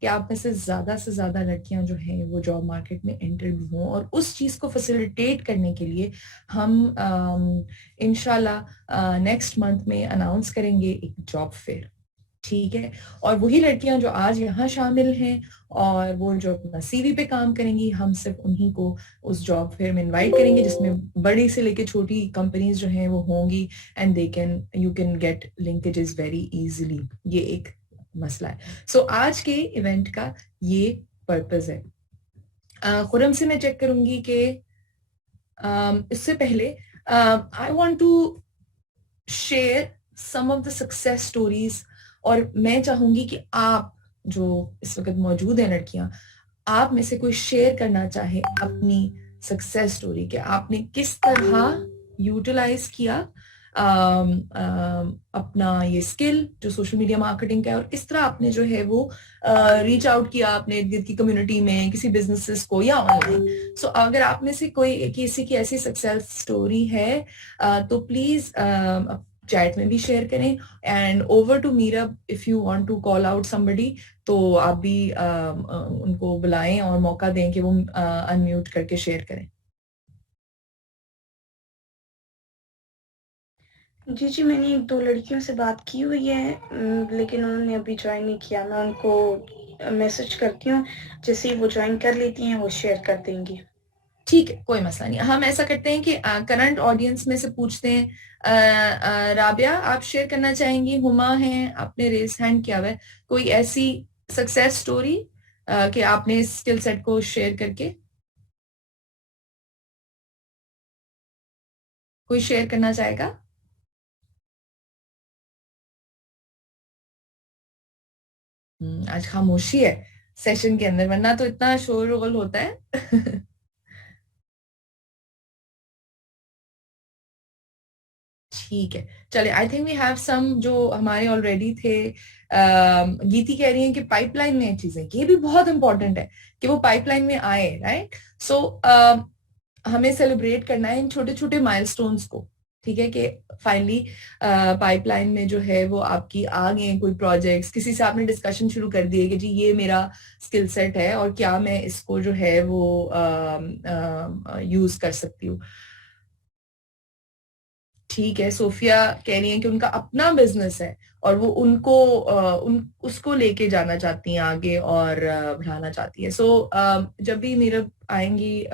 कि आप में से ज्यादा लड़कियां जो हैं वो जॉब मार्केट में एंटर भी हों, और उस चीज को फैसिलिटेट करने के लिए हम इंशाल्लाह नेक्स्ट मंथ में अनाउंस करेंगे एक जॉब फेयर। ठीक है, और वही लड़कियां जो आज यहाँ शामिल हैं और वो जो अपना सीवी पे काम करेंगी, हम सिर्फ उन्हीं को उस जॉब फेयर में इनवाइट करेंगे, जिसमें बड़ी से लेके छोटी कंपनीज जो हैं वो होंगी, and you can gate linkages very easily. ये एक मसला है। सो आज के इवेंट का ये पर्पस है। खुरम से मैं चेक करूंगी कि इससे पहले I want to share some of the success stories, और मैं चाहूंगी कि आप जो इस वक्त मौजूद है लड़कियां, आप में से कोई शेयर करना चाहे अपनी सक्सेस स्टोरी, कि आपने किस तरह यूटिलाइज किया अपना ये स्किल जो सोशल मीडिया मार्केटिंग का है, और किस तरह आपने जो है वो रीच आउट किया अपने इर्द गिर्द की कम्युनिटी में, किसी बिजनेसेस को या ऑनलाइन। सो अगर आप में से कोई किसी की ऐसी सक्सेस स्टोरी है तो प्लीज चैट में भी शेयर करें, and over to Meerab if you want to call out somebody, तो आप भी उनको बुलाएं और मौका दें कि वो अनम्यूट करके शेयर करें। जी, मैंने एक दो लड़कियों से बात की हुई है, लेकिन उन्होंने अभी ज्वाइन नहीं किया। मैं उनको मैसेज करती हूँ, जैसे ही वो ज्वाइन कर लेती हैं वो शेयर कर देंगी। ठीक है, कोई मसला नहीं। हम ऐसा करते हैं कि करंट ऑडियंस में से पूछते हैं, राबिया आप शेयर करना चाहेंगी? हुमा है, आपने रेस हैंड किया हुआ है, कोई ऐसी सक्सेस स्टोरी कि आपने इस स्किल सेट को शेयर करके, कोई शेयर करना चाहेगा? आज खामोशी है सेशन के अंदर, वरना तो इतना शोर होता है। ठीक है, चलिए। I think we have some जो हमारे ऑलरेडी थे। गीती कह रही है कि पाइपलाइन में चीजें, ये भी बहुत इंपॉर्टेंट है कि वो पाइपलाइन में आए, राइट? सो हमें सेलिब्रेट करना है इन छोटे छोटे माइलस्टोन्स को। ठीक है, कि फाइनली पाइपलाइन में जो है वो आपकी आ गए कोई प्रोजेक्ट्स, किसी से आपने डिस्कशन शुरू कर दिए कि जी ये मेरा स्किल सेट है और क्या मैं इसको जो है वो यूज कर सकती हूँ। ठीक है, सोफिया कह रही है कि उनका अपना बिजनेस है और वो उनको उसको लेके जाना चाहती हैं आगे और बढ़ाना चाहती है। सो जब भी मेरे आएंगी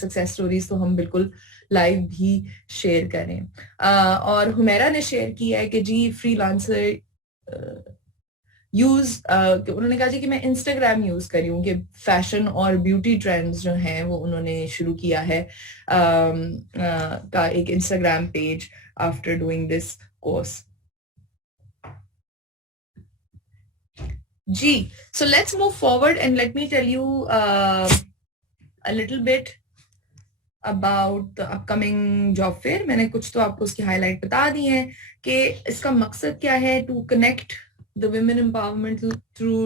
सक्सेस स्टोरीज तो हम बिल्कुल लाइव भी शेयर करें। और हुमेरा ने शेयर किया है कि जी फ्रीलांसर यूज, उन्होंने कहा जी कि मैं इंस्टाग्राम यूज करी हूँ, कि फैशन और ब्यूटी ट्रेंड्स जो हैं वो उन्होंने शुरू किया है का एक Instagram page after doing this course. जी, so let's move forward and let me tell you a little bit about the upcoming job fair। मैंने कुछ तो आपको उसकी हाईलाइट बता दी है कि इसका मकसद क्या है, to connect the women empowerment through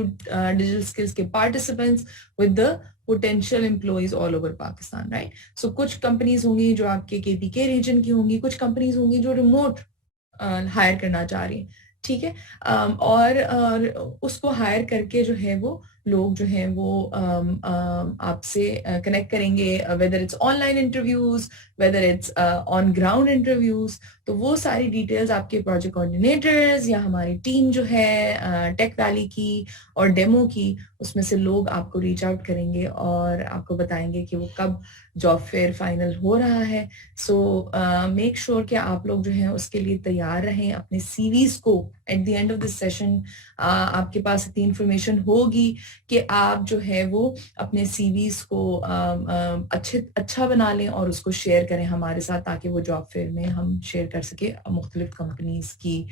digital skills के participants with the potential employees all over Pakistan, right? So कुछ कंपनीज होंगी जो आपके KPK रीजन की होंगी, कुछ कंपनीज होंगी जो रिमोट हायर करना चाह रही हैं। ठीक है, और उसको हायर करके जो है वो लोग जो हैं वो आपसे कनेक्ट करेंगे, whether it's online interviews, whether it's on ground interviews. तो वो सारी डिटेल्स आपके प्रोजेक्ट कोऑर्डिनेटर्स या हमारी टीम जो है टेक वैली की और डेमो की, उसमें से लोग आपको रीच आउट करेंगे और आपको बताएंगे कि वो कब जॉब फेयर फाइनल हो रहा है। सो मेक श्योर कि आप लोग जो है उसके लिए तैयार रहें। अपने सीवीज को at the end of this session आपके पास इतनी इंफॉर्मेशन होगी कि आप जो है वो अपने सीवीज को अच्छा बना लें और उसको शेयर करें हमारे साथ, ताकि वो जॉब फेयर में हम शेयर कर सके मुख्तलिफ कंपनीज की।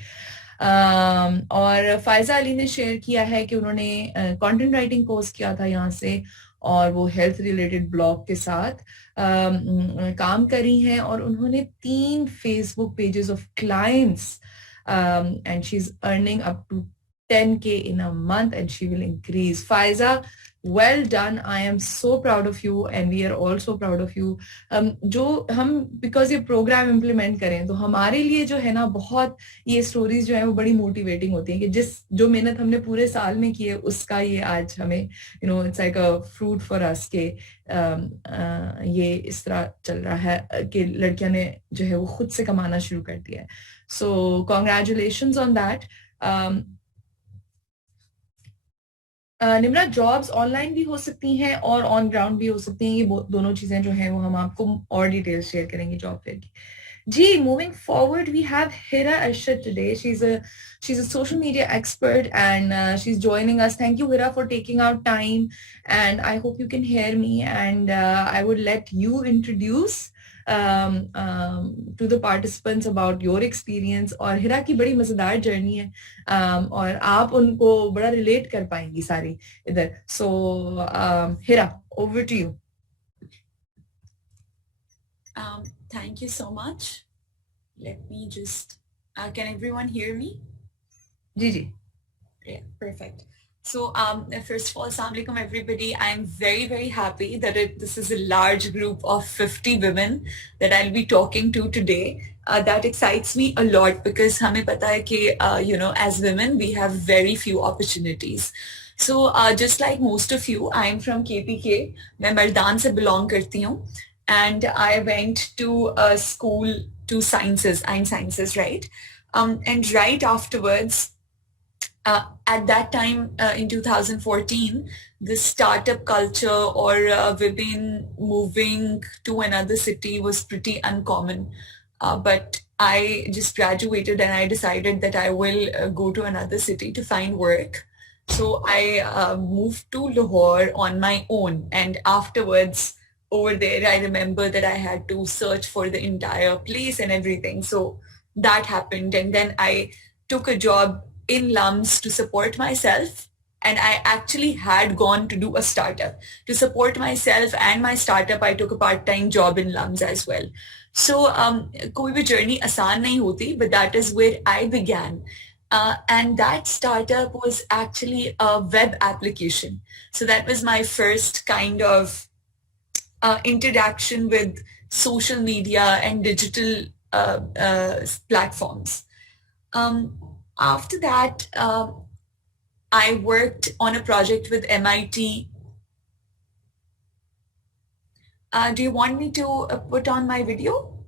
और फायजा अली ने शेयर किया है कि उन्होंने कंटेंट राइटिंग कोर्स किया था यहाँ से, और वो हेल्थ रिलेटेड ब्लॉग के साथ काम करी हैं, और उन्होंने 3 Facebook pages of clients and she is earning up to 10K in a month and she will increase. Faiza, well done. I am so proud of you and we are also proud of you. जो हम because ये programme implement करें तो हमारे लिए जो है ना बहुत ये स्टोरीज जो है वो बड़ी मोटिवेटिंग होती हैं कि जो मेहनत हमने पूरे साल में की है उसका ये आज हमें it's like a fruit for us के ये इस तरह चल रहा है कि लड़कियां ने जो है वो खुद से कमाना शुरू कर दिया है. सो congratulations on that. Nimra, jobs online भी हो सकती हैं और ऑन ग्राउंड भी हो सकती हैं. ये दोनों चीजें जो हैं वो हम आपको और डिटेल्स शेयर करेंगे जॉब फेयर की. जी, moving forward, we have Hira Arshad today. She's a social media expert and she's joining us. Thank you, Hira, for taking out time. And I hope you can hear me. And I would let you introduce to the participants about your experience. और हिरा की बड़ी मजेदार journey है और आप उनको बड़ा relate कर पाएंगी सारी इधर. So Hira, over to you. Thank you so much. Let me just, can everyone hear me? Ji. Yeah, perfect. So first of all, Assalamu alaikum everybody. I'm very, very happy that this is a large group of 50 women that I'll be talking to today. That excites me a lot because हमें पता है कि as women we have very few opportunities. So just like most of you, I'm from KPK. मैं मर्दान से belong करती हूँ. And I went to a school to sciences, right? And right afterwards, at that time in 2014, the startup culture or women moving to another city was pretty uncommon. But I just graduated and I decided that I will go to another city to find work. So I moved to Lahore on my own, and afterwards, over there, I remember that I had to search for the entire place and everything. So that happened. And then I took a job in LUMS to support myself. And I actually had gone to do a startup. To support myself and my startup, I took a part-time job in LUMS as well. So koi bhi journey aasan nahi hoti, but that is where I began. And that startup was actually a web application. So that was my first kind of interaction with social media and digital platforms. After that, I worked on a project with MIT. Do you want me to put on my video?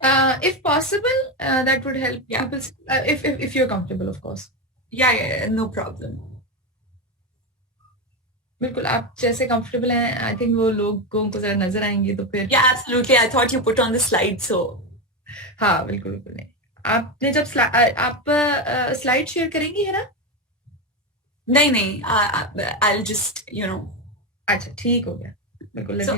If possible, that would help people. If you're comfortable, of course. Yeah, no problem. बिल्कुल, आप जैसे comfortable हैं. I think वो लोगों को जरा नजर आएंगे तो फिर. Yeah, absolutely. I thought you put on the slide, so. हाँ, बिल्कुल नहीं. आपने जब आप स्लाइड शेयर करेंगी है ना? नहीं. I'll just अच्छा, ठीक हो गया. बिल्कुल. So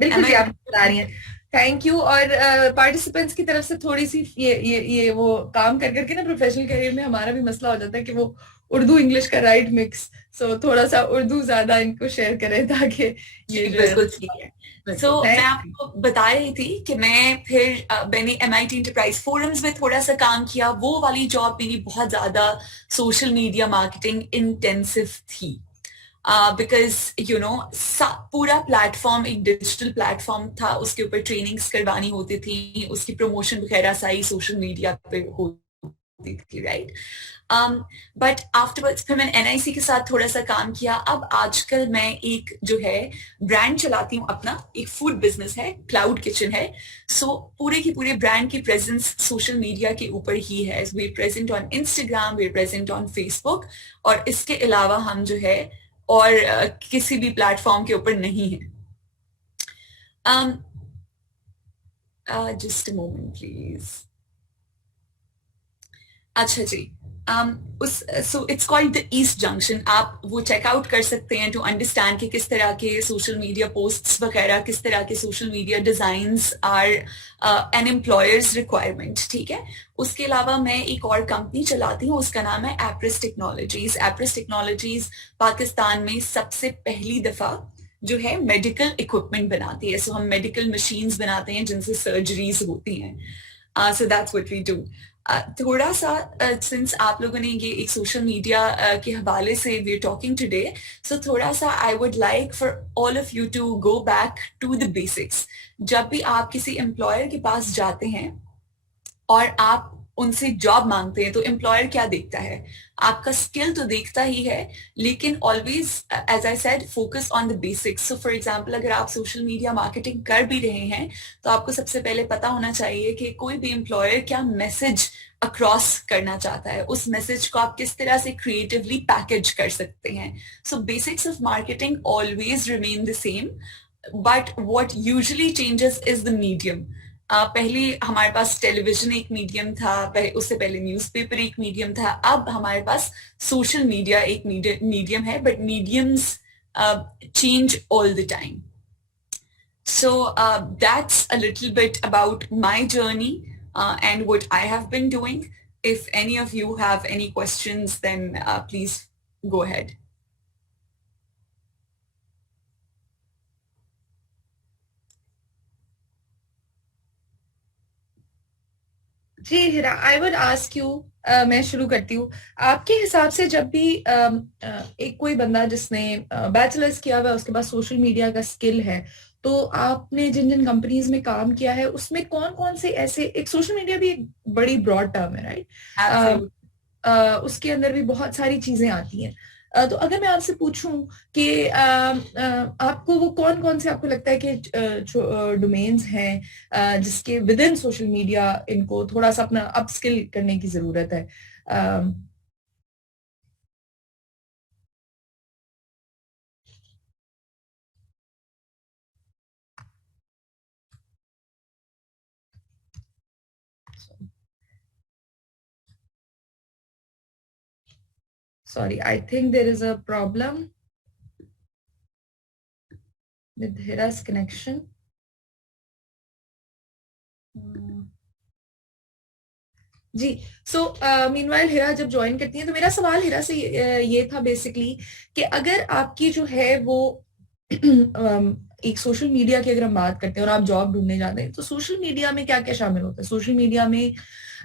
बिल्कुल जी, आप बता रही हैं. Thank you. और पार्टिसिपेंट्स की तरफ से थोड़ी सी ये वो काम कर करके ना प्रोफेशनल करियर में हमारा भी मसला हो जाता है कि वो उर्दू इंग्लिश का राइट मिक्स. सो थोड़ा सा उर्दू ज्यादा इनको शेयर करें ताकि ये बिल्कुल ठीक है. सो मैं आपको बता रही थी कि मैंने MIT एंटरप्राइज फोरम्स में थोड़ा सा काम किया. वो वाली जॉब मेरी बहुत ज्यादा सोशल मीडिया मार्केटिंग इंटेंसिव थी. बिकॉज पूरा प्लेटफॉर्म एक डिजिटल प्लेटफॉर्म था. उसके ऊपर ट्रेनिंग्स करवानी होती थी, उसकी प्रमोशन वगैरह सारी सोशल मीडिया पे होती थी, राइट? बट आफ्टरवर्ड्स फिर मैंने NIC के साथ थोड़ा सा काम किया. अब आजकल मैं एक जो है ब्रांड चलाती हूँ अपना. एक फूड बिजनेस है, क्लाउड किचन है. सो पूरे की पूरे ब्रांड की प्रेजेंस सोशल मीडिया के ऊपर ही है. We present on Instagram, we present on Facebook, और इसके अलावा हम जो है और किसी भी प्लेटफॉर्म के ऊपर नहीं है. Just a moment please. अच्छा जी. So it's called the East Junction. आप वो चेकआउट कर सकते हैं टू अंडरस्टैंड कि किस तरह के सोशल मीडिया पोस्ट्स वगैरह, किस तरह के social media designs are an employers requirement. ठीक है. उसके अलावा मैं एक और कंपनी चलाती हूँ, उसका नाम है एप्रिस टेक्नोलॉजीज. एप्रिस टेक्नोलॉजीज पाकिस्तान में सबसे पहली दफा जो है मेडिकल इक्विपमेंट बनाती है. सो हम मेडिकल मशीन्स बनाते हैं जिनसे सर्जरीज होती हैं. So that's what we do. थोड़ा सा सिंस आप लोगों ने ये एक सोशल मीडिया के हवाले से we are talking today, so थोड़ा सा I would like for all of you to go back to the basics. जब भी आप किसी एम्प्लॉयर के पास जाते हैं और आप उनसे जॉब मांगते हैं तो एम्प्लॉयर क्या देखता है? आपका स्किल तो देखता ही है, लेकिन always as I said focus on the basics. So for example अगर आप सोशल मीडिया मार्केटिंग कर भी रहे हैं तो आपको सबसे पहले पता होना चाहिए कि कोई भी एम्प्लॉयर क्या मैसेज अक्रॉस करना चाहता है, उस मैसेज को आप किस तरह से क्रिएटिवली पैकेज कर सकते हैं. सो basics of marketing always remain the same, but what usually changes is the medium. पहले हमारे पास टेलीविजन एक मीडियम था, उससे पहले न्यूज़पेपर एक मीडियम था, अब हमारे पास सोशल मीडिया एक मीडियम है, but mediums change all the time. So that's a little bit about my journey and what I have been doing. If any of you have any questions, then please go ahead. जी Hira, I would ask you, मैं शुरू करती हूँ. आपके हिसाब से जब भी एक कोई बंदा जिसने बैचलर्स किया हुआ है, उसके पास सोशल मीडिया का स्किल है, तो आपने जिन जिन कंपनीज में काम किया है उसमें कौन कौन से ऐसे, एक सोशल मीडिया भी एक बड़ी ब्रॉड टर्म है, राइट? उसके अंदर भी बहुत सारी चीजें आती हैं. तो अगर मैं आपसे पूछूं कि आपको वो कौन कौन से आपको लगता है कि डोमेन्स हैं जिसके विद इन सोशल मीडिया इनको थोड़ा सा अपना अपस्किल करने की जरूरत है? Sorry, I think there is a problem with Hira's connection. जी. सो मीनवाइल हिरा जब ज्वाइन करती हैं तो मेरा सवाल हिरा से ये था बेसिकली कि अगर आपकी जो है वो एक सोशल मीडिया की अगर हम बात करते हैं और आप जॉब ढूंढने जाते हैं तो सोशल मीडिया में क्या क्या शामिल होता है? सोशल मीडिया में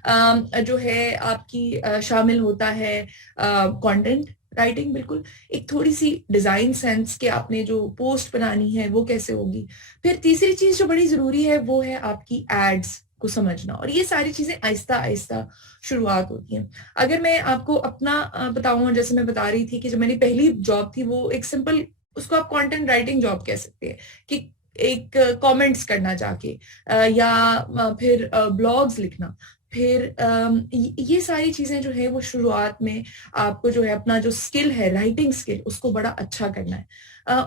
जो है आपकी शामिल होता है कंटेंट राइटिंग, बिल्कुल, एक थोड़ी सी डिजाइन सेंस के आपने जो पोस्ट बनानी है वो कैसे होगी. फिर तीसरी चीज जो बड़ी जरूरी है वो है आपकी एड्स को समझना, और ये सारी चीजें आहिस्ता आहिस्ता शुरुआत होती हैं. अगर मैं आपको अपना बताऊं, जैसे मैं बता रही थी कि जब मेरी पहली जॉब थी वो एक सिंपल, उसको आप कंटेंट राइटिंग जॉब कह सकते हैं, कि एक कमेंट्स करना जाके या फिर ब्लॉग्स लिखना. फिर ये सारी चीजें जो है वो शुरुआत में आपको जो है अपना जो स्किल है, राइटिंग स्किल, उसको बड़ा अच्छा करना है.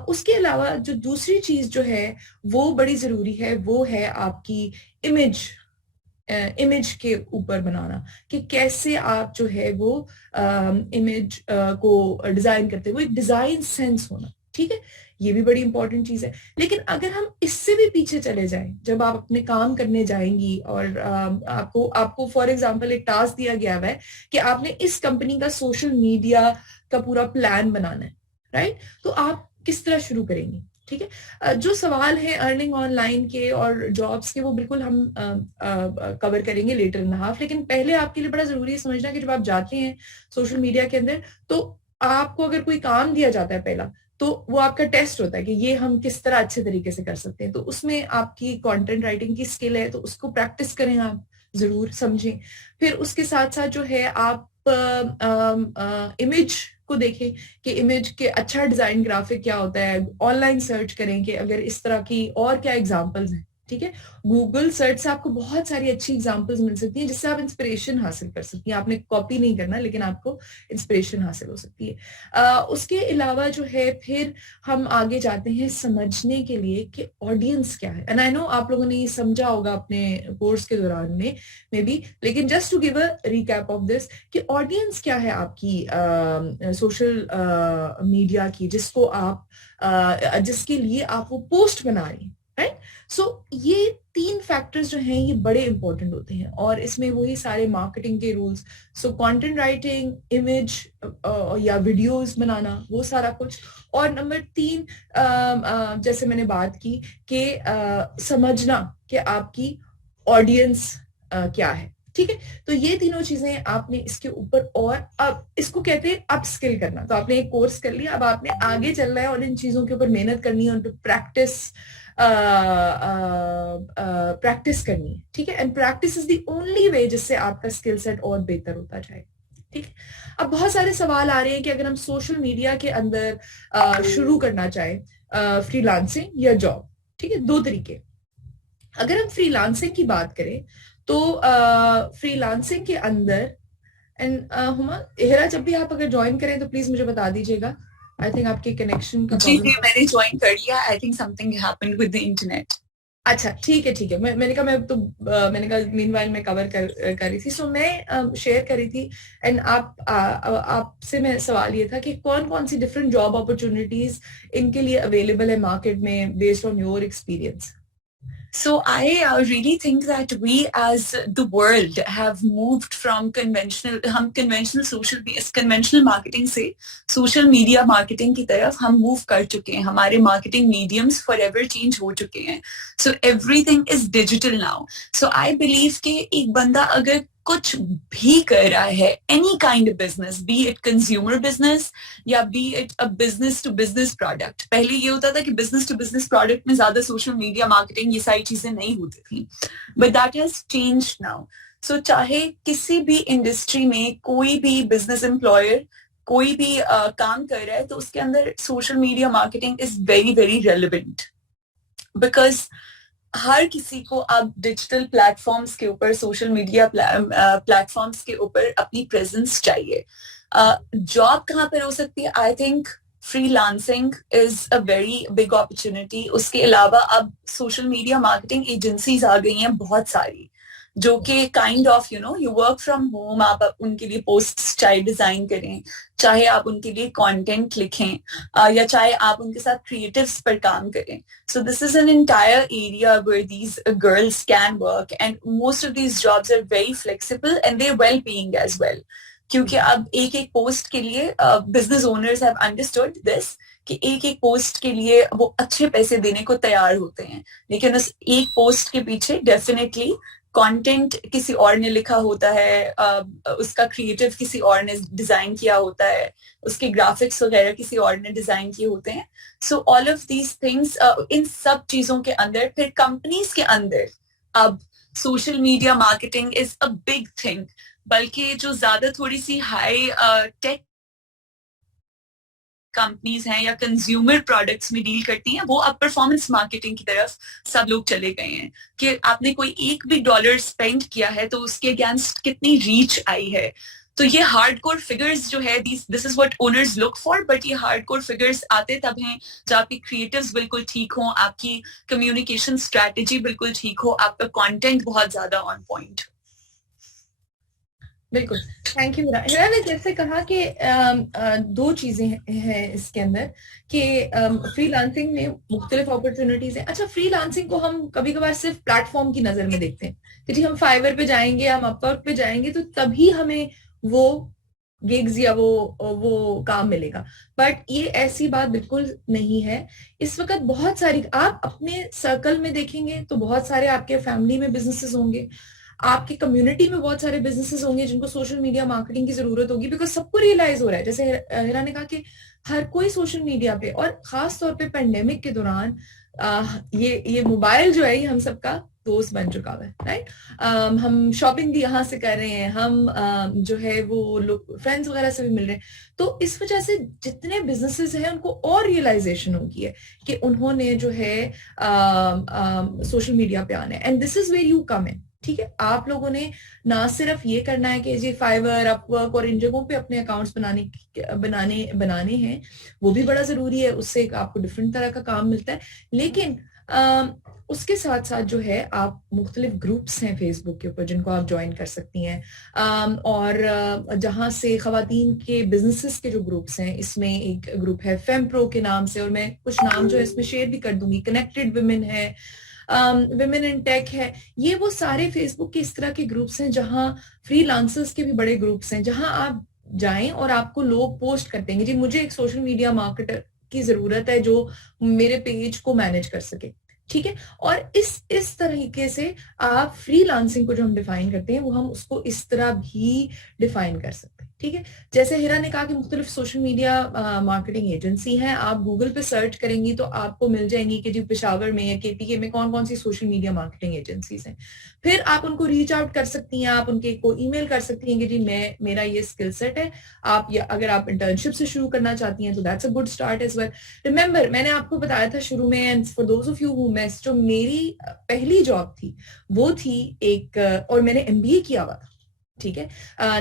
उसके अलावा जो दूसरी चीज जो है वो बड़ी जरूरी है वो है आपकी इमेज के ऊपर बनाना, कि कैसे आप जो है वो इमेज को डिजाइन करते हैं, वो एक डिजाइन सेंस होना. ठीक है, ये भी बड़ी इंपॉर्टेंट चीज है. लेकिन अगर हम इससे भी पीछे चले जाएं, जब आप अपने काम करने जाएंगी और आपको फॉर एग्जांपल एक टास्क दिया गया है कि आपने इस कंपनी का सोशल मीडिया का पूरा प्लान बनाना है, राइट? तो आप किस तरह शुरू करेंगे? ठीक है, जो सवाल है अर्निंग ऑनलाइन के और जॉब्स के वो बिल्कुल हम कवर करेंगे लेटर इन हाफ. लेकिन पहले आपके लिए बड़ा जरूरी है समझना कि जब आप जाते हैं सोशल मीडिया के अंदर तो आपको अगर कोई काम दिया जाता है पहला, तो वो आपका टेस्ट होता है कि ये हम किस तरह अच्छे तरीके से कर सकते हैं. तो उसमें आपकी कंटेंट राइटिंग की स्किल है तो उसको प्रैक्टिस करें, आप जरूर समझें. फिर उसके साथ साथ जो है आप इमेज को देखें कि इमेज के अच्छा डिजाइन ग्राफिक क्या होता है. ऑनलाइन सर्च करें कि अगर इस तरह की और क्या एग्जांपल्स हैं. ठीक है, गूगल सर्च से आपको बहुत सारी अच्छी एग्जांपल्स मिल सकती हैं जिससे आप इंस्पिरेशन हासिल कर सकती हैं. आपने कॉपी नहीं करना, लेकिन आपको इंस्पिरेशन हासिल हो सकती है. उसके अलावा जो है फिर हम आगे जाते हैं समझने के लिए कि ऑडियंस क्या है. एंड आई नो आप लोगों ने ये समझा होगा अपने कोर्स के दौरान में मे बी, लेकिन just to give a recap of this कि ऑडियंस क्या है आपकी सोशल मीडिया की, जिसको आप जिसके लिए आप वो पोस्ट बना रही हैं, राइट? सो ये 3 फैक्टर्स जो हैं ये बड़े इंपॉर्टेंट होते हैं और इसमें वही सारे मार्केटिंग के rules, so content writing, image या वीडियोस बनाना, वो सारा कुछ. और नंबर 3 जैसे मैंने बात की कि समझना कि आपकी ऑडियंस क्या है. ठीक है। तो ये तीनों चीजें आपने इसके ऊपर, और अब इसको कहते हैं अप स्किल करना। तो आपने एक कोर्स कर लिया, अब आपने आगे चलना है और इन चीजों के ऊपर मेहनत करनी है, उन पर प्रैक्टिस करनी है, ठीक है। And practice is the only way जिससे आपका स्किल सेट और बेहतर होता जाए, ठीक है। अब बहुत सारे सवाल आ रहे हैं कि अगर हम सोशल मीडिया के अंदर शुरू करना चाहें फ्रीलांसिंग या जॉब, ठीक है, दो तरीके। अगर हम फ्रीलांसिंग की बात करें तो फ्रीलांसिंग के अंदर, एंड हुमा हेरा, जब भी आप अगर ज्वाइन करें तो प्लीज मुझे बता दीजिएगा। आई थिंक आपके कनेक्शन का जी मैंने ज्वाइन कर लिया। I think something happened with the internet. अच्छा ठीक है ठीक है। मैंने कहा मैंने कहा मीनवाइल मैं कवर कर रही थी, सो मैं शेयर कर रही थी। एंड आपसे मैं सवाल ये था कि कौन कौन सी डिफरेंट जॉब अपॉर्चुनिटीज इनके लिए अवेलेबल है मार्केट में based on your experience. So I really think that we as the world have moved from conventional marketing से social media marketing की तरफ हम move कर चुके हैं। हमारे marketing mediums forever change हो चुके हैं। So everything is digital now. So I believe कि एक बंदा अगर कुछ भी कर रहा है, any kind of business, be it consumer business या be it a business to business product. पहले ये होता था कि business to business product में ज्यादा social media marketing ये सारी चीजें नहीं होती थी, but that has changed now. So चाहे किसी भी इंडस्ट्री में कोई भी business employer कोई भी काम कर रहा है तो उसके अंदर social media marketing is very very relevant, because हर किसी को अब डिजिटल प्लेटफॉर्म्स के ऊपर, सोशल मीडिया प्लेटफॉर्म्स के ऊपर अपनी प्रेजेंस चाहिए। जॉब कहाँ पर हो सकती है? I think freelancing is a very big opportunity. उसके अलावा अब सोशल मीडिया मार्केटिंग एजेंसीज आ गई हैं बहुत सारी, जो कि kind of you work from home, आप उनके लिए पोस्ट्स चाहे डिजाइन करें, चाहे आप उनके लिए कंटेंट लिखें, या चाहे आप उनके साथ क्रिएटिव्स पर काम करें। So this is an entire area where these girls can work, and most of these jobs are very flexible and they well paying as well, क्योंकि अब एक एक पोस्ट के लिए business owners have understood this कि एक एक post के लिए वो अच्छे पैसे देने को तैयार होते हैं, लेकिन उस एक पोस्ट के पीछे डेफिनेटली कंटेंट किसी और ने लिखा होता है, उसका क्रिएटिव किसी और ने डिजाइन किया होता है, उसके ग्राफिक्स वगैरह किसी और ने डिजाइन किए होते हैं। So all of these things, इन सब चीजों के अंदर फिर कंपनीज के अंदर अब social media marketing is a big thing. बल्कि जो ज्यादा थोड़ी सी हाई टेक कंपनीज हैं या कंज्यूमर प्रोडक्ट्स में डील करती हैं, वो अब परफॉर्मेंस मार्केटिंग की तरफ सब लोग चले गए हैं कि आपने कोई एक भी डॉलर स्पेंड किया है तो उसके अगेंस्ट कितनी रीच आई है। तो ये हार्डकोर फिगर्स जो है, this is what owners look for, but ये हार्डकोर फिगर्स आते तब हैं जब आपकी क्रिएटिव्स बिल्कुल ठीक हो, आपकी कम्युनिकेशन स्ट्रैटेजी बिल्कुल ठीक हो, आपका कंटेंट बहुत ज्यादा ऑन पॉइंट। बिल्कुल, थैंक यू। हिरा ने जैसे कहा कि दो चीजें हैं इसके अंदर कि फ्रीलांसिंग में मुख्तलिफ अपॉर्चुनिटीज हैं। अच्छा, फ्रीलांसिंग को हम कभी कभार सिर्फ प्लेटफॉर्म की नजर में देखते हैं कि जी हम फाइवर पे जाएंगे, हम अपवर्क पे जाएंगे तो तभी हमें वो गिग्स या वो काम मिलेगा, बट ये ऐसी बात बिल्कुल नहीं है। इस वक्त बहुत सारी, आप अपने सर्कल में देखेंगे तो बहुत सारे आपके फैमिली में बिजनेसेस होंगे, आपकी कम्युनिटी में बहुत सारे बिजनेसेस होंगे जिनको सोशल मीडिया मार्केटिंग की जरूरत होगी, बिकॉज सबको रियलाइज हो रहा है, जैसे हिरा ने कहा कि हर कोई सोशल मीडिया पे, और खास तौर पे पेंडेमिक के दौरान ये मोबाइल जो है ये हम सबका दोस्त बन चुका है, राइट। हम शॉपिंग भी यहाँ से कर रहे हैं, हम जो है वो लोग फ्रेंड्स वगैरह से भी मिल रहे हैं। तो इस वजह से जितने बिजनेसेस हैं उनको और रियलाइजेशन होगी है कि उन्होंने जो है सोशल मीडिया पे आना है, and this is where you come in. ठीक है, आप लोगों ने ना सिर्फ ये करना है कि जी फाइवर, अपवर्क और इन जगहों पे अपने अकाउंट्स बनाने हैं, वो भी बड़ा जरूरी है, उससे आपको डिफरेंट तरह का काम मिलता है, लेकिन उसके साथ साथ जो है आप मुख्तलिफ ग्रुप्स हैं फेसबुक के ऊपर जिनको आप ज्वाइन कर सकती हैं, और जहां से खवातीन के बिजनेसेस के जो ग्रुप्स हैं, इसमें एक ग्रुप है फेमप्रो के नाम से, और मैं कुछ नाम जो है इसमें शेयर भी कर दूंगी, कनेक्टेड वुमेन है, विमेन इन टेक है। ये वो सारे फेसबुक के इस तरह के ग्रुप्स हैं जहां फ्रीलांसर्स के भी बड़े ग्रुप्स हैं, जहां आप जाएं और आपको लोग पोस्ट करते हैं जी मुझे एक सोशल मीडिया मार्केटर की जरूरत है जो मेरे पेज को मैनेज कर सके। ठीक है। और इस तरीके से आप फ्रीलांसिंग को जो हम डिफाइन करते हैं वो हम उसको इस तरह भी डिफाइन कर सकते हैं। ठीक है, जैसे हिरा ने कहा कि मुख्तलिफ सोशल मीडिया मार्केटिंग एजेंसी हैं, आप गूगल पे सर्च करेंगी तो आपको मिल जाएंगी कि जी पेशावर में या केपीके में कौन कौन सी सोशल मीडिया मार्केटिंग एजेंसीज हैं। फिर आप उनको रीच आउट कर सकती हैं, आप उनके को ईमेल कर सकती हैं कि जी मेरा ये स्किल सेट है, आप या अगर आप इंटर्नशिप से शुरू करना चाहती हैं तो that's a good start as well. Remember मैंने आपको बताया था शुरू में, and for those of you who missed, जो मेरी पहली जॉब थी वो थी एक और मैंने एमबीए किया हुआ था। ठीक है,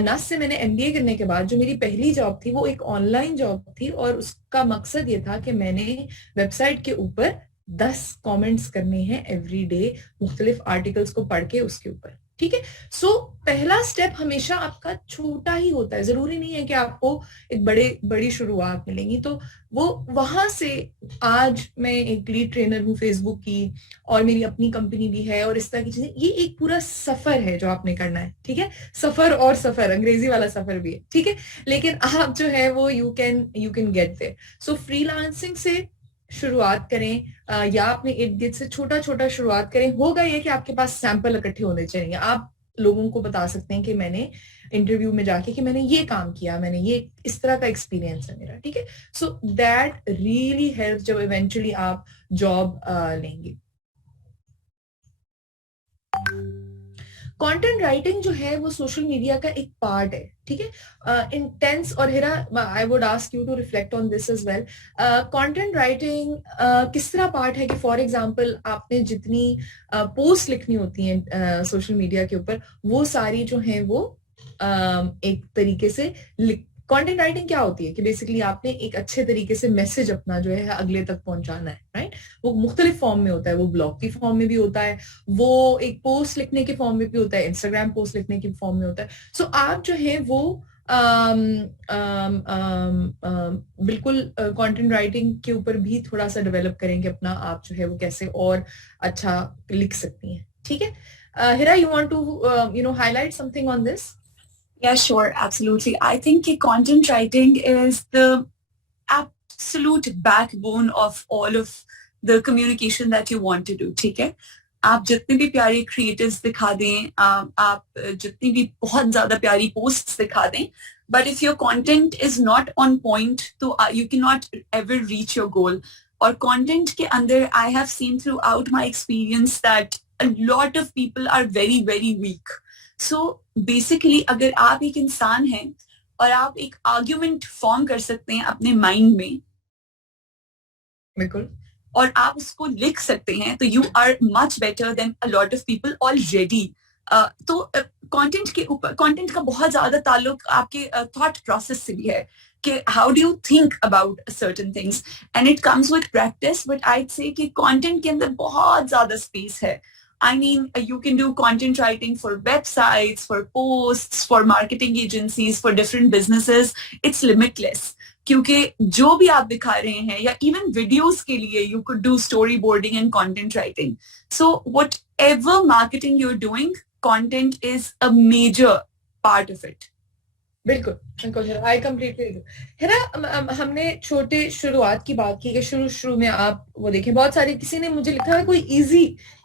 नास से मैंने एमबीए करने के बाद जो मेरी पहली जॉब थी वो एक ऑनलाइन जॉब थी, और उसका मकसद ये था कि मैंने वेबसाइट के ऊपर 10 कमेंट्स करने हैं एवरी डे, मुख्तलिफ आर्टिकल्स को पढ़ के उसके ऊपर। ठीक है, सो पहला स्टेप हमेशा आपका छोटा ही होता है, जरूरी नहीं है कि आपको एक बड़ी शुरुआत मिलेंगी। तो वो वहां से आज मैं एक लीड ट्रेनर हूँ फेसबुक की, और मेरी अपनी कंपनी भी है, और इस तरह की चीजें, ये एक पूरा सफर है जो आपने करना है। ठीक है, सफर, और सफर अंग्रेजी वाला सफर भी है। ठीक है, लेकिन आप जो है वो you can get there. So freelancing से शुरुआत करें, या अपने इर्द गिर्द से छोटा छोटा शुरुआत करें। होगा ये कि आपके पास सैंपल इकट्ठे होने चाहिए, आप लोगों को बता सकते हैं कि मैंने इंटरव्यू में जाके कि मैंने ये काम किया, मैंने ये इस तरह का एक्सपीरियंस है मेरा। ठीक है, सो दैट रियली हेल्प जब इवेंचुअली आप जॉब लेंगे। कंटेंट राइटिंग जो है वो सोशल मीडिया का एक पार्ट है। ठीक है, इंटेंस, और Hira I would ask you to reflect on this as well. Content writing किस तरह पार्ट है कि फॉर एग्जांपल आपने जितनी पोस्ट लिखनी होती हैं सोशल मीडिया के ऊपर, वो सारी जो हैं वो एक तरीके से कंटेंट राइटिंग क्या होती है कि बेसिकली आपने एक अच्छे तरीके से मैसेज अपना जो है अगले तक पहुंचाना है, राइट। वो मुख्तलिफ फॉर्म में होता है, वो ब्लॉग की फॉर्म में भी होता है, वो एक पोस्ट लिखने के फॉर्म में भी होता है, इंस्टाग्राम पोस्ट लिखने के फॉर्म में होता है। सो आप जो है वो बिल्कुल कंटेंट राइटिंग के ऊपर भी थोड़ा सा डेवलप करेंगे अपना, आप जो है वो कैसे और अच्छा लिख सकती हैं। ठीक है, Hira, you want to highlight something on this? Yeah, sure, absolutely. I think content writing is the absolute backbone of all of the communication that you want to do. ठीक है, आप जितने भी प्यारे क्रिएटिव्स दिखा दें, आप जितनी भी बहुत ज्यादा प्यारी पोस्ट्स दिखा दें, but if your content is not on point, तो you cannot ever reach your goal. और content के अंदर I have seen throughout my experience that a lot of people are very very weak. So basically अगर आप एक इंसान हैं और आप एक आर्ग्यूमेंट फॉर्म कर सकते हैं अपने माइंड में, बिल्कुल, और आप उसको लिख सकते हैं, तो you are much better than a lot of people already. तो कंटेंट के ऊपर, कंटेंट का बहुत ज्यादा ताल्लुक आपके थॉट प्रोसेस से भी है कि how do you think about certain things, and it comes with practice. But I से कि कंटेंट के अंदर बहुत ज्यादा स्पेस है। I mean, you can do content writing for websites, for posts, for marketing agencies, for different businesses. It's limitless. क्योंकि जो भी आप दिखा रहे हैं, या इवन वीडियोस के लिए you could do storyboarding and content writing. So whatever marketing you are doing, content is a major part of it. बिल्कुल बिल्कुल, आई कम्प्लीटली एग्री। है ना, हमने छोटे शुरुआत की बात की कि शुरू में आप वो देखें, बहुत सारे, किसी ने मुझे लिखा है कोई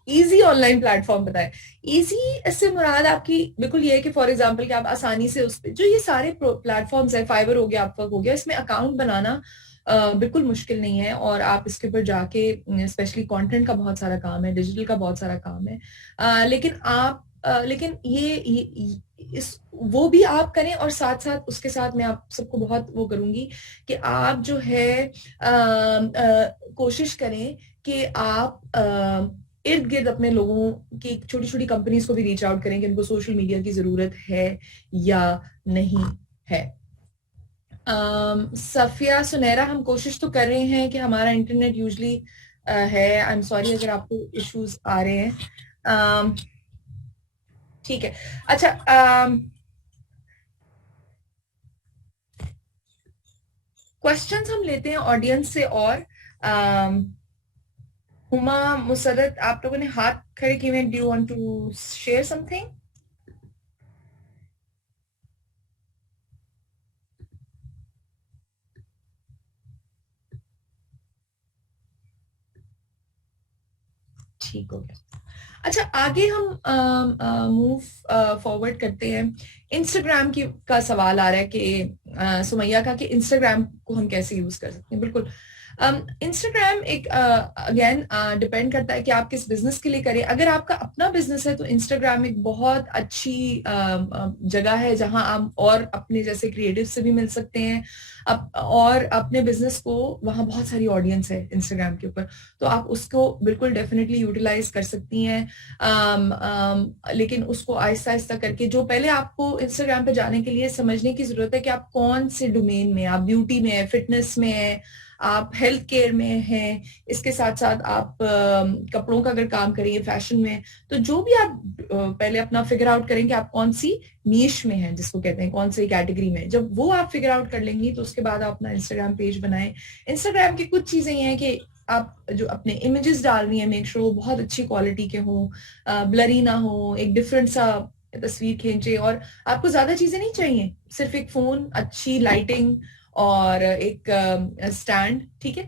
इजी ऑनलाइन प्लेटफॉर्म बताए। इजी से मुराद आपकी बिल्कुल ये है कि फॉर एग्जांपल कि आप आसानी से उस पे, जो ये सारे प्लेटफॉर्म्स है, फाइवर हो गया, अपवर्क हो गया, इसमें अकाउंट बनाना बिल्कुल मुश्किल नहीं है, और आप इसके ऊपर जाके, स्पेशली कंटेंट का बहुत सारा काम है, डिजिटल का बहुत सारा काम है, लेकिन ये इस वो भी आप करें, और साथ साथ उसके साथ मैं आप सबको बहुत वो करूंगी कि आप जो है कोशिश करें कि आप इर्द गिर्द अपने लोगों की छोटी छोटी कंपनीज को भी रीच आउट करें कि उनको सोशल मीडिया की जरूरत है या नहीं है। सफिया सुनहरा, हम कोशिश तो कर रहे हैं कि हमारा इंटरनेट यूजली है, आई एम सॉरी अगर आपको इश्यूज आ रहे हैं। ठीक है, अच्छा, क्वेश्चंस हम लेते हैं ऑडियंस से, और हुमा मुसरत, आप लोगों ने हाथ खड़े किए हैं, do you want to share something? ठीक हो गया। अच्छा, आगे हम मूव फॉरवर्ड करते हैं। इंस्टाग्राम की का सवाल आ रहा है कि सुमैया का, कि इंस्टाग्राम को हम कैसे यूज कर सकते हैं। बिल्कुल, इंस्टाग्राम एक अगेन डिपेंड करता है कि आप किस बिजनेस के लिए करें। अगर आपका अपना बिजनेस है तो इंस्टाग्राम एक बहुत अच्छी जगह है जहां आप और अपने जैसे क्रिएटिव से भी मिल सकते हैं और अपने बिजनेस को, वहां बहुत सारी ऑडियंस है इंस्टाग्राम के ऊपर, तो आप उसको बिल्कुल डेफिनेटली यूटिलाइज कर सकती हैं। लेकिन उसको आहिस्ता आहिस्ता करके, जो पहले आपको इंस्टाग्राम पे जाने के लिए समझने की जरूरत है कि आप कौन से डोमेन में, आप ब्यूटी में है, फिटनेस में है, आप हेल्थ केयर में हैं, इसके साथ साथ आप कपड़ों का अगर काम करेंगे, फैशन में, तो जो भी आप पहले अपना फिगर आउट करेंगे आप कौन सी नीश में हैं, जिसको कहते हैं, कौन सी कैटेगरी में। जब वो आप फिगर आउट कर लेंगी तो उसके बाद आप अपना इंस्टाग्राम पेज बनाएं। इंस्टाग्राम की कुछ चीजें ये हैं कि आप जो अपने इमेजेस डाल रही हैं, मेक श्योर वो बहुत अच्छी क्वालिटी के हों, ब्लरी ना हो, एक डिफरेंट सा तस्वीर खींचे, और आपको ज्यादा चीजें नहीं चाहिए, सिर्फ एक फोन, अच्छी लाइटिंग और एक स्टैंड, ठीक है,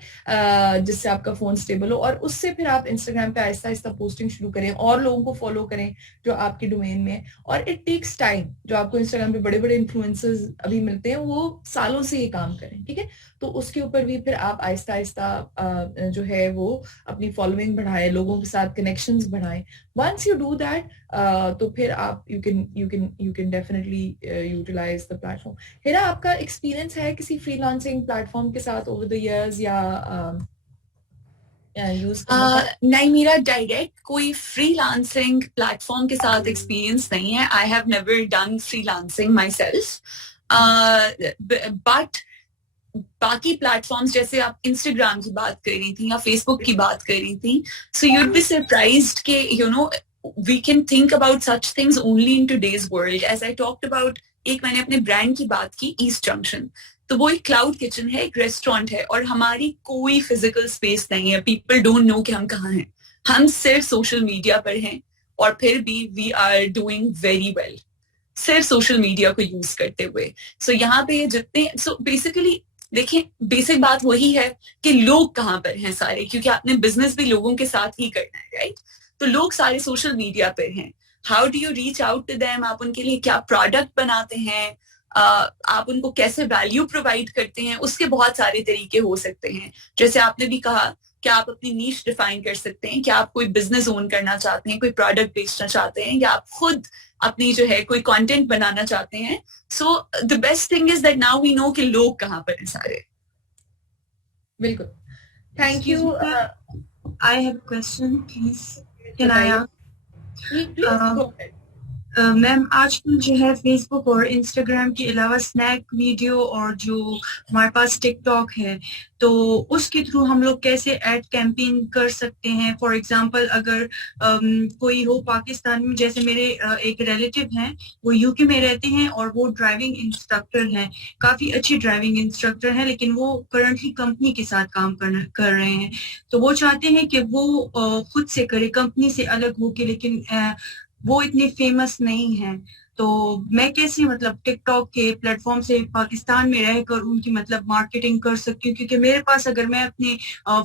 जिससे आपका फोन स्टेबल हो, और उससे फिर आप इंस्टाग्राम पे आहिस्ता आहिस्ता पोस्टिंग शुरू करें और लोगों को फॉलो करें जो आपके डोमेन में है। और इट टेक्स टाइम, जो आपको इंस्टाग्राम पे बड़े बड़े इन्फ्लुएंसर्स अभी मिलते हैं वो सालों से ये काम करें, ठीक है, तो उसके ऊपर भी फिर आप आहिस्ता आहिस्ता जो है वो अपनी फॉलोइंग बढ़ाएं, लोगों के साथ कनेक्शंस बढ़ाएं। वंस यू डू दैट तो फिर आप you can definitely utilize the platform. Hira, आपका एक्सपीरियंस है किसी फ्रीलांसिंग प्लेटफॉर्म के साथ ओवर द इयर्स या यूज? नहीं, मेरा डायरेक्ट कोई फ्रीलांसिंग प्लेटफॉर्म के साथ एक्सपीरियंस नहीं है। I have never done freelancing my self, but बाकी प्लेटफॉर्म्स, जैसे आप इंस्टाग्राम की बात कर रही थी या फेसबुक की बात कर रही थी, सो यूड बी सरप्राइज्ड के you know we can think about such things only in today's world. As I talked about, एक मैंने अपने ब्रांड की बात की, ईस्ट जंक्शन, तो वो एक क्लाउड किचन है, एक रेस्टोरेंट है, और हमारी कोई फिजिकल स्पेस नहीं है। पीपल डोंट नो कि हम कहाँ हैं, हम सिर्फ सोशल मीडिया पर हैं, और फिर भी we are doing very well सिर्फ सोशल मीडिया को यूज करते हुए। सो यहाँ पे जितने, सो बेसिकली देखिए, बेसिक बात वही है कि लोग कहाँ पर हैं सारे, क्योंकि आपने बिजनेस भी लोगों के साथ ही करना है, राइट? तो लोग सारे सोशल मीडिया पर हैं। How do you reach out to them? आप उनके लिए क्या प्रोडक्ट बनाते हैं, आप उनको कैसे वैल्यू प्रोवाइड करते हैं, उसके बहुत सारे तरीके हो सकते हैं। जैसे आपने भी कहा कि आप अपनी नीश डिफाइन कर सकते हैं, कि आप कोई बिजनेस ओन करना चाहते हैं, कोई प्रोडक्ट बेचना चाहते हैं, या आप खुद अपनी जो है कोई कंटेंट बनाना चाहते हैं। So the best thing is that now we know कि लोग कहाँ पर हैं सारे। बिल्कुल, thank you. I have question, please can I ask? Ma'am, आजकल जो है फेसबुक और इंस्टाग्राम के अलावा स्नैक वीडियो और जो हमारे पास टिकटॉक है, तो उसके थ्रू हम लोग कैसे एड कैंपेन कर सकते हैं? फॉर एग्जांपल, अगर कोई हो पाकिस्तान में, जैसे मेरे एक रिलेटिव हैं, वो यूके में रहते हैं और वो ड्राइविंग इंस्ट्रक्टर हैं, काफ़ी अच्छे ड्राइविंग इंस्ट्रक्टर हैं, लेकिन वो करंटली कंपनी के साथ काम कर रहे हैं। तो वो चाहते हैं कि वो खुद से करे, कंपनी से अलग होके, लेकिन वो इतने फेमस नहीं है। तो मैं कैसे मतलब टिकटॉक के प्लेटफॉर्म से पाकिस्तान में रहकर उनकी मतलब मार्केटिंग कर सकती हूँ? क्योंकि मेरे पास, अगर मैं अपने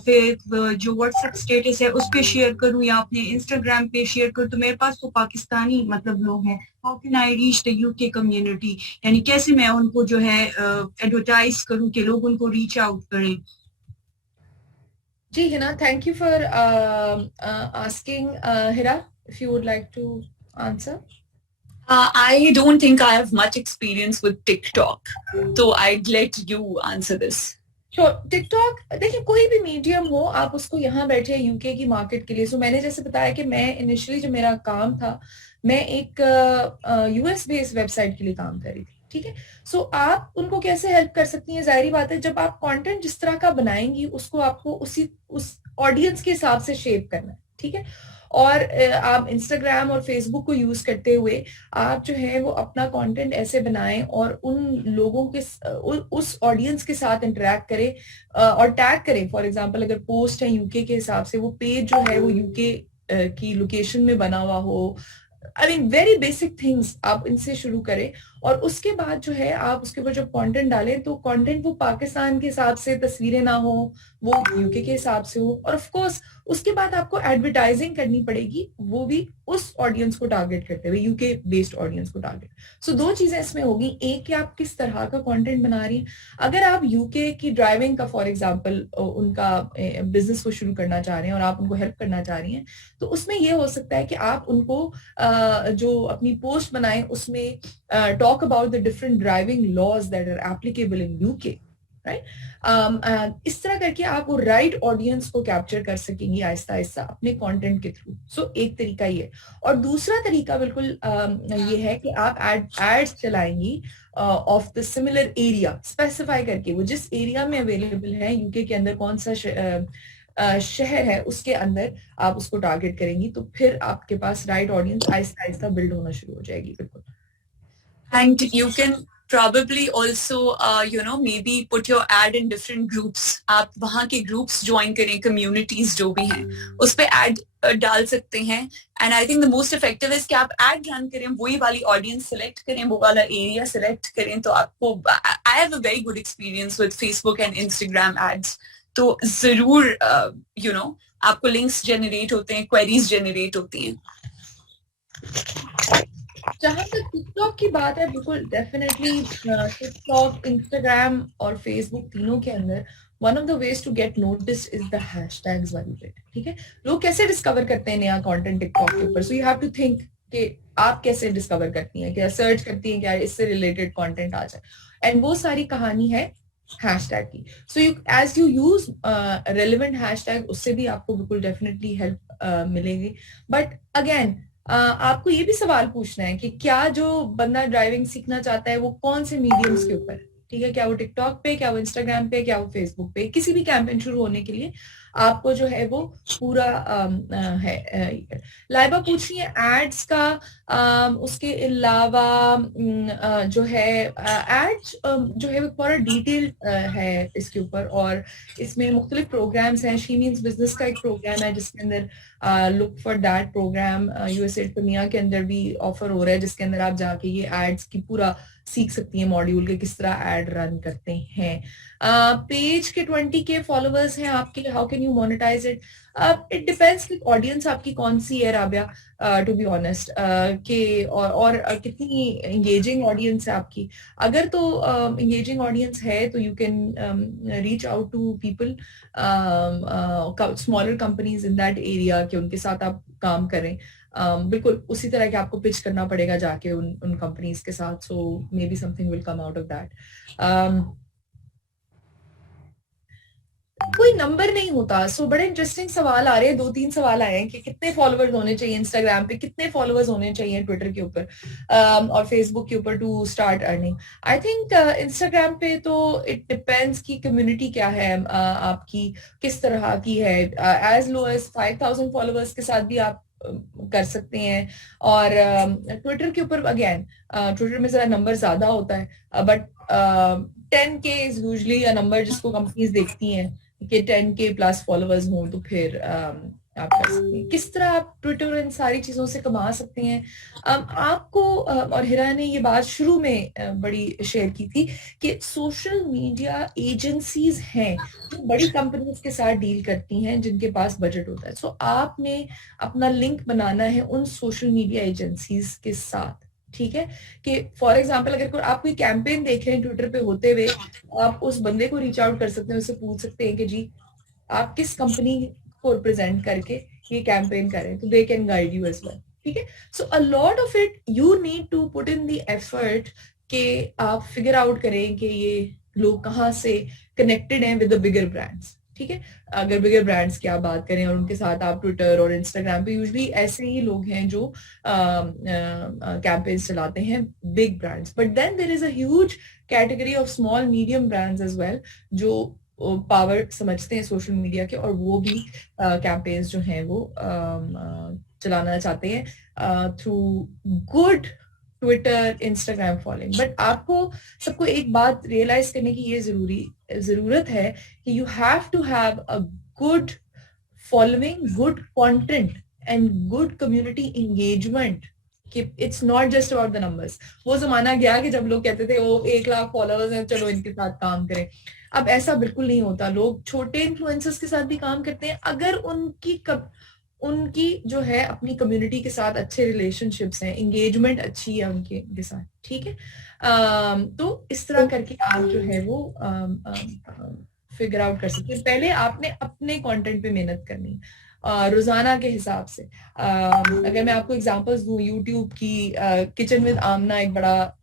फिर जो व्हाट्सएप स्टेटस है उस पे शेयर करूँ या अपने इंस्टाग्राम पे शेयर करूँ, तो मेरे पास तो पाकिस्तानी मतलब लोग हैं। How can I reach the UK community? यानी कैसे मैं उनको जो है एडवर्टाइज करूँ कि लोग उनको रीच आउट करें? जी Hina, thank you for asking. Hira, if you would like to answer. I don't think I have much experience with TikTok, so I'd let you answer this. Sure. TikTok, देखिए, कोई भी मीडियम हो, आप उसको यहाँ बैठे यूके की मार्केट के लिए, सो मैंने जैसे बताया कि मैं इनिशियली जो मेरा काम था, मैं एक यूएस बेस्ड वेबसाइट के लिए काम कर रही थी, ठीक है। सो आप उनको कैसे हेल्प कर सकती हैं? जाहिर बात है, जब आप कंटेंट जिस तरह का बनाएंगी उसको आपको उस ऑडियंस के हिसाब से शेप करना है, ठीक है। और आप इंस्टाग्राम और फेसबुक को यूज करते हुए आप जो है वो अपना कंटेंट ऐसे बनाएं और उन लोगों के उस ऑडियंस के साथ इंटरेक्ट करें और टैग करें। फॉर एग्जांपल, अगर पोस्ट है यूके के हिसाब से, वो पेज जो है वो यूके की लोकेशन में बना हुआ हो। I mean very basic things आप इनसे शुरू करें और उसके बाद जो है आप उसके ऊपर जब कंटेंट डालें तो कंटेंट वो पाकिस्तान के हिसाब से तस्वीरें ना हो, वो यूके के हिसाब से हो, और ऑफ कोर्स उसके बाद आपको एडवर्टाइजिंग करनी पड़ेगी, वो भी उस ऑडियंस को टारगेट करते हुए, यूके बेस्ड ऑडियंस को टारगेट। सो दो चीजें इसमें होगी, एक कि आप किस तरह का कंटेंट बना रही हैं। अगर आप यूके की ड्राइविंग का फॉर एग्जांपल उनका बिजनेस को शुरू करना चाह रहे हैं और आप उनको हेल्प करना चाह रही हैं, तो उसमें ये हो सकता है कि आप उनको जो अपनी पोस्ट बनाएं उसमें talk about the different driving laws that are applicable in UK, right. इस तरह करके आप वो राइट ऑडियंस को कैप्चर कर सकेंगी आहिस्ता आहिस्ता अपने कंटेंट के थ्रू। सो एक तरीका ये, और दूसरा तरीका बिल्कुल ये है कि आप एड्स चलाएंगी of the similar area, specify करके वो जिस एरिया में अवेलेबल है यूके के अंदर, कौन सा शहर है उसके अंदर आप उसको टारगेट करेंगी, तो फिर आपके पास right audience Aahista Aahista build होना शुरू हो जाएगी। बिल्कुल। And you can probably also, maybe put your ad in different groups. आप वहाँ के groups join करें, communities जो भी हैं, उस पे ad डाल सकते हैं। And I think the most effective is कि आप ad run करें, वही वाली audience select करें, वो वाला area select करें, तो आपको, I have a very good experience with Facebook and Instagram ads. तो जरूर आपको links generate होते हैं, queries generate होती हैं। जहां तक टिकटॉक की बात है, बिल्कुल डेफिनेटली टिकटॉक, इंस्टाग्राम और फेसबुक तीनों के अंदर one of the ways to get notice is the hashtags वाली बिट। ठीक है, लोग कैसे डिस्कवर करते हैं नया कंटेंट टिकटॉक के ऊपर? So you have to think कि आप कैसे डिस्कवर करती हैं, क्या सर्च करती हैं, क्या इससे रिलेटेड कंटेंट आ जाए, एंड वो सारी कहानी है हैशटैग की। So you as you use relevant hashtag, उससे भी आपको बिल्कुल डेफिनेटली हेल्प मिलेगी। बट अगेन आपको ये भी सवाल पूछना है कि क्या जो बंदा ड्राइविंग सीखना चाहता है वो कौन से मीडियम्स के ऊपर, ठीक है, क्या वो टिकटॉक पे, क्या वो इंस्टाग्राम पे, क्या वो फेसबुक पे। किसी भी कैंपेन शुरू होने के लिए आपको जो है वो पूरा है। लाइबा पूछ रही है एड्स का, उसके अलावा जो है एड्स जो है वो पूरा डिटेल है इसके ऊपर, और इसमें मुख्तलिफ प्रोग्राम्स हैं। शी मीन्स बिजनेस का एक प्रोग्राम है जिसके अंदर look for that program, USA दुनिया के अंदर भी ऑफर हो रहा है, जिसके अंदर आप जाके ये एड्स की पूरा सीख सकती हैं, मॉड्यूल के किस तरह एड रन करते हैं। पेज के 20K फॉलोअर्स हैं आपके, how can you monetize it? It depends कि ऑडियंस आपकी कौन सी है राबिया, टू बी ऑनेस्ट, के और कितनी एंगेजिंग ऑडियंस है आपकी। अगर तो एंगेजिंग ऑडियंस है तो you can reach out to people, smaller companies in that area, कि उनके साथ आप काम करें। बिल्कुल उसी तरह के आपको पिच करना पड़ेगा जाके उन कंपनीज के साथ। So may be something will come out of that. कोई नंबर नहीं होता। सो बड़े इंटरेस्टिंग सवाल आ रहे हैं, 2-3 सवाल आए हैं कि कितने फॉलोअर्स होने चाहिए इंस्टाग्राम पे, कितने फॉलोअर्स होने चाहिए ट्विटर के ऊपर और फेसबुक के ऊपर to start earning. I think Instagram पे तो इट डिपेंड्स की कम्युनिटी क्या है आपकी, किस तरह की है। एज लो एज 5,000 फॉलोअर्स के साथ भी आप कर सकते हैं। और ट्विटर के ऊपर अगेन ट्विटर में जरा नंबर ज्यादा होता है, but 10K is usually a number जिसको कंपनीज देखती हैं कि 10K प्लस फॉलोअर्स हों, तो फिर आप कर सकते हैं। किस तरह आप ट्विटर इन सारी चीजों से कमा सकते हैं आपको। और हिरा ने ये बात शुरू में बड़ी शेयर की थी कि सोशल मीडिया एजेंसीज हैं जो बड़ी कंपनीज के साथ डील करती हैं जिनके पास बजट होता है। सो आपने अपना लिंक बनाना है उन सोशल मीडिया एजेंसीज के साथ, ठीक है, कि फॉर एग्जाम्पल अगर आप कोई कैंपेन देख रहे हैं ट्विटर पे होते हुए, आप उस बंदे को रीच आउट कर सकते हैं, उससे पूछ सकते हैं कि जी आप किस कंपनी को रिप्रेजेंट करके ये कैंपेन करें, तो they can guide you as well. ठीक है, so a lot of it you need to put in the effort कि आप फिगर आउट करें कि ये लोग कहाँ से कनेक्टेड हैं विद द बिगर ब्रांड्स। ठीक है, अगर बिगर ब्रांड्स की आप बात करें और उनके साथ आप ट्विटर और इंस्टाग्राम पे यूजुअली ऐसे ही लोग हैं जो कैंपेन्स चलाते हैं, big brands. But then there is a huge category of small medium brands as well जो पावर समझते हैं सोशल मीडिया के, और वो भी कैंपेन्स जो हैं वो चलाना चाहते हैं through good Twitter Instagram following. But आपको सबको एक बात रियलाइज करने की ये जरूरत है कि you have to have a good following, good content and good community engagement कि it's not just about the numbers. वो जमाना गया कि जब लोग कहते थे वो 1 लाख फॉलोअर्स हैं, चलो इनके साथ काम करें। अब ऐसा बिल्कुल नहीं होता। लोग छोटे इन्फ्लुएंसर्स के साथ भी काम करते हैं अगर उनकी जो है अपनी कम्युनिटी के साथ अच्छे रिलेशनशिप्स हैं, एंगेजमेंट अच्छी है उनके साथ, ठीक है। तो इस तरह करके आप जो है वो फिगर आउट कर सकते हैं। पहले आपने अपने कंटेंट पे मेहनत करनी है रोजाना के हिसाब से। अगर मैं आपको एग्जांपल्स दूं, यूट्यूब की किचन विद आमना एक बड़ा,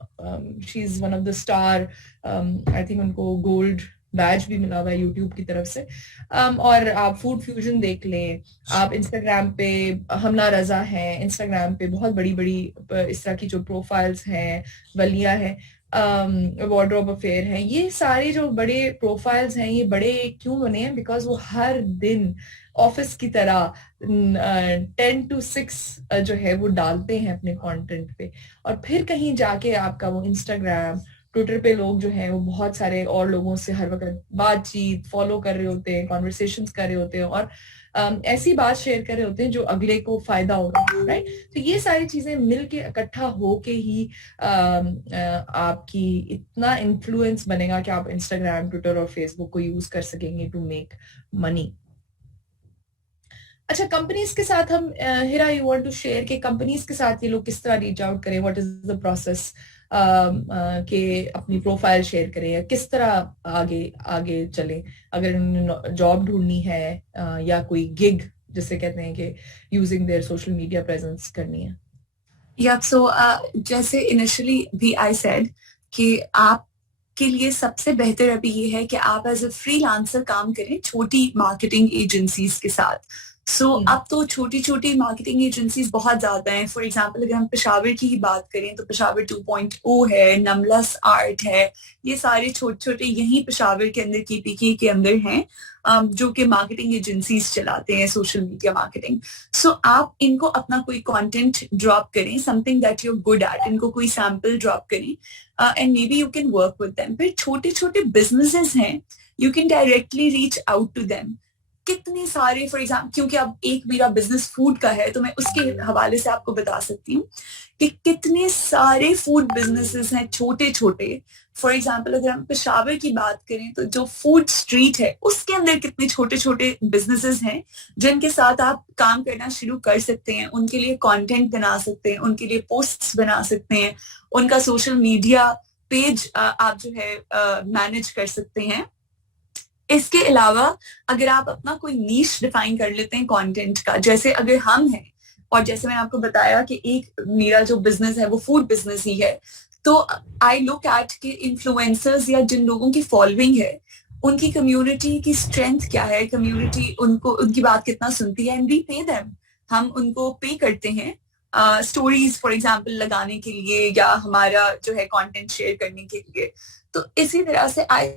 she is one of the star, I think उनको गोल्ड बैच भी मिला हुआ है यूट्यूब की तरफ से। और आप फूड फ्यूजन देख लें, आप इंस्टाग्राम पे हमना रजा है, इंस्टाग्राम पे बहुत बड़ी बड़ी इस तरह की जो प्रोफाइल्स हैं, वलिया है, वार्डरोब अफेयर है, ये सारे जो बड़े प्रोफाइल्स हैं ये बड़े क्यों बने हैं? बिकॉज वो हर दिन ऑफिस की तरह 10 to 6 जो है वो डालते हैं अपने कंटेंट पे, और फिर कहीं जाके आपका वो इंस्टाग्राम ट्विटर पे लोग जो हैं वो बहुत सारे और लोगों से हर वक्त बातचीत फॉलो कर रहे होते हैं, कॉन्वर्सेशंस कर रहे होते हैं, और ऐसी बात शेयर कर रहे होते हैं जो अगले को फायदा हो रहा है, राइट। तो ये सारी चीजें मिलके इकट्ठा होके ही आपकी इतना इन्फ्लुएंस बनेगा कि आप इंस्टाग्राम, ट्विटर और फेसबुक को यूज कर सकेंगे टू मेक मनी। अच्छा, कंपनीज के साथ हम, हिरा यू वांट टू शेयर कि कंपनीज के साथ ये लोग किस तरह रीच आउट करें, व्हाट इज द प्रोसेस के अपनी प्रोफाइल शेयर करें, या किस तरह आगे आगे चलें अगर उन्हें जॉब ढूंढनी है या कोई गिग जिसे कहते हैं कि using their social media presence करनी है। या सो जैसे इनिशियली भी आई सेड कि आप के लिए सबसे बेहतर अभी ये है कि आप एज अ फ्रीलांसर काम करें छोटी मार्केटिंग एजेंसीज के साथ। अब तो छोटी छोटी मार्केटिंग एजेंसीज बहुत ज्यादा हैं। फॉर एग्जांपल अगर हम पेशावर की ही बात करें तो पेशावर 2.0 है, नमलस आर्ट है, ये सारे छोटे छोटे यही पेशावर के अंदर KPK के अंदर हैं जो कि मार्केटिंग एजेंसीज चलाते हैं सोशल मीडिया मार्केटिंग। आप इनको अपना कोई कंटेंट ड्रॉप करें, something that you are good at, इनको कोई सैंपल ड्रॉप करें and maybe you can work with them. फिर छोटे छोटे बिजनेसेस हैं, you can directly reach out to them. कितने सारे, फॉर एग्जाम्पल, क्योंकि अब एक मेरा बिजनेस फूड का है तो मैं उसके हवाले से आपको बता सकती हूँ कि कितने सारे फूड बिजनेसेस हैं छोटे छोटे। फॉर एग्जाम्पल अगर हम पेशावर की बात करें तो जो फूड स्ट्रीट है उसके अंदर कितने छोटे छोटे बिजनेसेस हैं जिनके साथ आप काम करना शुरू कर सकते हैं, उनके लिए कंटेंट बना सकते हैं, उनके लिए पोस्ट्स बना सकते हैं, उनका सोशल मीडिया पेज आप जो है मैनेज कर सकते हैं। इसके अलावा अगर आप अपना कोई नीश डिफाइन कर लेते हैं कंटेंट का, जैसे अगर हम हैं और जैसे मैंने आपको बताया कि एक मेरा जो बिजनेस है वो फूड बिजनेस ही है, तो आई लुक एट के इन्फ्लुएंसर्स या जिन लोगों की फॉलोइंग है उनकी कम्युनिटी की स्ट्रेंथ क्या है, कम्युनिटी उनको उनकी बात कितना सुनती है, एंड वी पे देम, हम उनको पे करते हैं स्टोरीज फॉर एग्जाम्पल लगाने के लिए या हमारा जो है कंटेंट शेयर करने के लिए। तो इसी तरह से आई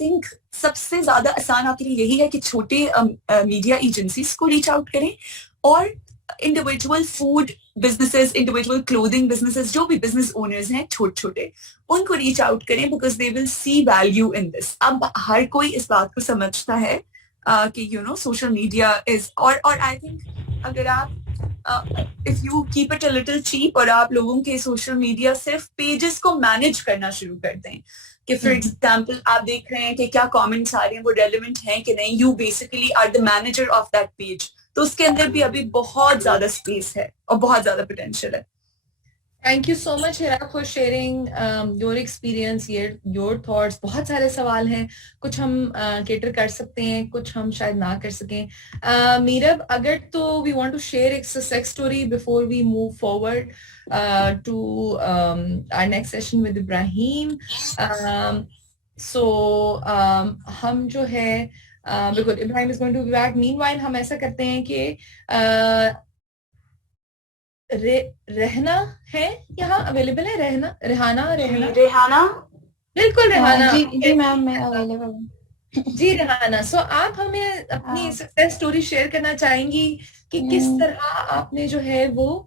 थिंक सबसे ज्यादा आसान आपके लिए यही है कि छोटे मीडिया एजेंसीज को रीच आउट करें और individual food businesses, individual clothing businesses, जो भी बिजनेस ओनर्स हैं छोटे छोटे, उनको रीच आउट करें because they will see value in this. अब हर कोई इस बात को समझता है कि you know social media is, और आई थिंक अगर आप if you keep it a little cheap और आप लोगों के सोशल मीडिया सिर्फ पेजेस को मैनेज करना शुरू कर दें कि फॉर एग्जाम्पल आप देख रहे हैं कि क्या कमेंट्स आ रहे हैं वो रेलेवेंट हैं कि नहीं, you basically are the manager of that page, तो उसके अंदर भी अभी बहुत ज्यादा स्पेस है और बहुत ज्यादा पोटेंशियल है। Thank you so much Hira for sharing your experience, your thoughts. बहुत सारे सवाल हैं, कुछ हम केटर कर सकते हैं, कुछ हम शायद ना कर सकें। मीरब, अगर तो वी वांट टू शेयर एक success story before we move forward to our next session with Ibrahim. हम जो है बिल्कुल Ibrahim is going to be back. Meanwhile हम ऐसा करते हैं कि रहना है यहाँ अवेलेबल है, रेहाना बिल्कुल रेहाना जी मैम मैं अवेलेबल हूँ। जी रेहाना, आप हमें अपनी सक्सेस स्टोरी शेयर करना चाहेंगी कि किस तरह आपने जो है वो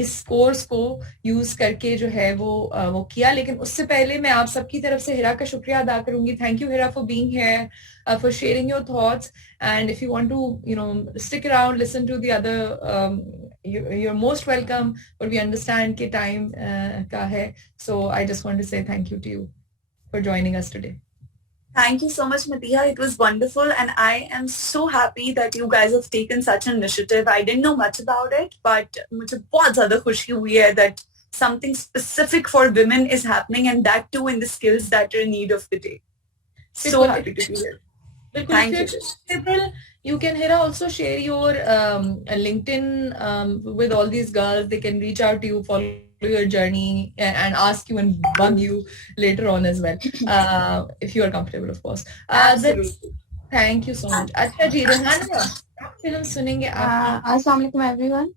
इस कोर्स को यूज करके जो है वो किया। लेकिन उससे पहले मैं आप सबकी तरफ से हिरा का शुक्रिया अदा करूंगी। Thank you Hira for being here, for sharing your thoughts, and if you want to stick around, listen to the other, you're most welcome, but we understand कि time का है, so I just want to say thank you to you for joining us today. Thank you so much, Matiha. It was wonderful, and I am so happy that you guys have taken such an initiative. I didn't know much about it, but मुझे बहुत ज़्यादा खुशी हुई है that something specific for women is happening, and that too in the skills that are in need of the day. So happy to be here. Thank you. April, you can Hira also share your LinkedIn with all these girls. They can reach out to you, follow your journey, and ask you and bug you later on as well, if you are comfortable, of course. Absolutely. Thank you so much. अच्छा जी, रेहाना, आप film सुनेंगे आप? अस्सलाम वालेकुम everyone.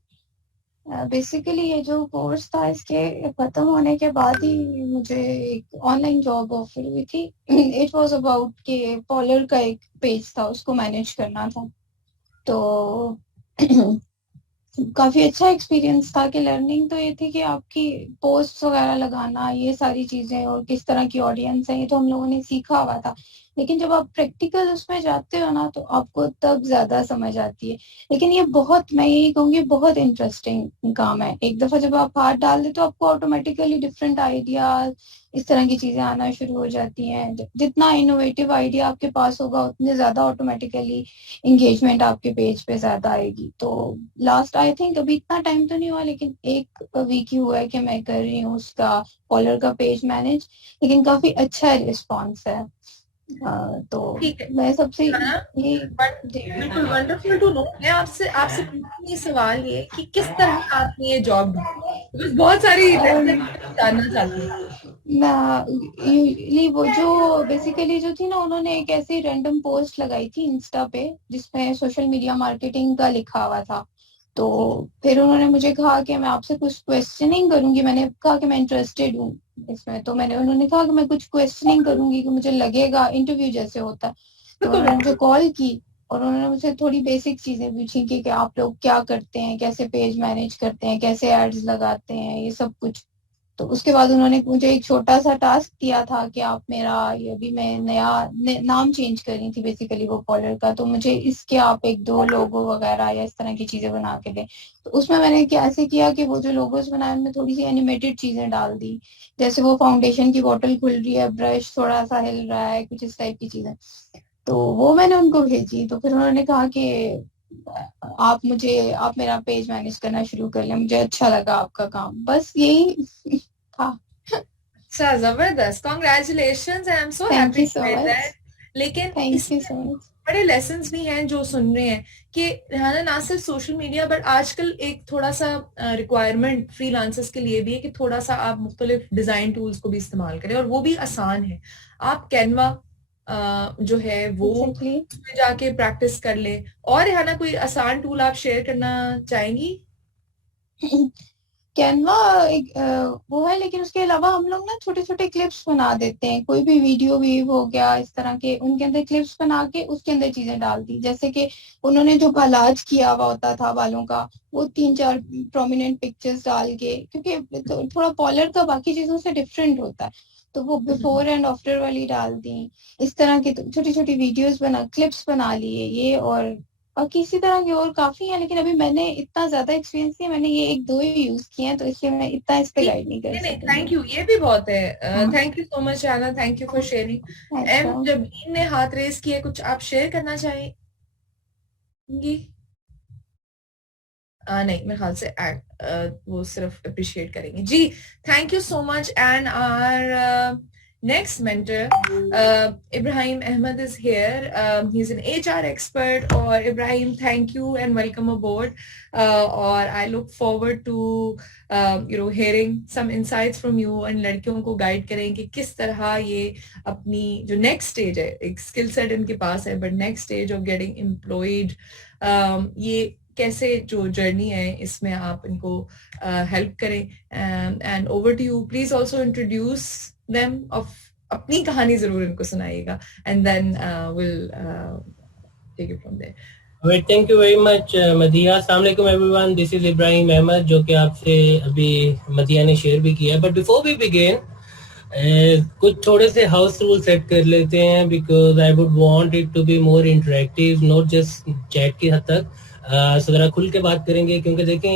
Basically ये जो course था इसके खत्म होने के बाद ही मुझे एक ऑनलाइन जॉब ऑफर हुई थी। इट वाज अबाउट के पॉलर का एक पेज था, उसको मैनेज करना था। तो काफी अच्छा एक्सपीरियंस था कि लर्निंग तो ये थी कि आपकी पोस्ट वगैरह लगाना, ये सारी चीजें और किस तरह की ऑडियंस है, ये तो हम लोगों ने सीखा हुआ था। लेकिन जब आप प्रैक्टिकल उसमें जाते हो ना, तो आपको तब ज्यादा समझ आती है। लेकिन ये बहुत, मैं यही कहूँगी, बहुत इंटरेस्टिंग काम है। एक दफा जब आप हाथ डाल दे तो आपको ऑटोमेटिकली डिफरेंट आइडियाज, इस तरह की चीजें आना शुरू हो जाती हैं। जितना इनोवेटिव आइडिया आपके पास होगा, उतने ज्यादा ऑटोमेटिकली एंगेजमेंट आपके पेज पे ज्यादा आएगी। तो लास्ट आई थिंक अभी इतना टाइम तो नहीं हुआ, लेकिन एक वीक ही हुआ है कि मैं कर रही हूँ उसका पॉलर का पेज मैनेज, लेकिन काफी अच्छा रिस्पॉन्स है। तो मैं सबसे बिल्कुल वंडरफुल टू नो। मैं आपसे ये सवाल ये कि किस तरह आपने ये जॉब ढूंढी, बहुत सारी जानना चाहती हूँ। यूजली वो जो बेसिकली जो थी ना, उन्होंने एक ऐसी रैंडम पोस्ट लगाई थी इंस्टा पे जिसमें सोशल मीडिया मार्केटिंग का लिखा हुआ था। तो फिर उन्होंने मुझे कहा कि मैं आपसे कुछ क्वेश्चनिंग करूंगी। मैंने कहा कि मैं इंटरेस्टेड हूँ इसमें, तो उन्होंने कहा कि मैं कुछ क्वेश्चनिंग करूंगी कि मुझे लगेगा इंटरव्यू जैसे होता है। तो उन्होंने मुझे कॉल की और उन्होंने मुझसे थोड़ी बेसिक चीजें पूछी कि आप लोग क्या करते हैं, कैसे पेज मैनेज करते हैं, कैसे एड्स लगाते हैं, ये सब कुछ। तो उसके बाद उन्होंने मुझे एक छोटा सा टास्क दिया था कि आप मेरा, ये अभी मैं नया नाम चेंज कर रही थी बेसिकली वो पॉलर का, तो मुझे इसके आप एक दो लोगो वगैरह या इस तरह की चीजें बना के दें। तो उसमें मैंने कैसे किया कि वो जो लोगोज बनाए उनमें थोड़ी सी एनिमेटेड चीजें डाल दी, जैसे वो फाउंडेशन की बोतल खुल रही है, ब्रश थोड़ा सा हिल रहा है, कुछ इस टाइप की चीजें। तो वो मैंने उनको भेजी। तो फिर उन्होंने कहा कि आप मेरा पेज मैनेज करना शुरू कर लें, मुझे अच्छा लगा आपका काम। बस यही था। अच्छा, जबरदस्त, congratulations, I am so happy to hear that. लेकिन इसमें बड़े लेसन्स भी हैं जो सुन रहे हैं कि रिहाना ना सिर्फ सोशल मीडिया, बट आजकल एक थोड़ा सा रिक्वायरमेंट फ्रीलांसर्स के लिए भी है कि थोड़ा सा आप मुख्तलिफ डिजाइन टूल्स को भी इस्तेमाल करें, और वो भी आसान है। आप कैनवा जो है वो उसमें जाके प्रैक्टिस कर ले। और रिहाना कोई आसान टूल आप शेयर करना चाहेंगी? कैनवा एक वो है, लेकिन उसके अलावा हम लोग ना छोटे छोटे क्लिप्स बना देते हैं। कोई भी वीडियो वीव हो गया इस तरह के, उनके अंदर क्लिप्स बना के उसके अंदर चीजें डाल दी। जैसे कि उन्होंने जो इलाज किया हुआ होता था बालों का, वो 3-4 प्रोमिनेंट पिक्चर्स डाल के, क्योंकि थोड़ा पॉलर का बाकी चीजों से डिफरेंट होता है, तो वो बिफोर एंड आफ्टर वाली डाल दी। इस तरह की छोटी छोटी वीडियोस क्लिप्स बना लिए ये, और किसी तरह के और काफी है। लेकिन अभी मैंने इतना ज्यादा एक्सपीरियंस किया, मैंने ये 1-2 ही यूज किए हैं, तो इसलिए मैं इतना इस पे गाइड नहीं कर सकती। थैंक यू, ये भी बहुत है। Thank you so much Rana, thank you for sharing. एम जबीन ने हाथ रेस किया, कुछ आप शेयर करना चाहेंगी? नहीं, मेरे ख्याल से वो सिर्फ अप्रिशिएट करेंगे। जी, thank you so much. And our next mentor, Ibrahim Ahmed, is here. He's an HR expert. Or Ibrahim, thank you and welcome aboard. Or I look forward to hearing some insights from you, and लड़कियों को guide करें कि किस तरह ये अपनी जो next stage है, एक स्किल सेट इनके पास है, but next stage of getting employed, ये कैसे जो जर्नी है इसमें आप इनको हेल्प करें। And over to you, please also introduce them of अपनी कहानी जरूर इनको सुनाइएगा, and then we'll take it from there. Alright, thank you very much, मदिया. अस्सलाम वालेकुम everyone. This is Ibrahim Ahmad, जो कि आपसे अभी मदिया ने शेयर भी किया. But before we begin, कुछ थोड़े से हाउस रूल सेट कर लेते हैं, because I would want it to be more interactive, not just chat की हद तक. So ज़रा खुल के बात करेंगे, क्योंकि देखें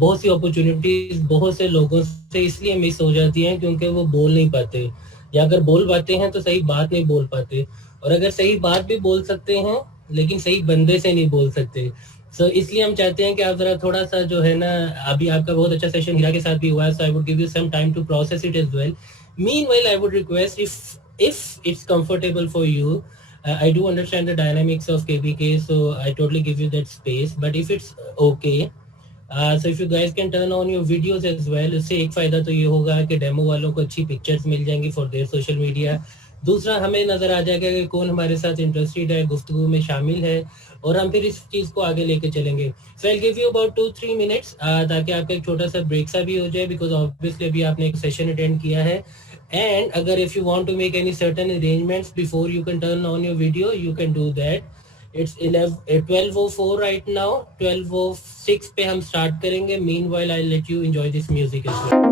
बहुत सी अपॉर्चुनिटीज बहुत से लोगों से इसलिए मिस हो जाती हैं क्योंकि वो बोल नहीं पाते, या अगर बोल पाते हैं तो सही बात नहीं बोल पाते, और अगर सही बात भी बोल सकते हैं लेकिन सही बंदे से नहीं बोल सकते. सो इसलिए हम चाहते हैं कि आप जरा थोड़ा सा जो है ना, अभी आपका बहुत अच्छा सेशन हीरा के साथ भी हुआ है, so I would give you some time to process it as well. Meanwhile I would request, if it's comfortable for you, I do understand the dynamics of KBK, so I totally give you that space, but if it's okay, so if you guys can turn on your videos as well, उससे एक फ़ायदा तो ये होगा कि demo वालों को अच्छी पिक्चर्स मिल जाएंगी फॉर देयर सोशल मीडिया. दूसरा, हमें नज़र आ जाएगा कि कौन हमारे साथ इंटरेस्टेड है, गुफ्तगू में शामिल है, और हम फिर इस चीज़ को आगे लेके चलेंगे. So I give you about 2-3 minutes, ताकि आपका एक छोटा सा ब्रेक सा भी हो जाए, बिकॉज ऑब्वियसली अभी आपने एक सेशन अटेंड किया है. एंड अगर if you want to make any certain arrangements before you can turn on your video, you can do that. It's 12:04 right now. 12:06 पे हम स्टार्ट करेंगे. Meanwhile I let you enjoy this music as well.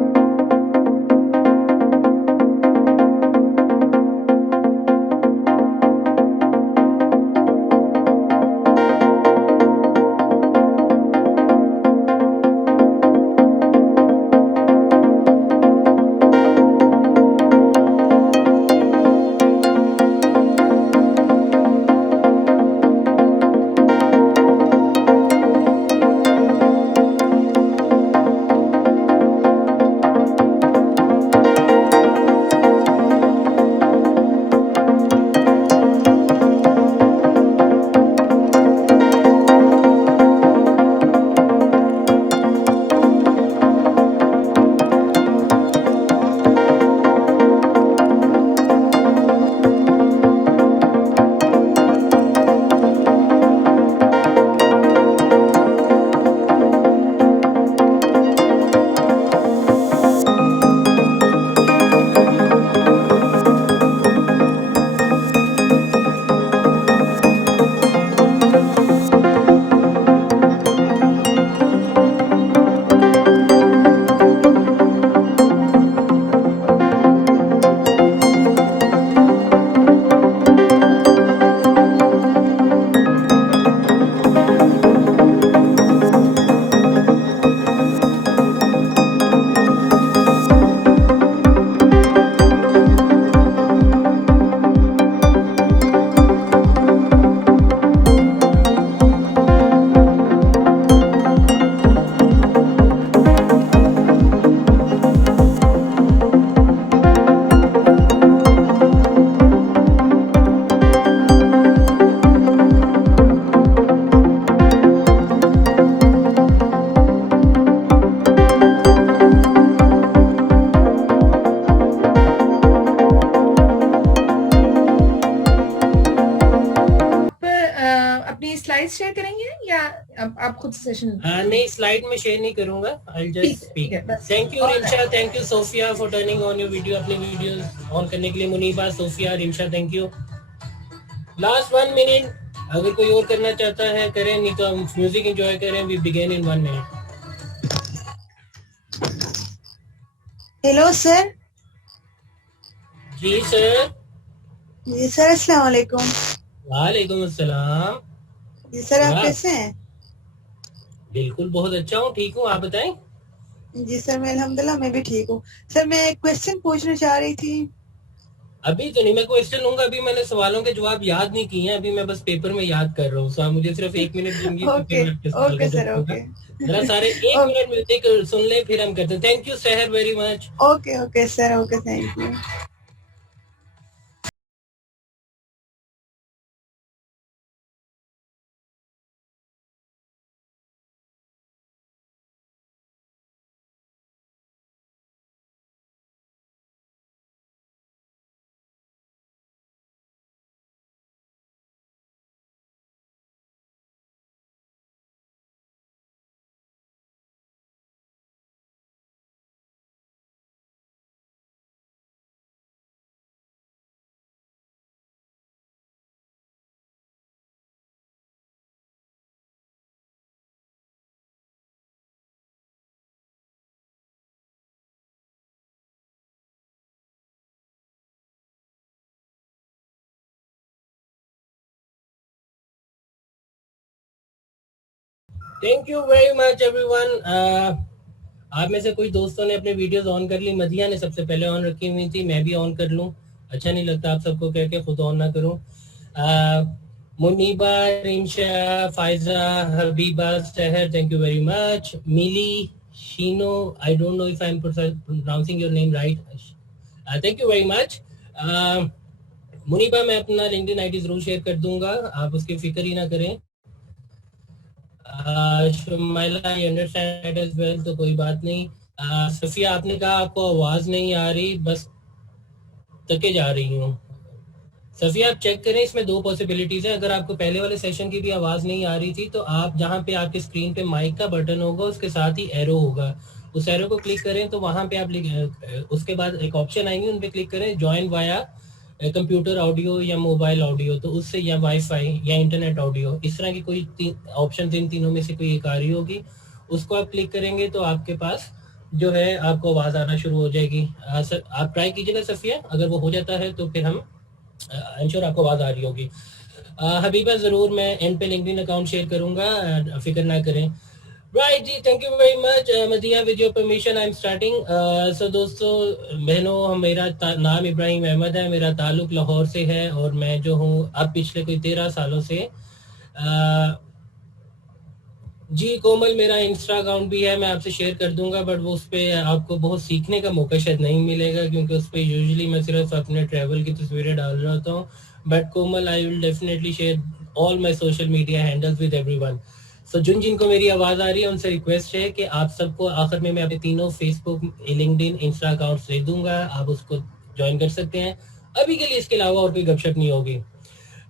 अपनी slides share करेंगे या आप खुद session? नहीं, slide में शेयर नहीं करूंगा. I just speak. Thank you Rinsha, thank you Sophia for turning on your video. अपनी वीडियो ऑन करने के लिए Muniba, Sophia, Rinsha, thank you. Last 1 minute, अगर कोई और करना चाहता है करें, नहीं तो हम म्यूजिक एंजॉय करें. We begin in 1 minute. Hello sir. जी सर. जी सर, अस्सलाम वालेकुम. वालेकुम अस्सलाम. जी सर, आप वाह. कैसे हैं? बिल्कुल बहुत अच्छा हूँ, ठीक हूँ. आप बताएं. जी सर, मैं अल्हम्दुलिल्लाह मैं भी ठीक हूँ. सर, मैं एक क्वेश्चन पूछना चाह रही थी. अभी तो नहीं मैं क्वेश्चन लूंगा, अभी मैंने सवालों के जवाब याद नहीं किए हैं, अभी मैं बस पेपर में याद कर रहा हूँ. सो आप मुझे सिर्फ 1 मिनट देंगी तो फिर ओके मैं आपके सवाल का ओके सर. जवाब दूंगा. ओके जरा सारे 1 मिनट म्यूजिक सुन ले, फिर हम करते हैं. थैंक यू सहर very much. Okay okay sir. Okay, thank you. Thank you very much everyone. आप में से कुछ दोस्तों ने अपने वीडियोस ऑन कर ली, मदिया ने सबसे पहले ऑन रखी हुई थी, मैं भी ऑन कर लूं, अच्छा नहीं लगता आप सबको कह के खुद ऑन ना करूं। Muniba, Rimsha, Faiza, Habiba, Sehar, thank you very much. Mili, Sheeno, I don't know if I am pronouncing your name right, thank you very much. Muniba, मैं अपना लिंक्डइन आईडी जरूर शेयर कर दूंगा, आप उसकी फिक्र ही ना करें। Shumaila, I understand as well, तो कोई बात नहीं। सफिया, आपने कहा आपको आवाज नहीं आ रही, बस तके जा रही हूँ। सफिया, आप चेक करें, इसमें दो पॉसिबिलिटीज है। अगर आपको पहले वाले सेशन की भी आवाज नहीं आ रही थी तो आप जहाँ पे आपके स्क्रीन पे माइक का बटन होगा उसके साथ ही एरो होगा, उस एरो को क्लिक करें तो वहां पे आप उसके बाद एक ऑप्शन आएंगे, उन पे क्लिक करें ज्वाइन वाया कंप्यूटर ऑडियो या मोबाइल ऑडियो, तो उससे या वाईफाई या इंटरनेट ऑडियो, इस तरह की कोई ऑप्शन इन तीनों में से कोई एक आ रही होगी, उसको आप क्लिक करेंगे तो आपके पास जो है आपको आवाज आना शुरू हो जाएगी। सर आप ट्राई कीजिएगा सफिया, अगर वो हो जाता है तो फिर हम आई एम श्योर आपको आवाज आ रही होगी। हबीबा, जरूर मैं एंड पे लिंक्डइन अकाउंट शेयर करूंगा, फिक्र ना करें। राइट जी, thank you very much Madiya, with your permission I am starting. So दोस्तों बहनों, मेरा नाम इब्राहिम अहमद है, मेरा ताल्लुक लाहौर से है और मैं जो हूँ अब पिछले कोई 13 सालों से जी कोमल, मेरा इंस्टा अकाउंट भी है, मैं आपसे शेयर कर दूंगा, बट वो उस पर आपको बहुत सीखने का मौका शायद नहीं मिलेगा क्योंकि उस पर यूजुअली मैं सिर्फ अपने ट्रैवल की तस्वीरें डाल रहा होता हूँ। But Komal, I will definitely share all my social media handles with everyone. So जिनको मेरी आवाज आ रही है उनसे रिक्वेस्ट है कि आप सबको आखिर में मैं अपने तीनों फेसबुक, लिंक्डइन, इंस्टा अकाउंट्स दे दूंगा, आप उसको ज्वाइन कर सकते हैं। अभी के लिए इसके अलावा और कोई गपशप नहीं होगी।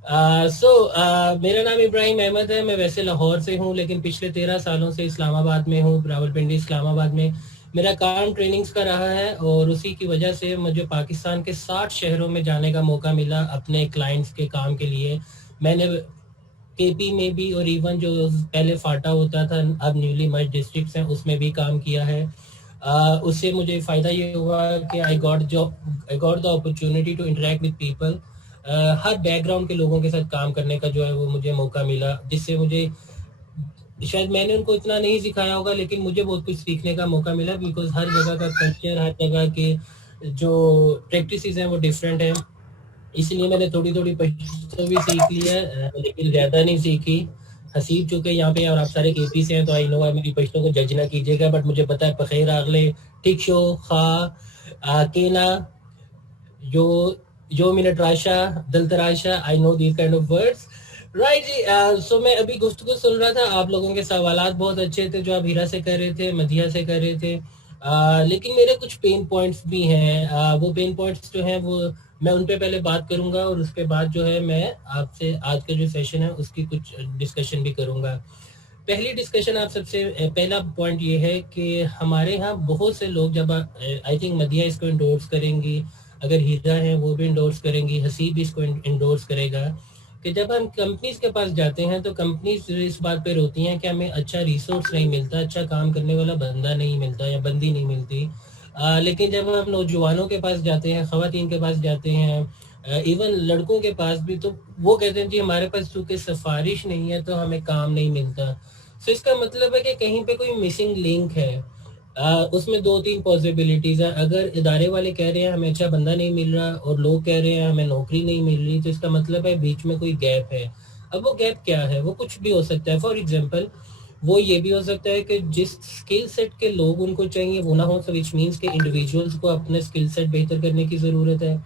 मेरा नाम इब्राहिम अहमद है, मैं वैसे लाहौर से हूँ लेकिन पिछले 13 सालों से इस्लामाबाद में हूँ, रावलपिंडी इस्लामाबाद में। मेरा काम ट्रेनिंग्स का रहा है और उसी की वजह से मुझे पाकिस्तान के 60 शहरों में जाने का मौका मिला अपने क्लाइंट्स के काम के लिए। मैंने केपी में भी और इवन जो पहले फाटा होता था, अब न्यूली मर्ज डिस्ट्रिक्ट्स हैं, उसमें भी काम किया है। उससे मुझे फ़ायदा ये हुआ कि I got the opportunity to interact with people. हर बैकग्राउंड के लोगों के साथ काम करने का जो है वो मुझे मौका मिला, जिससे मुझे शायद मैंने उनको इतना नहीं सिखाया होगा लेकिन मुझे बहुत कुछ सीखने का मौका मिला, बिकॉज हर जगह का कल्चर, हर जगह के जो प्रैक्टिसेस हैं वो डिफरेंट हैं। इसलिए मैंने थोड़ी थोड़ी पश्तो भी सीख ली है, लेकिन ज़्यादा नहीं सीखी। हसीब चुके यहाँ पे और आप सारे केपी से हैं तो आई नो मेरी पश्तो को जज ना कीजिएगा, बट मुझे पता है पखेर आगले, ठीक शो, खा, केना, जो मिनट राशा, दल तराशा, I know these kind of words. Right जी, सो मैं अभी गुफ्तगू सुन रहा था, आप लोगों के सवालात बहुत अच्छे थे जो आप हीरा से कर रहे थे, मदिया से कर रहे थे, लेकिन मेरे कुछ पेन पॉइंट्स भी हैं। वो पेन पॉइंट्स जो हैं वो मैं उन पे पहले बात करूंगा और उसके बाद जो है मैं आपसे आज का जो सेशन है उसकी कुछ डिस्कशन भी करूंगा। पहली डिस्कशन आप सबसे पहला पॉइंट ये है कि हमारे यहाँ बहुत से लोग, जब आई थिंक मदिया इसको इंडोर्स करेंगी, अगर हीरा है वो भी इंडोर्स करेंगी, हसीब भी इसको इंडोर्स करेगा, कि जब हम कंपनीज के पास जाते हैं तो कंपनीज इस बात पे रोती हैं कि हमें अच्छा रिसोर्स नहीं मिलता, अच्छा काम करने वाला बंदा नहीं मिलता या बंदी नहीं मिलती। लेकिन जब हम नौजवानों के पास जाते हैं, ख़वातीन के पास जाते हैं, इवन लड़कों के पास भी, तो वो कहते हैं जी हमारे पास चूँकि सिफारिश नहीं है तो हमें काम नहीं मिलता। सो इसका मतलब है कि कहीं पे कोई मिसिंग लिंक है। उसमें 2-3 पॉसिबिलिटीज़ है। अगर इदारे वाले कह रहे हैं हमें अच्छा बंदा नहीं मिल रहा और लोग कह रहे हैं हमें नौकरी नहीं मिल रही, तो इसका मतलब है बीच में कोई गैप है। अब वो गैप क्या है? वो कुछ भी हो सकता है। फॉर एग्जांपल वो ये भी हो सकता है कि जिस स्किल सेट के लोग उनको चाहिए वो ना हो, so which means कि इंडिविजुअल्स को अपने स्किल सेट बेहतर करने की ज़रूरत है।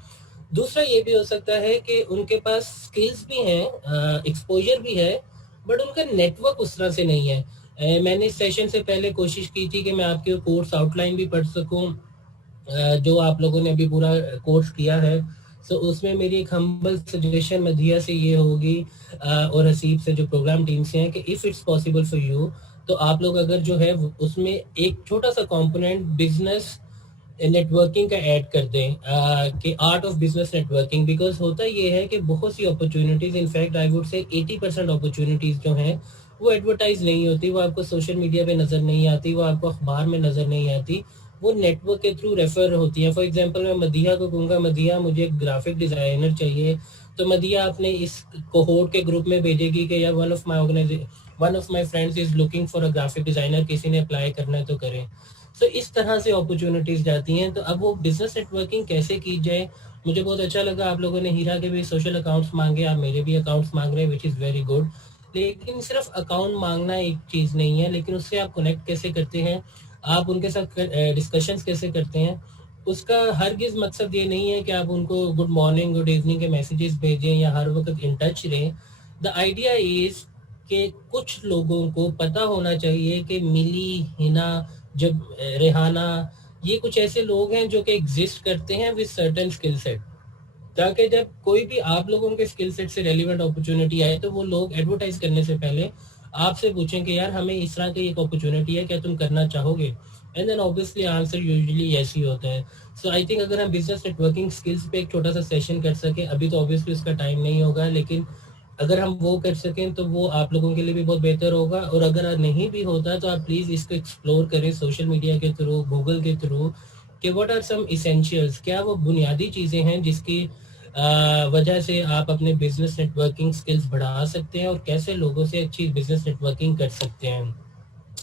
दूसरा ये भी हो सकता है कि उनके पास स्किल्स भी हैं, एक्सपोजर भी है, बट उनका नेटवर्क उस तरह से नहीं है। मैंने इस सेशन से पहले कोशिश की थी कि मैं आपके कोर्स आउटलाइन भी पढ़ सकूं, जो आप लोगों ने अभी पूरा कोर्स किया है। सो उसमें मेरी एक हम्बल सजेशन मदिया से ये होगी और हसीब से, जो प्रोग्राम टीम से हैं, कि if it's possible for you, तो आप लोग अगर जो है उसमें एक छोटा सा कंपोनेंट बिजनेस नेटवर्किंग का ऐड कर दें, कि art of business networking. Because होता ये है कि बहुत सी opportunities, in fact I would say 80% opportunities जो हैं वो एडवर्टाइज नहीं होती, वो आपको सोशल मीडिया पे नज़र नहीं आती, वो आपको अखबार में नज़र नहीं आती, वो नेटवर्क के थ्रू रेफर होती हैं। फॉर एग्जांपल मैं मदिया को कहूँगा, मदिया मुझे ग्राफिक डिज़ाइनर चाहिए, तो मदिया अपने इस कोहोर्ट के ग्रुप में भेजेगी कि यार one of my one of my friends is looking for a graphic designer, किसी ने अप्लाई करना है तो करें। सो इस तरह से अपॉर्चुनिटीज जाती हैं। तो अब वो बिजनेस नेटवर्किंग कैसे की जाए, मुझे बहुत अच्छा लगा आप लोगों ने हीरा के भी सोशल अकाउंट्स मांगे, आप मेरे भी अकाउंट्स मांग रहे हैं, विच इज़ वेरी गुड। लेकिन सिर्फ अकाउंट मांगना एक चीज़ नहीं है, लेकिन उससे आप कनेक्ट कैसे करते हैं, आप उनके साथ डिस्कशंस कैसे करते हैं, उसका हरगिज मकसद ये नहीं है कि आप उनको गुड मॉर्निंग गुड इवनिंग के मैसेजेस भेजें या हर वक्त इन टच रहें। द आइडिया इज कि कुछ लोगों को पता होना चाहिए कि मिली, हिना, जब रेहाना, ये कुछ ऐसे लोग हैं जो कि एग्जिस्ट करते हैं विद सर्टेन स्किल सेट, ताकि जब कोई भी आप लोगों के स्किल सेट से रेलिवेंट अपॉर्चुनिटी आए तो वो लोग एडवर्टाइज करने से पहले आपसे पूछें कि यार हमें इस तरह की एक अपॉर्चुनिटी है, क्या तुम करना चाहोगे? And then obviously answer usually yes ही होता है। सो आई थिंक अगर हम बिजनेस नेटवर्किंग स्किल्स पे एक छोटा सा सेशन कर सकें, अभी तो ऑब्वियसली उसका टाइम नहीं होगा, लेकिन अगर हम वो कर सकें तो वो आप लोगों के लिए भी बहुत बेहतर होगा। और अगर नहीं भी होता तो आप प्लीज़ इसको एक्सप्लोर करें सोशल मीडिया के थ्रू, गूगल के थ्रू, कि व्हाट आर सम इसेंशियल्स, क्या वो बुनियादी चीज़ें हैं जिसकी वजह से आप अपने बिजनेस नेटवर्किंग स्किल्स बढ़ा सकते हैं और कैसे लोगों से अच्छी बिजनेस नेटवर्किंग कर सकते हैं।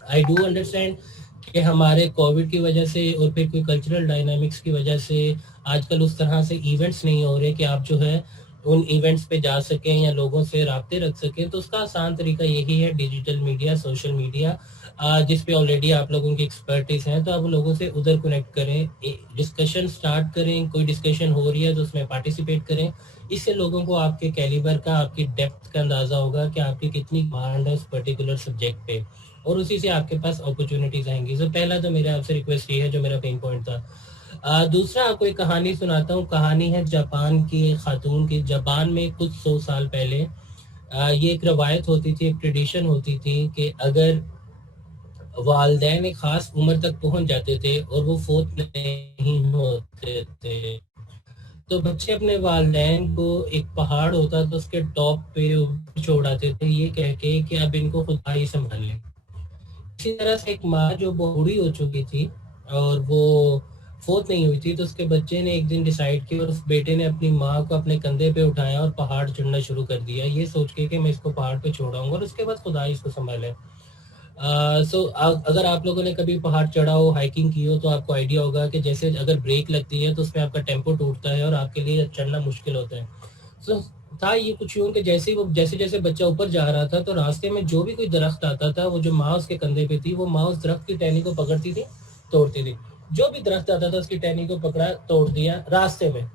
आई डू अंडरस्टैंड कि हमारे कोविड की वजह से और फिर कोई कल्चरल डायनामिक्स की वजह से आजकल उस तरह से इवेंट्स नहीं हो रहे कि आप जो है उन इवेंट्स पे जा सकें या लोगों से राब्ते रख सकें। तो उसका आसान तरीका यही है डिजिटल मीडिया, सोशल मीडिया, जिस पे ऑलरेडी आप लोगों की एक्सपर्टीज हैं, तो आप लोगों से उधर कनेक्ट करें, डिस्कशन स्टार्ट करें, कोई डिस्कशन हो रही है तो उसमें पार्टिसिपेट करें। इससे लोगों को आपके कैलिबर का, आपकी डेप्थ का अंदाजा होगा कि आपकी कितनी डिमांड है उस पर्टिकुलर सब्जेक्ट पे, और उसी से आपके पास अपॉर्चुनिटीज आएंगी। तो पहला तो मेरा आपसे रिक्वेस्ट ये है, जो मेरा पेन पॉइंट था। दूसरा आपको एक कहानी सुनाता हूँ। कहानी है जापान की खातून की। जापान में कुछ 100 साल पहले ये एक रवायत होती थी, एक ट्रेडिशन होती थी कि अगर वालिदैन एक खास उम्र तक पहुंच जाते थे और वो फोत नहीं होते थे, तो बच्चे अपने वालिदैन को, एक पहाड़ होता था उसके टॉप पे ऊपर छोड़ाते थे, ये कह के कि अब इनको खुदा ही संभाल ले। इसी तरह से एक माँ जो बूढ़ी हो चुकी थी और वो फोत नहीं हुई थी, तो उसके बच्चे ने एक दिन डिसाइड किया और उस बेटे ने अपनी माँ को अपने कंधे पे उठाया और पहाड़ चढ़ना शुरू कर दिया, ये सोच के कि मैं इसको पहाड़ पे छोड़ाऊंगा और उसके बाद खुदा इसको संभाले। सो अगर आप लोगों ने कभी पहाड़ चढ़ा हो, हाइकिंग की हो, तो आपको आइडिया होगा कि जैसे अगर ब्रेक लगती है तो उसमें आपका टेम्पो टूटता है और आपके लिए चढ़ना मुश्किल होता है। सो था ये कुछ यूं कि जैसे जैसे बच्चा ऊपर जा रहा था तो रास्ते में जो भी कोई दरख्त आता था, वो जो माँ उसके कंधे पे थी, वो माँ उस दरख्त की टहनी को पकड़ती थी, तोड़ती थी। जो भी दरख्त आता था उसकी टहनी को पकड़ा, तोड़ दिया रास्ते में।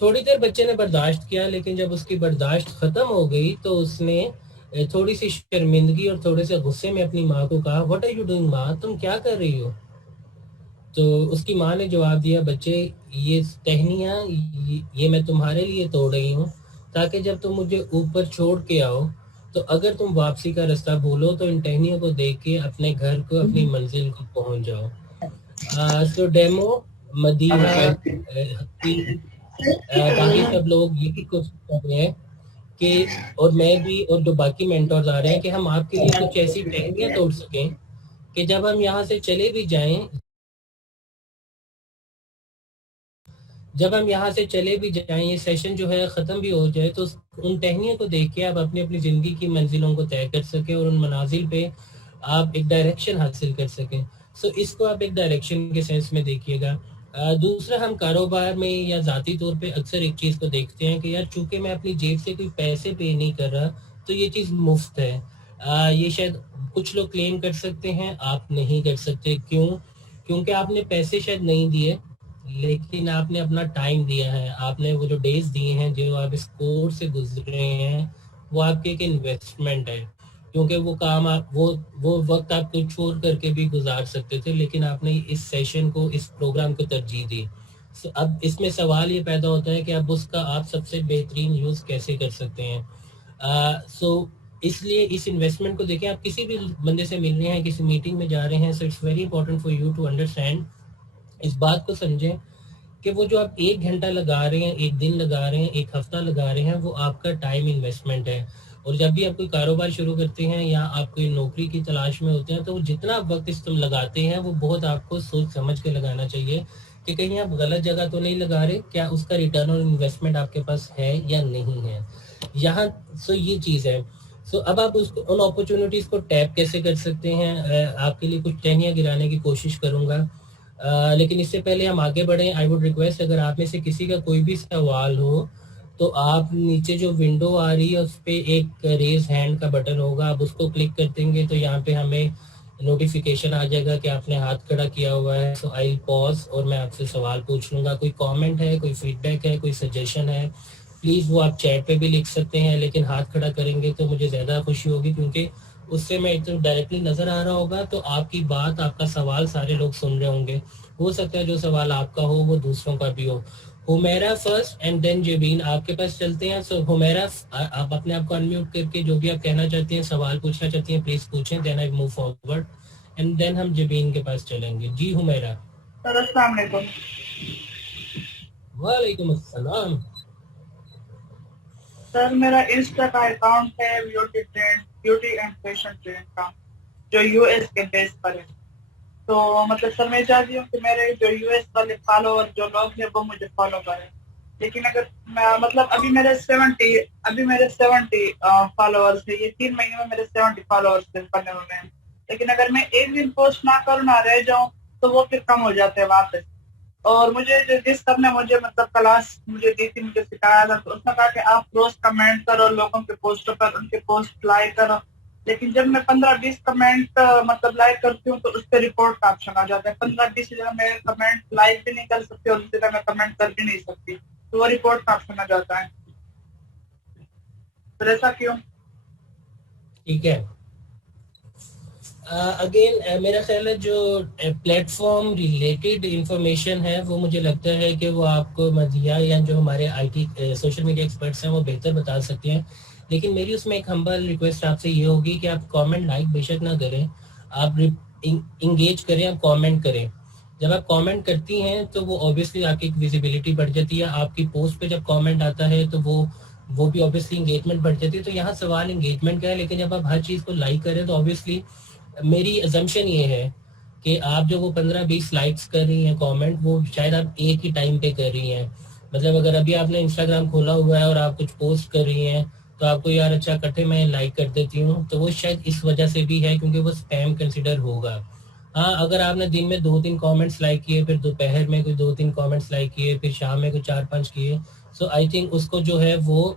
थोड़ी देर बच्चे ने बर्दाश्त किया, लेकिन जब उसकी बर्दाश्त खत्म हो गई तो उसने थोड़ी सी शर्मिंदगी और थोड़े से गुस्से में अपनी माँ को कहा, व्हाट आर यू डूइंग माँ, तुम क्या कर रही हो? तो उसकी माँ ने जवाब दिया, बच्चे ये टहनियाँ ये मैं तुम्हारे लिए तोड़ रही हूँ ताकि जब तुम मुझे ऊपर छोड़ के आओ तो अगर तुम वापसी का रास्ता भूलो तो इन टहनियों को देख के अपने घर को, अपनी मंजिल को पहुंच जाओ। सो डेमो मदीना बाकी सब लोग यही कोशिश कर रहे हैं कि, और मैं भी और जो बाकी मेंटर्स आ रहे हैं, कि हम आपके लिए कुछ ऐसी टहनियाँ तोड़ सकें कि जब हम यहाँ से चले भी जाएं, ये सेशन जो है ख़त्म भी हो जाए, तो उन टहनियों को देख के आप अपनी अपनी ज़िंदगी की मंजिलों को तय कर सकें और उन मनाजिल पे आप एक डायरेक्शन हासिल कर सकें। सो इसको आप एक डायरेक्शन के सेंस में देखिएगा। दूसरा, हम कारोबार में या ज़ाती तौर पे अक्सर एक चीज़ को देखते हैं कि यार चूँकि मैं अपनी जेब से कोई पैसे पे नहीं कर रहा तो ये चीज़ मुफ्त है। ये शायद कुछ लोग क्लेम कर सकते हैं, आप नहीं कर सकते। क्यों? क्योंकि आपने पैसे शायद नहीं दिए, लेकिन आपने अपना टाइम दिया है, आपने वो जो डेज दिए हैं, जो आप इस कोर्स से गुजरे हैं, वो आपके एक इन्वेस्टमेंट है। क्योंकि वो काम आप वो वक्त आप कुछ छोड़ करके भी गुजार सकते थे, लेकिन आपने इस सेशन को, इस प्रोग्राम को तरजीह दी। अब इसमें सवाल ये पैदा होता है कि अब उसका आप सबसे बेहतरीन यूज़ कैसे कर सकते हैं। इसलिए इस इन्वेस्टमेंट को देखें। आप किसी भी बंदे से मिल रहे हैं, किसी मीटिंग में जा रहे हैं, so it's very important for you to understand, इस बात को समझें कि वो जो आप 1 घंटा लगा रहे हैं, 1 दिन लगा रहे हैं, 1 हफ्ता लगा रहे हैं, वो आपका टाइम इन्वेस्टमेंट है। और जब भी आप कोई कारोबार शुरू करते हैं या आप कोई नौकरी की तलाश में होते हैं, तो जितना वक्त इस तुम लगाते हैं वो बहुत आपको सोच समझ के लगाना चाहिए कि कहीं आप गलत जगह तो नहीं लगा रहे, क्या उसका रिटर्न ऑन इन्वेस्टमेंट आपके पास है या नहीं है। यहाँ सो ये चीज़ है। सो अब आप उसको उन अपॉर्चुनिटीज को टैप कैसे कर सकते हैं, आपके लिए कुछ टहनियाँ गिराने की कोशिश करूंगा। लेकिन इससे पहले हम आगे बढ़ें, आई वुड रिक्वेस्ट अगर आप में से किसी का कोई भी सवाल हो तो आप नीचे जो विंडो आ रही है उस पर एक रेज हैंड का बटन होगा, आप उसको क्लिक कर देंगे तो यहाँ पे हमें नोटिफिकेशन आ जाएगा कि आपने हाथ खड़ा किया हुआ है। सो आई पॉज और मैं आपसे सवाल पूछ लूंगा। कोई कमेंट है, कोई फीडबैक है, कोई सजेशन है, प्लीज़ वो आप चैट पे भी लिख सकते हैं, लेकिन हाथ खड़ा करेंगे तो मुझे ज़्यादा खुशी होगी क्योंकि उससे मैं एक तो डायरेक्टली नज़र आ रहा होगा तो आपकी बात, आपका सवाल सारे लोग सुन रहे होंगे। हो सकता है जो सवाल आपका हो वो दूसरों का भी हो। Humaira first and then Jebin, आपके पास चलते हैं। सो हुमैरा, आप अपने आप को अनम्यूट करके जो भी आप कहना चाहती हैं, सवाल पूछना चाहती हैं, प्लीज पूछें, then I move forward and then हम जेबीन के पास चलेंगे। जी हुमैरा। सर अस्सलाम वालेकुम। वालेकुम अस्सलाम। सर मेरा इंस्टा का अकाउंट है ब्यूटी एंड फैशन ट्रेंड का, जो यूएस के बेस पर है। तो मतलब सर मैं चाहती हूँ कि मेरे जो यूएस वाले फॉलोअर जो लोग हैं वो मुझे फॉलो करें, लेकिन अगर मैं मतलब अभी मेरे 70 फॉलोअर्स है, ये 3 महीने में मेरे 70 फॉलोअर्स बने हुए हैं, लेकिन अगर मैं एक दिन पोस्ट ना करूँ, ना रह जाऊँ, तो वो फिर कम हो जाते हैं वापस। और मुझे जिस सर ने मुझे मतलब क्लास मुझे दी थी, मुझे सिखाया था, तो उसने कहा कि आप रोज कमेंट करो लोगों के पोस्टों पर, उनके पोस्ट लाइक करो, लेकिन जब मैं 15-20 कमेंट मतलब लाइक करती हूँ तो उस पर रिपोर्ट का ऑप्शन आ जाता है। 15-20 की जगह मैं कमेंट लाइक भी नहीं कर सकती और उस जगह मैं कमेंट कर भी नहीं सकती, तो वो रिपोर्ट का ऑप्शन आ जाता है। तो ऐसा क्यों? ठीक है। अगेन मेरा ख्याल है जो प्लेटफॉर्म रिलेटेड इंफॉर्मेशन है वो मुझे लगता है कि वो आपको मदिया या जो हमारे आईटी सोशल मीडिया एक्सपर्ट्स हैं वो बेहतर बता सकते हैं, लेकिन मेरी उसमें एक हम्बल रिक्वेस्ट आपसे ये होगी कि आप कमेंट लाइक बेशक ना करें, आप इंगेज करें, आप कमेंट करें। जब आप कमेंट करती हैं तो वो ऑब्वियसली आपकी एक विजिबिलिटी बढ़ जाती है, आपकी पोस्ट पे जब कमेंट आता है तो वो भी ऑब्वियसली इंगेजमेंट बढ़ जाती है। तो यहाँ सवाल इंगेजमेंट का है, लेकिन जब आप हर चीज़ को लाइक करें तो ऑब्वियसली मेरी अजम्पशन ये है कि आप जो वो 15-20 लाइक्स कर रही हैं कमेंट, वो शायद आप एक ही टाइम पे कर रही हैं। मतलब अगर अभी आपने इंस्टाग्राम खोला हुआ है और आप कुछ पोस्ट कर रही हैं तो आपको यार अच्छा इकट्ठे मैं लाइक कर देती हूँ, तो वो शायद इस वजह से भी है क्योंकि वो स्पैम कंसिडर होगा। हाँ, अगर आपने दिन में 2-3 कमेंट्स लाइक किए, फिर दोपहर में कोई 2-3 कमेंट्स लाइक किए, फिर शाम में कोई 4-5 किए, सो आई थिंक उसको जो है वो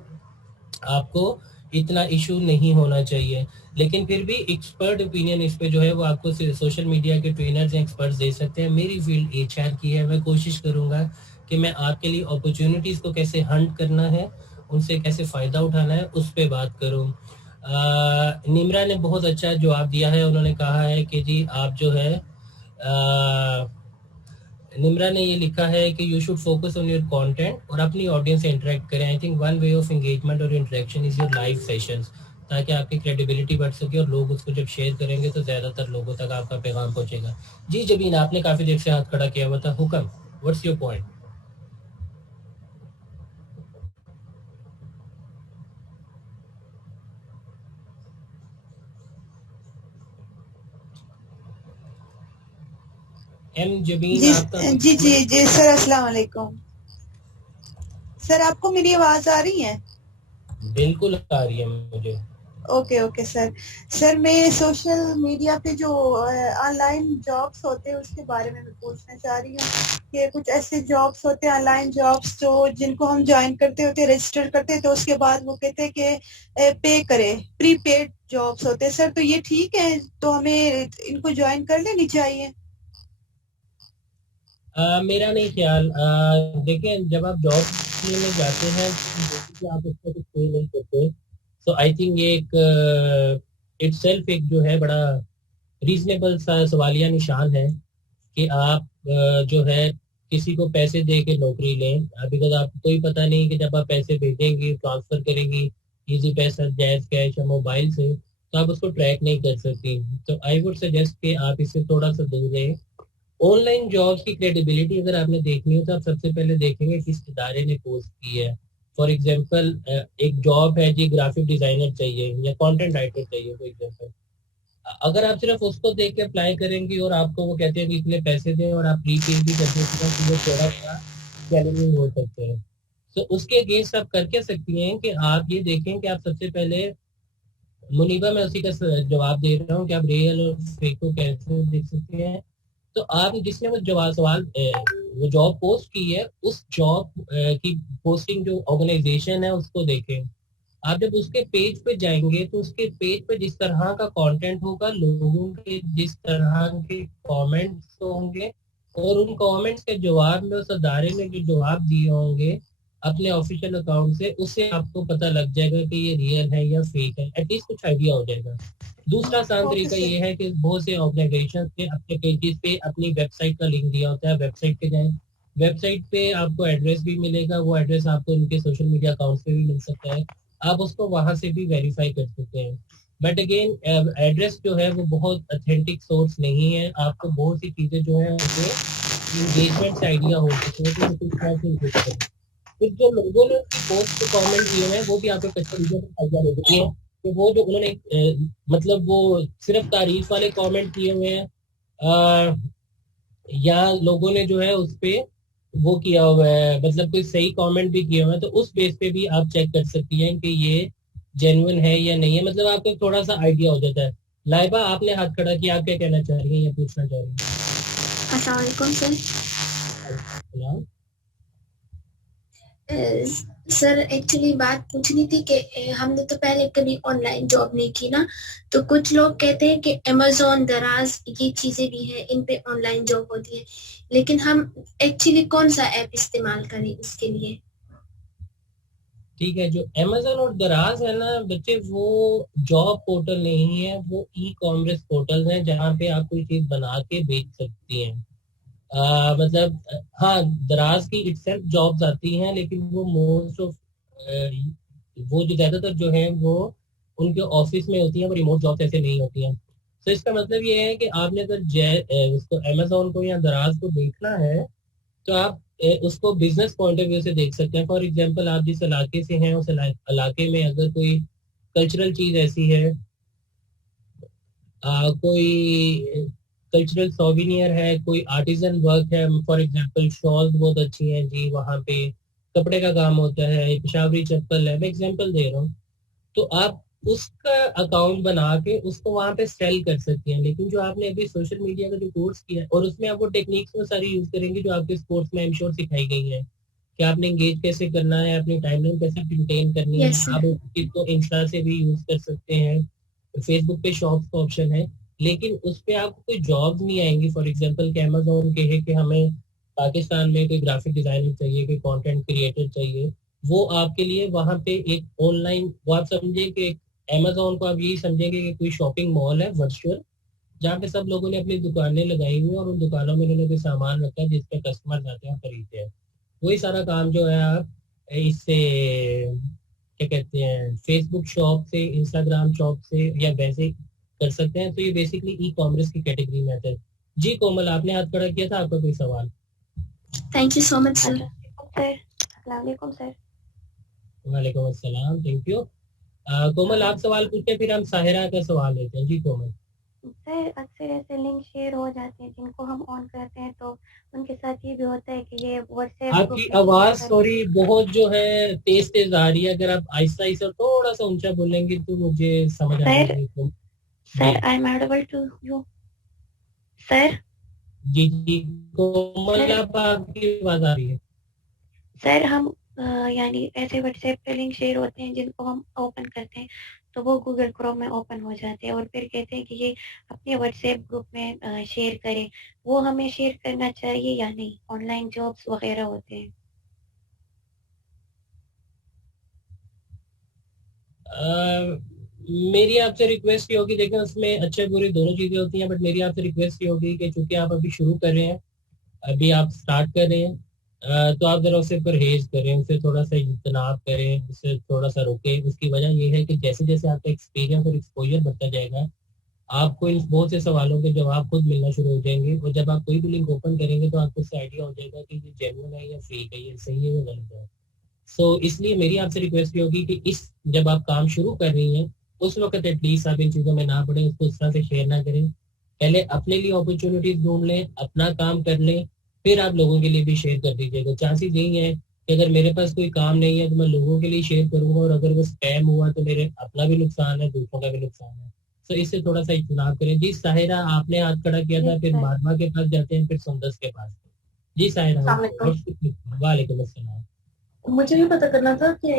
आपको इतना इशू नहीं होना चाहिए। लेकिन फिर भी एक्सपर्ट ओपिनियन इस पे जो है वो आपको सोशल मीडिया के ट्रेनर्स या एक्सपर्ट्स दे सकते हैं। मेरी फील्ड एचआर की है, मैं कोशिश करूंगा कि मैं आपके लिए अपॉर्चुनिटीज को कैसे हंट करना है, उनसे कैसे फ़ायदा उठाना है, उस पर बात करूँ। निम्रा ने बहुत अच्छा जवाब दिया है, उन्होंने कहा है कि जी आप जो है निम्रा ने ये लिखा है कि you should focus on your content और अपनी ऑडियंस से इंटरेक्ट करें। I think one way of engagement और interaction is your live sessions, ताकि आपकी क्रेडिबिलिटी बढ़ सके और लोग उसको जब शेयर करेंगे तो ज़्यादातर लोगों तक आपका पैगाम पहुंचेगा। जी जबीन, आपने काफ़ी देर से हाथ खड़ा किया हुआ था, हुक्म, व्हाट्स योर पॉइंट? जबीन जी आपका जी जी जी सर अस्सलाम वालेकुम। सर आपको मेरी आवाज आ रही है? बिल्कुल आ रही है मुझे। ओके ओके सर मैं सोशल मीडिया पे जो ऑनलाइन जॉब्स होते हैं उसके बारे में मैं पूछना चाह रही हूँ कि कुछ ऐसे जॉब्स होते हैं ऑनलाइन जॉब्स जो जिनको हम ज्वाइन करते होते रजिस्टर करते हैं, तो उसके बाद वो कहते हैं कि पे करें, प्रीपेड जॉब्स होते हैं सर, तो ये ठीक है? तो हमें इनको ज्वाइन कर लेनी चाहिए? मेरा नहीं ख्याल, देखिए जब आप जॉब में जाते हैं तो आप उसका कुछ पे नहीं करते, तो आई थिंक ये एक इटसेल्फ एक जो है बड़ा रीजनेबल सा सवालिया निशान है कि आप जो है किसी को पैसे दे के नौकरी लें, बिकॉज आपको कोई पता नहीं कि जब आप पैसे भेजेंगी, ट्रांसफर करेंगी, इजी पैसा, जैज कैश या मोबाइल से, तो आप उसको ट्रैक नहीं कर सकती। तो आई वुड सजेस्ट कि आप इससे थोड़ा सा दूर रहें। ऑनलाइन जॉब्स की क्रेडिबिलिटी अगर आपने देखनी हो तो आप सबसे पहले देखेंगे किस इदारे ने पोस्ट की है। फॉर एग्जांपल एक जॉब है जी, ग्राफिक डिजाइनर चाहिए या कंटेंट राइटर चाहिए फॉर एग्जांपल, अगर आप सिर्फ उसको देख के अप्लाई करेंगी और आपको वो कहते हैं कि इतने पैसे दें और आप प्रीपेड भी करते हैं तो वो थोड़ा सा चैलेंजिंग हो सकते हैं। तो उसके अगेंस्ट आप कर क्या सकती हैं कि आप ये देखें कि आप सबसे पहले मुनीबा, मैं उसी का जवाब दे रहा हूँ कि आप रियल और फेक को कैसे देख सकते हैं। तो आप जिसने वो जवाब सवाल वो जॉब पोस्ट की है, उस जॉब की पोस्टिंग जो ऑर्गेनाइजेशन है उसको देखें। आप जब उसके पेज पे जाएंगे तो उसके पेज पे जिस तरह का कंटेंट होगा, लोगों के जिस तरह के कमेंट्स होंगे, और उन कमेंट्स के जवाब में उस अदारे ने जो जवाब दिए होंगे अपने ऑफिशियल अकाउंट से, उससे आपको पता लग जाएगा कि ये रियल है या फेक है। एटलीस्ट कुछ आइडिया हो जाएगा। दूसरा आसान तरीका ये है कि बहुत से ऑर्गेनाइजेशन ने अपने पेजेस पे अपनी वेबसाइट का लिंक दिया होता है, वेबसाइट पे जाएं। वेबसाइट पे आपको एड्रेस भी मिलेगा, वो एड्रेस आपको उनके सोशल मीडिया अकाउंट्स पे भी मिल सकता है, आप उसको वहां से भी वेरीफाई कर सकते हैं। बट अगेन एड्रेस जो है वो बहुत ऑथेंटिक सोर्स नहीं है, आपको बहुत सी चीजें जो है उनके एंगेजमेंट से आइडिया हो सकते हैं कि कुछ इंक्लूड करें। फिर जो लोगों ने उसकी पोस्ट पे कमेंट किए हैं वो भी आपको एक अच्छे तरीके से आइडिया दे देती है कि वो जो उन्होंने मतलब वो सिर्फ तारीफ वाले कमेंट किए हुए हैं, या लोगों ने जो है उस पे वो किया हुआ है, मतलब कोई सही कमेंट भी किए हुए हैं, तो उस बेस पे भी आप चेक कर सकती हैं कि ये जेन्युइन है या नहीं है। मतलब आपको थोड़ा सा आइडिया हो जाता है। लाइबा, आपने हाथ खड़ा किया, आप क्या कहना चाह रही हैं या पूछना चाह रही हैं? अस्सलाम वालेकुम सर। सलाम। सर एक्चुअली बात पूछनी थी कि हमने तो पहले कभी ऑनलाइन जॉब नहीं की ना, तो कुछ लोग कहते हैं कि अमेज़न, दराज ये चीजें भी हैं, इन पे ऑनलाइन जॉब होती है, लेकिन हम एक्चुअली कौन सा ऐप इस्तेमाल करें इसके लिए? ठीक है, जो अमेजन और दराज है ना बच्चे, वो जॉब पोर्टल नहीं है, वो ई कॉमर्स पोर्टल है जहाँ पे आप कोई चीज बना के बेच सकती हैं। मतलब हाँ, दराज की इटसेल्फ जॉब्स आती हैं, लेकिन वो मोस्ट ऑफ वो जो ज्यादातर जो है वो उनके ऑफिस में होती हैं, वो रिमोट जॉब्स ऐसे नहीं होती हैं। तो इसका मतलब ये है कि आपने अगर उसको अमेजोन को या दराज को देखना है तो आप उसको बिजनेस पॉइंट ऑफ व्यू से देख सकते हैं। फॉर एग्जांपल, आप जिस इलाके से हैं उस इलाके में अगर कोई कल्चरल चीज ऐसी है, कोई कल्चरल सोविनियर है, कोई आर्टिजन वर्क है, फॉर एग्जांपल शॉल्स बहुत अच्छी हैं जी, वहाँ पे कपड़े का काम होता है, पेशावरी चप्पल है, मैं एग्जांपल दे रहा हूँ, तो आप उसका अकाउंट बना के उसको वहां पे सेल कर सकते हैं। लेकिन जो आपने अभी सोशल मीडिया का जो कोर्स किया है, और उसमें आप वो टेक्निक्स वो सारी यूज करेंगे जो आपके कोर्स में आई एम श्योर सिखाई गई है कि आपने एंगेज कैसे करना है, अपनी टाइमलाइन कैसे मेंटेन करनी है। Yes, sir. आप इसको इंस्टा से भी यूज कर सकते हैं, फेसबुक पे शॉप्स का ऑप्शन है, लेकिन उस पे आपको कोई जॉब नहीं आएंगी। फॉर एग्जाम्पल कि अमेजोन के है कि हमें पाकिस्तान में कोई ग्राफिक डिजाइनर चाहिए, कोई कंटेंट क्रिएटर चाहिए, वो आपके लिए वहां पे एक ऑनलाइन, वो आप समझे कि अमेजोन को आप यही समझेंगे कि कोई शॉपिंग मॉल है वर्चुअल, जहाँ पे सब लोगों ने अपनी दुकानें लगाई हुई है और उन दुकानों में उन्होंने कोई सामान रखा है जिस पे कस्टमर जाते हैं खरीदते हैं। वही सारा काम जो है आप इससे क्या कहते हैं, फेसबुक शॉप से, इंस्टाग्राम शॉप से या वैसे कर सकते हैं। तो ये बेसिकली ई कॉमर्स की कैटेगरी में आता है। जी कोमल, आपने हाथ खड़ा किया था, आपका कोई सवाल? Thank you so much sir. Sir अस्सलाम वालेकुम सर। वालेकुम अस्सलाम, थैंक यू। कोमल, आप सवाल पूछते, फिर हम साहिरा का सवाल लेते हैं। जी कोमल। सर अक्सर ऐसे लिंक शेयर हो जाते हैं जिनको हम ऑन करते हैं तो उनके साथ ये भी होता है कि ये व्हाट्सएप आपकी आवाज सॉरी बहुत जो है तेज तेज आ रही है, अगर आप आहिस्ता आहिस्ता थोड़ा सा ऊंचा बोलेंगे तो मुझे समझ आ जाएगी। Sir I am audible to you sir? जी जी कोमल, आप आपकी आवाज आ रही है। सर हम यानी ऐसे व्हाट्सएप पे लिंक शेयर होते हैं जिनको हम ओपन करते हैं तो वो गूगल क्रोम में ओपन हो जाते हैं और फिर कहते हैं कि ये अपने व्हाट्सएप ग्रुप में शेयर करें। वो हमें शेयर करना चाहिए या नहीं? ऑनलाइन जॉब्स वगैरह होते हैं। मेरी आपसे रिक्वेस्ट ये होगी, देखिए उसमें अच्छे बुरे दोनों चीजें होती हैं, बट मेरी आपसे रिक्वेस्ट ये होगी कि चूंकि आप अभी शुरू कर रहे हैं, अभी आप स्टार्ट कर रहे हैं, तो आप जरा उसे परहेज करें, उसे थोड़ा सा इज्तनाब करें, उसे थोड़ा सा रोकें। उसकी वजह यह है कि जैसे जैसे आपका एक्सपीरियंस और एक्सपोजर बढ़ता जाएगा, आपको इन बहुत से सवालों के जवाब खुद मिलना शुरू हो जाएंगे, और जब आप कोई भी लिंक ओपन करेंगे तो आपको उससे आइडिया हो जाएगा कि ये जेन्युइन है या फेक है, ये सही है या गलत है। सो इसलिए मेरी आपसे रिक्वेस्ट ये होगी कि इस जब आप काम शुरू कर रही हैं उस वक्त एटलीस्ट आप इन चीज़ों में ना पड़े, उसको इस तरह से शेयर ना करें। पहले अपने लिए अपॉर्चुनिटीज ढूंढ लें, अपना काम कर लें, फिर आप लोगों के लिए भी शेयर कर दीजिएगा। चांसेस यही है कि अगर मेरे पास कोई काम नहीं है तो मैं लोगों के लिए शेयर करूंगा, और अगर वो स्पैम हुआ तो मेरे अपना भी नुकसान है, दूसरों का भी नुकसान है। तो इससे थोड़ा सा इख्तिलाफ करें। जी साहिरा, आपने हाथ खड़ा किया था, फिर मारमा के पास जाते हैं, फिर सुंदस के पास। जी साहिरा। वालेकुम अस्सलाम। मुझे ये पता करना था कि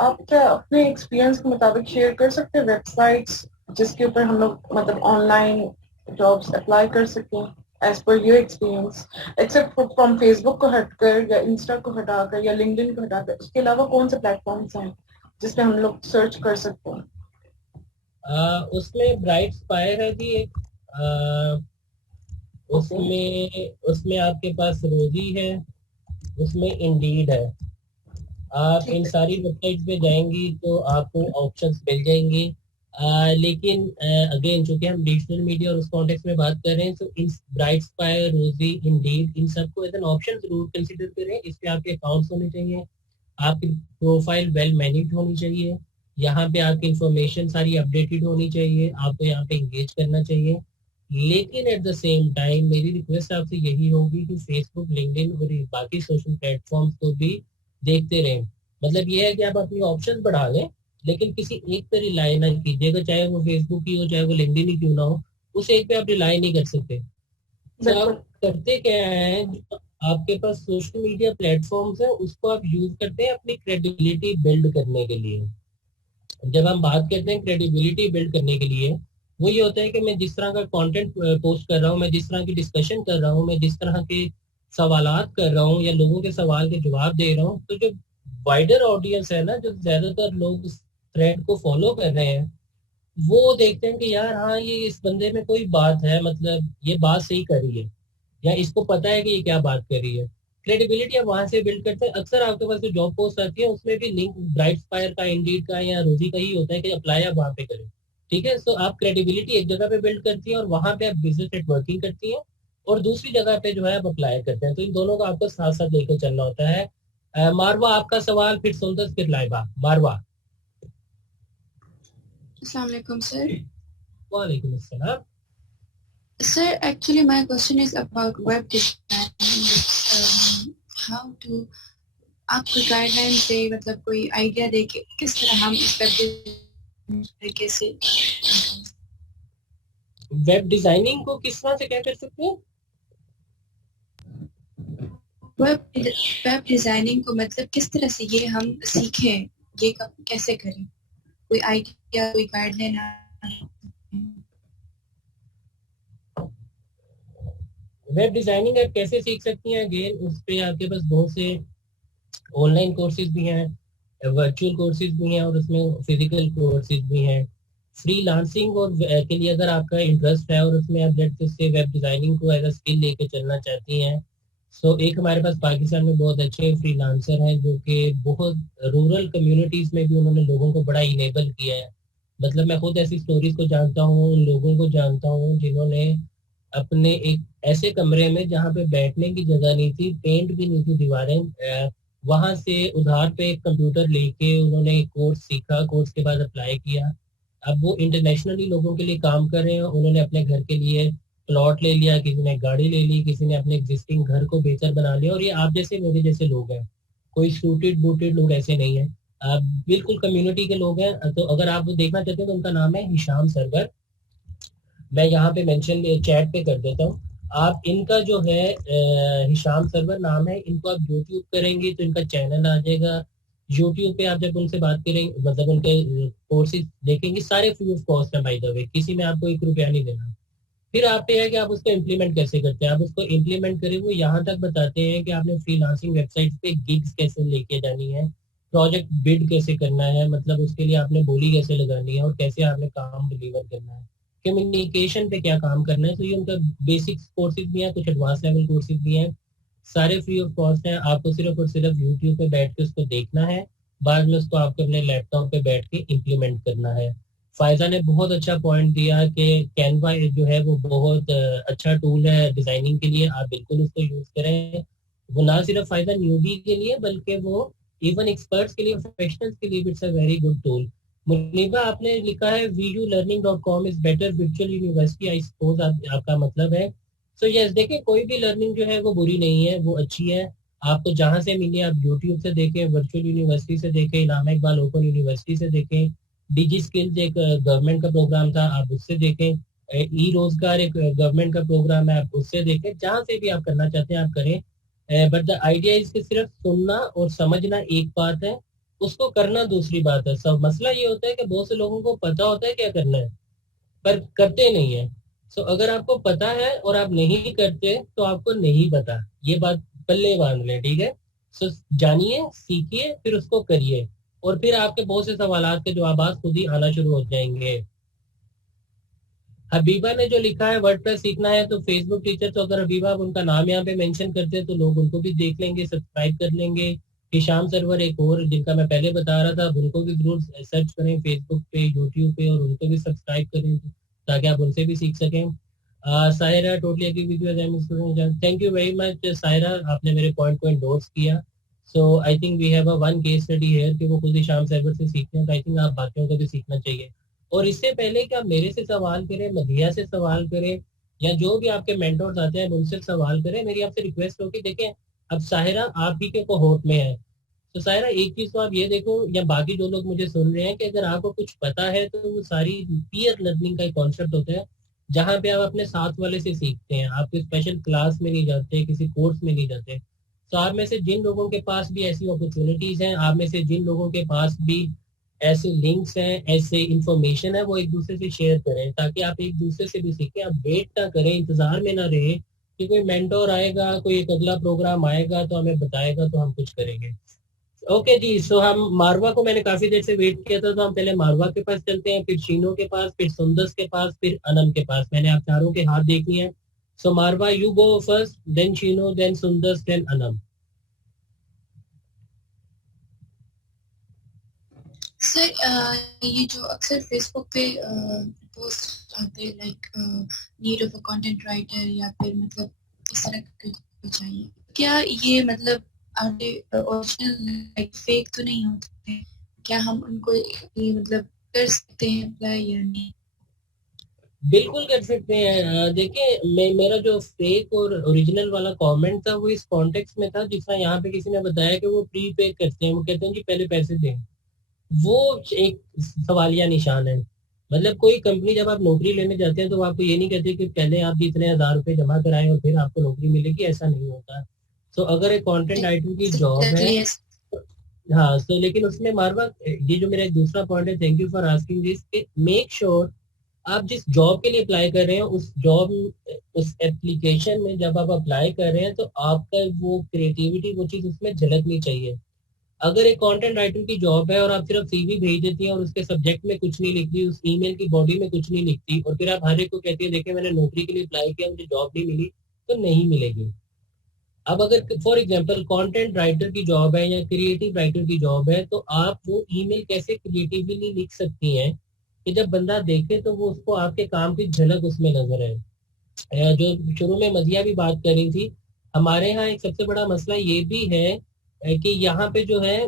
आप क्या अपने एक्सपीरियंस के मुताबिक शेयर कर सकते हैं वेबसाइट्स जिसके ऊपर हम लोग मतलब ऑनलाइन जॉब्स अप्लाई कर सकें as per your experience, except from Facebook को हटकर या इंस्टा को हटाकर या लिंक्डइन को हटाकर, उसके अलावा कौन से प्लेटफॉर्म्स हैं जिस पे हम लोग सर्च कर सकते हैं? उसमें ब्राइट स्पायर है जी एक, उसमें आपके पास रोजी है, उसमें इंडीड है। आप इन सारी वेबसाइट पे जाएंगी तो आपको ऑप्शंस मिल जाएंगे। लेकिन अगेन चूंकि हम डिजिटल मीडिया और उस कॉन्टेक्स्ट में बात कर रहे हैं, तो इन ब्राइट स्पायर, रोजी, इंडीड, इन सबको एज एन ऑप्शन जरूर कंसीडर करें। इस पे आपके अकाउंट्स होने चाहिए, आपकी प्रोफाइल वेल मैनेज होनी चाहिए, यहाँ पे आपकी इंफॉर्मेशन सारी अपडेटेड होनी चाहिए, आपको यहाँ पे इंगेज करना चाहिए। लेकिन एट द सेम टाइम मेरी रिक्वेस्ट आपसे यही होगी कि फेसबुक, लिंक्डइन और बाकी सोशल प्लेटफॉर्म्स को भी देखते रहें। मतलब ये है कि आप अपनी ऑप्शंस बढ़ा लें, लेकिन किसी एक पे रिलाई ना कीजिएगा, चाहे वो फेसबुक ही हो चाहे वो लिंक्डइन ही क्यों ना हो, उस एक पे आप रिलाई नहीं कर सकते। तो आप करते क्या है, आपके पास सोशल मीडिया प्लेटफॉर्म्स है उसको आप यूज करते हैं अपनी क्रेडिबिलिटी बिल्ड करने के लिए। जब हम बात करते हैं क्रेडिबिलिटी बिल्ड करने के लिए, वो ये होता है कि मैं जिस तरह का कंटेंट पोस्ट कर रहा हूँ, मैं जिस तरह की डिस्कशन कर रहा हूँ, मैं जिस तरह के सवालात कर रहा हूँ या लोगों के सवाल के जवाब दे रहा हूँ, तो जो वाइडर ऑडियंस है ना, जो ज्यादातर लोग इस थ्रेड को फॉलो कर रहे हैं, वो देखते हैं कि यार हाँ ये इस बंदे में कोई बात है, मतलब ये बात सही कर रही है, या इसको पता है कि ये क्या बात कर रही है। क्रेडिबिलिटी आप वहां से बिल्ड करते हैं। अक्सर आपके पास जो जॉब पोस्ट आती है उसमें भी लिंक ब्राइट स्पायर का, इंडीड का या रोजी का ही होता है कि अप्लाई आप वहां पे करें। ठीक है, तो आप क्रेडिबिलिटी एक जगह पे बिल्ड करती हैं और वहां पे आप बिजनेस नेटवर्किंग करती हैं, और दूसरी जगह पे जो है आप अप्लाई करते हैं। तो इन दोनों को आपको साथ साथ लेकर चलना होता है। मारवा आपका सवाल, फिर सुंदर, फिर लाइबा। मारवा। Assalamu alaikum, sir. वालेकुम अस्सलाम। Sir, actually my question is about web design. How to आप कोई गाइडलाइन दे, मतलब कोई आइडिया दे कि किस तरह हम इस तरीके से वेब डिजाइनिंग को किस तरह से क्या कर सकते हैं? वेब डिजाइनिंग को मतलब किस तरह से ये हम सीखें, ये कैसे करें, कोई आइडिया, कोई गाइडलाइन? वेब डिजाइनिंग आप कैसे सीख सकती हैं? अगेन उस पे आपके पास बहुत से ऑनलाइन कोर्सेज भी हैं, वर्चुअल कोर्सेज भी हैं, और उसमें फिजिकल कोर्सेज भी हैं। फ्रीलांसिंग और के लिए अगर आपका इंटरेस्ट है और उसमें आप जैसे से वेब डिजाइनिंग को एज अ स्किल लेके चलना चाहती हैं, सो एक हमारे पास पाकिस्तान में बहुत अच्छे फ्रीलांसर हैं जो कि बहुत रूरल कम्युनिटीज में भी उन्होंने लोगों को बड़ा इनेबल किया है। मतलब मैं खुद ऐसी स्टोरीज को जानता हूँ, उन लोगों को जानता हूँ जिन्होंने अपने एक ऐसे कमरे में जहाँ पे बैठने की जगह नहीं थी, पेंट भी नहीं थी दीवारें, वहां से उधार पे एक कंप्यूटर लेके उन्होंने एक कोर्स सीखा, कोर्स के बाद अप्लाई किया। अब वो इंटरनेशनली लोगों के लिए काम कर रहे हैं। उन्होंने अपने घर के लिए प्लॉट ले लिया, किसी ने गाड़ी ले ली, किसी ने अपने एग्जिस्टिंग घर को बेहतर बना लिया। और ये आप जैसे मेरे जैसे लोग हैं, कोई सूटेड बूटेड लोग ऐसे नहीं है, बिल्कुल कम्युनिटी के लोग हैं। तो अगर आप वो देखना चाहते हैं तो उनका नाम है हिशाम सरवर, मैं यहाँ पे मेंशन चैट पे कर देता हूँ। आप इनका जो है हिशाम सरवर नाम है, इनको आप यूट्यूब करेंगे तो इनका चैनल आ जाएगा। यूट्यूब पे आप जब उनसे बात करेंगे, मतलब उनके कोर्सेज देखेंगे, सारे फ्री ऑफ कॉस्ट है बाय द वे, किसी में आपको 1 रुपया नहीं देना। फिर आप पे है कि आप उसको इम्प्लीमेंट कैसे करते हैं। आप उसको इम्प्लीमेंट करें, वो यहाँ तक बताते हैं कि आपने फ्रीलांसिंग वेबसाइट पे गिग्स कैसे लेके जानी है, प्रोजेक्ट बिड कैसे करना है, मतलब उसके लिए आपने बोली कैसे लगानी है, और कैसे आपने काम डिलीवर करना है, कम्युनिकेशन पे क्या काम करना है। तो ये उनका बेसिक कोर्सेज भी हैं, कुछ एडवांस लेवल कोर्सेज भी हैं, सारे फ्री ऑफ कॉस्ट हैं। आपको सिर्फ और सिर्फ यूट्यूब पे बैठ के उसको देखना है, बाद में उसको आपको अपने लैपटॉप पे बैठ के इम्प्लीमेंट करना है। फायजा ने बहुत अच्छा पॉइंट दिया कि कैनवा जो है वो बहुत अच्छा टूल है डिजाइनिंग के लिए, आप बिल्कुल उसको यूज करें। वो ना सिर्फ फायदा न्यूबी के लिए बल्कि वो इवन एक्सपर्ट्स के लिए, प्रोफेशनल्स के लिए भी it's a very good tool. Muniba आपने लिखा है VUlearning.com is better virtual university, I suppose आपका मतलब है। सो यस, देखिए कोई भी लर्निंग जो है वो बुरी नहीं है, वो अच्छी है। आपको जहां से मिले आप यूट्यूब से देखें, वर्चुअल यूनिवर्सिटी से देखें, इनामा इकबाल ओपन यूनिवर्सिटी से देखें, डिजी स्किल्स एक गवर्नमेंट का प्रोग्राम था, आप उससे देखें, ई रोजगार एक गवर्नमेंट का प्रोग्राम है, आप उससे देखें, जहां से भी आप करना चाहते हैं आप करें। बट द आइडिया इज कि सिर्फ सुनना और समझना एक बात है, उसको करना दूसरी बात है। सब मसला ये होता है कि बहुत से लोगों को पता होता है क्या करना है पर करते नहीं है। सो अगर आपको पता है और आप नहीं करते तो आपको नहीं पता, ये बात पल्ले बांध लें, ठीक है। सो जानिए, सीखिए, फिर उसको करिए, और फिर आपके बहुत से सवालात के जवाब खुद ही आना शुरू हो जाएंगे। हबीबा ने जो लिखा है वर्डप्रेस सीखना है तो फेसबुक टीचर, तो अगर हबीबा आप उनका नाम यहाँ पे मेंशन करते हैं तो लोग उनको भी देख लेंगे, सब्सक्राइब कर लेंगे। हिशाम सरवर एक और जिनका मैं पहले बता रहा था, उनको भी जरूर सर्च करें फेसबुक पे, यूट्यूब पे, और उनको भी सब्सक्राइब करें ताकि आप उनसे भी सीख सकें। Saira totally agree with you, thank you very much Saira, आपने मेरे पॉइंट को एंडोर्स किया। So I think we have a one case study here कि वो खुद हिशाम सरवर से सीखते हैं, तो आई थिंक आप बाकियों को भी सीखना चाहिए। और इससे पहले कि आप मेरे से सवाल करें, मदिया से सवाल करें, या जो भी आपके मेंटोर्स आते हैं उनसे सवाल करें, मेरी आपसे रिक्वेस्ट होगी, देखें अब साहिरा आप ही के कोहोर्ट में है, तो साहिरा एक चीज तो आप ये देखो, या बाकी जो लोग मुझे सुन रहे हैं, कि अगर आपको कुछ पता है तो वो सारी पीयर लर्निंग का एक कॉन्सेप्ट होता है, जहाँ पे आप अपने साथ वाले से सीखते हैं, आप स्पेशल क्लास में नहीं जाते, किसी कोर्स में नहीं जाते। तो आप में से जिन लोगों के पास भी ऐसी अपॉर्चुनिटीज हैं, आप में से जिन लोगों के पास भी ऐसे लिंक्स हैं, ऐसे इंफॉर्मेशन है, वो एक दूसरे से शेयर करें ताकि आप एक दूसरे से भी सीखें। आप वेट ना करें, इंतजार में ना रहे कि कोई मेंटोर आएगा, कोई एक अगला प्रोग्राम आएगा तो हमें बताएगा तो हम कुछ करेंगे। ओके जी, सो हम मारवा को मैंने काफी देर से वेट किया था, तो हम पहले मारवा के पास चलते हैं, फिर शीनो के पास, फिर सुंदस के पास, फिर अनम के पास। मैंने आप चारों के हाथ देख लिए हैं। So Marwa you go first, then Sheeno, then Sundas, then Anam. Sir ये जो अक्सर फेसबुक पे पोस्ट आते हैं like need of a content writer या फिर मतलब इस तरह का चाहिए, क्या ये मतलब ओरिजिनल लाइक फेक तो नहीं होते? क्या हम उनको ये मतलब कर सकते हैं अप्लाई या नहीं? बिल्कुल कर सकते हैं। देखिए मेरा जो फेक और ओरिजिनल वाला कमेंट था वो इस कॉन्टेक्स्ट में था, जिसमें यहाँ पे किसी ने बताया कि वो प्री पे करते हैं, वो कहते हैं कि पहले पैसे दें। वो एक सवालिया निशान है। मतलब कोई कंपनी जब आप नौकरी लेने जाते हैं तो वो आपको ये नहीं कहते कि पहले आप भी इतने 1000 रुपए जमा कराएं और फिर आपको नौकरी मिलेगी, ऐसा नहीं होता। तो अगर एक कंटेंट राइटर की जॉब है, हाँ, तो लेकिन उसमें मारवा, ये जो मेरा एक दूसरा पॉइंट है, thank you for asking this, make sure आप जिस जॉब के लिए अप्लाई कर रहे हैं उस एप्लीकेशन में जब आप अप्लाई कर रहे हैं तो आपका वो क्रिएटिविटी, वो चीज उसमें झलकनी चाहिए। अगर एक कंटेंट राइटर की जॉब है और आप सिर्फ सीवी भेज देती हैं और उसके सब्जेक्ट में कुछ नहीं लिखती, उस ईमेल की बॉडी में कुछ नहीं लिखती, और फिर आप हर एक को कहती है देखिए मैंने नौकरी के लिए अप्लाई किया, मुझे जॉब नहीं मिली, तो नहीं मिलेगी। अब अगर फॉर एग्जांपल कंटेंट राइटर की जॉब है या क्रिएटिव राइटर की जॉब है, तो आप वो ईमेल कैसे क्रिएटिवली लिख सकती हैं कि जब बंदा देखे तो वो उसको आपके काम की झलक उसमें नजर आए। जो शुरू में मदिया भी बात कर रही थी, हमारे यहाँ एक सबसे बड़ा मसला ये भी है कि यहाँ पे जो है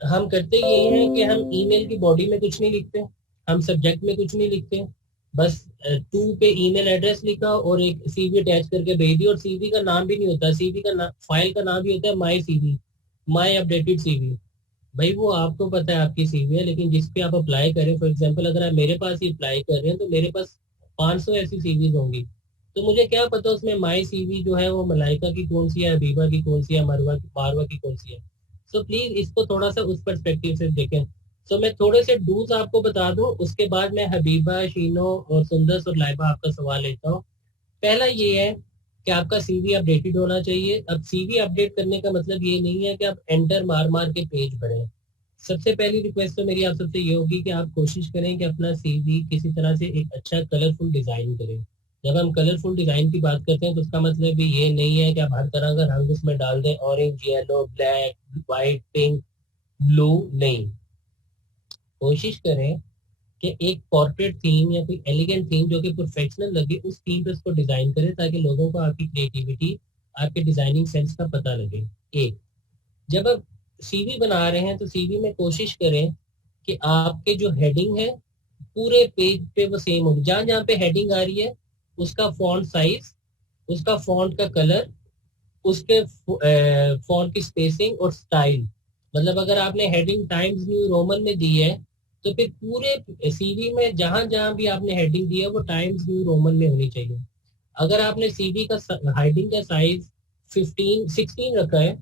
हम करते ये हैं कि हम ईमेल की बॉडी में कुछ नहीं लिखते, हम सब्जेक्ट में कुछ नहीं लिखते, बस टू पे ईमेल एड्रेस लिखा और एक सीवी अटैच करके भेज दी, और सीवी का नाम भी नहीं होता, सीवी का फाइल का नाम भी होता है माई सीवी, माई अपडेटेड सीवी। भाई वो आपको पता है आपकी सीवी है, लेकिन जिस पे आप अप्लाई करें, फॉर एग्जांपल अगर आप मेरे पास ही अप्लाई कर रहे हैं तो मेरे पास 500 ऐसी सीवीज होंगी, तो मुझे क्या पता उसमें माई सीवी जो है वो मलाइका की कौन सी है, हबीबा की कौन सी है, मारवा की कौन सी है। सो प्लीज इसको थोड़ा सा उस पर्सपेक्टिव से देखें। सो मैं थोड़े से डूज आपको बता दूं, उसके बाद मैं हबीबा, शीनो और सुंदर और लाइबा आपका सवाल लेता हूँ। पहला ये है कि आपका सीवी अपडेटेड होना चाहिए। अब सीवी अपडेट करने का मतलब ये नहीं है कि आप एंटर मार मार के पेज भरें। सबसे पहली रिक्वेस्ट तो मेरी आप सबसे ये होगी कि आप कोशिश करें कि अपना सीवी किसी तरह से एक अच्छा कलरफुल डिजाइन करें। जब हम कलरफुल डिजाइन की बात करते हैं तो उसका मतलब भी ये नहीं है कि आप हर तरह का रंग उसमें डाल दें, orange, yellow, black, white, pink, blue नहीं। कोशिश करें कि एक कॉर्पोरेट थीम या कोई एलिगेंट थीम जो कि प्रोफेशनल लगे, उस थीम पे उसको डिजाइन करें ताकि लोगों को आपकी क्रिएटिविटी, आपके डिजाइनिंग सेंस का पता लगे। एक, जब आप सीवी बना रहे हैं तो सीवी में कोशिश करें कि आपके जो हेडिंग है पूरे पेज पे वो सेम हो, जहां जहां पे हेडिंग आ रही है उसका फॉन्ट साइज, उसका फॉन्ट का कलर उसके फॉन्ट की स्पेसिंग और स्टाइल। मतलब अगर आपने हेडिंग टाइम्स न्यू रोमन में दी है तो फिर पूरे सीवी में जहां जहां भी आपने हेडिंग दी है वो टाइम्स न्यू रोमन में होनी चाहिए। अगर आपने सीवी का हेडिंग का साइज 16 रखा है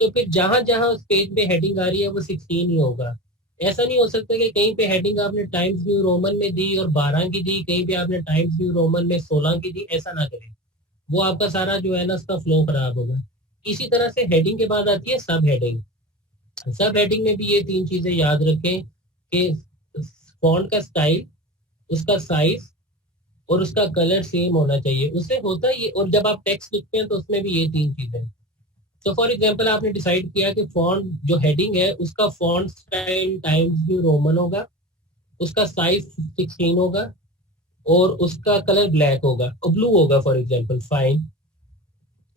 तो फिर जहां जहां उस पेज पे हेडिंग आ रही है वो 16 ही होगा। ऐसा नहीं हो सकता कि कहीं पे हेडिंग आपने टाइम्स न्यू रोमन में दी और 12 की दी, कहीं पे आपने टाइम्स न्यू रोमन में 16 की दी। ऐसा ना करें, वो आपका सारा जो है ना उसका फ्लो खराब होगा। इसी तरह से हेडिंग के बाद आती है सब हेडिंग। सब हेडिंग में भी ये 3 चीजें याद रखें कि फॉन्ट का स्टाइल, उसका साइज और उसका कलर सेम होना चाहिए। उससे होता ये, और जब आप टेक्स्ट लिखते हैं तो उसमें भी ये 3 चीजें। तो फॉर एग्जांपल आपने डिसाइड किया कि फॉन्ट जो हेडिंग है उसका font style times new Roman होगा, उसका साइज 16 होगा और उसका कलर ब्लैक होगा और ब्लू होगा फॉर एग्जांपल, फाइन।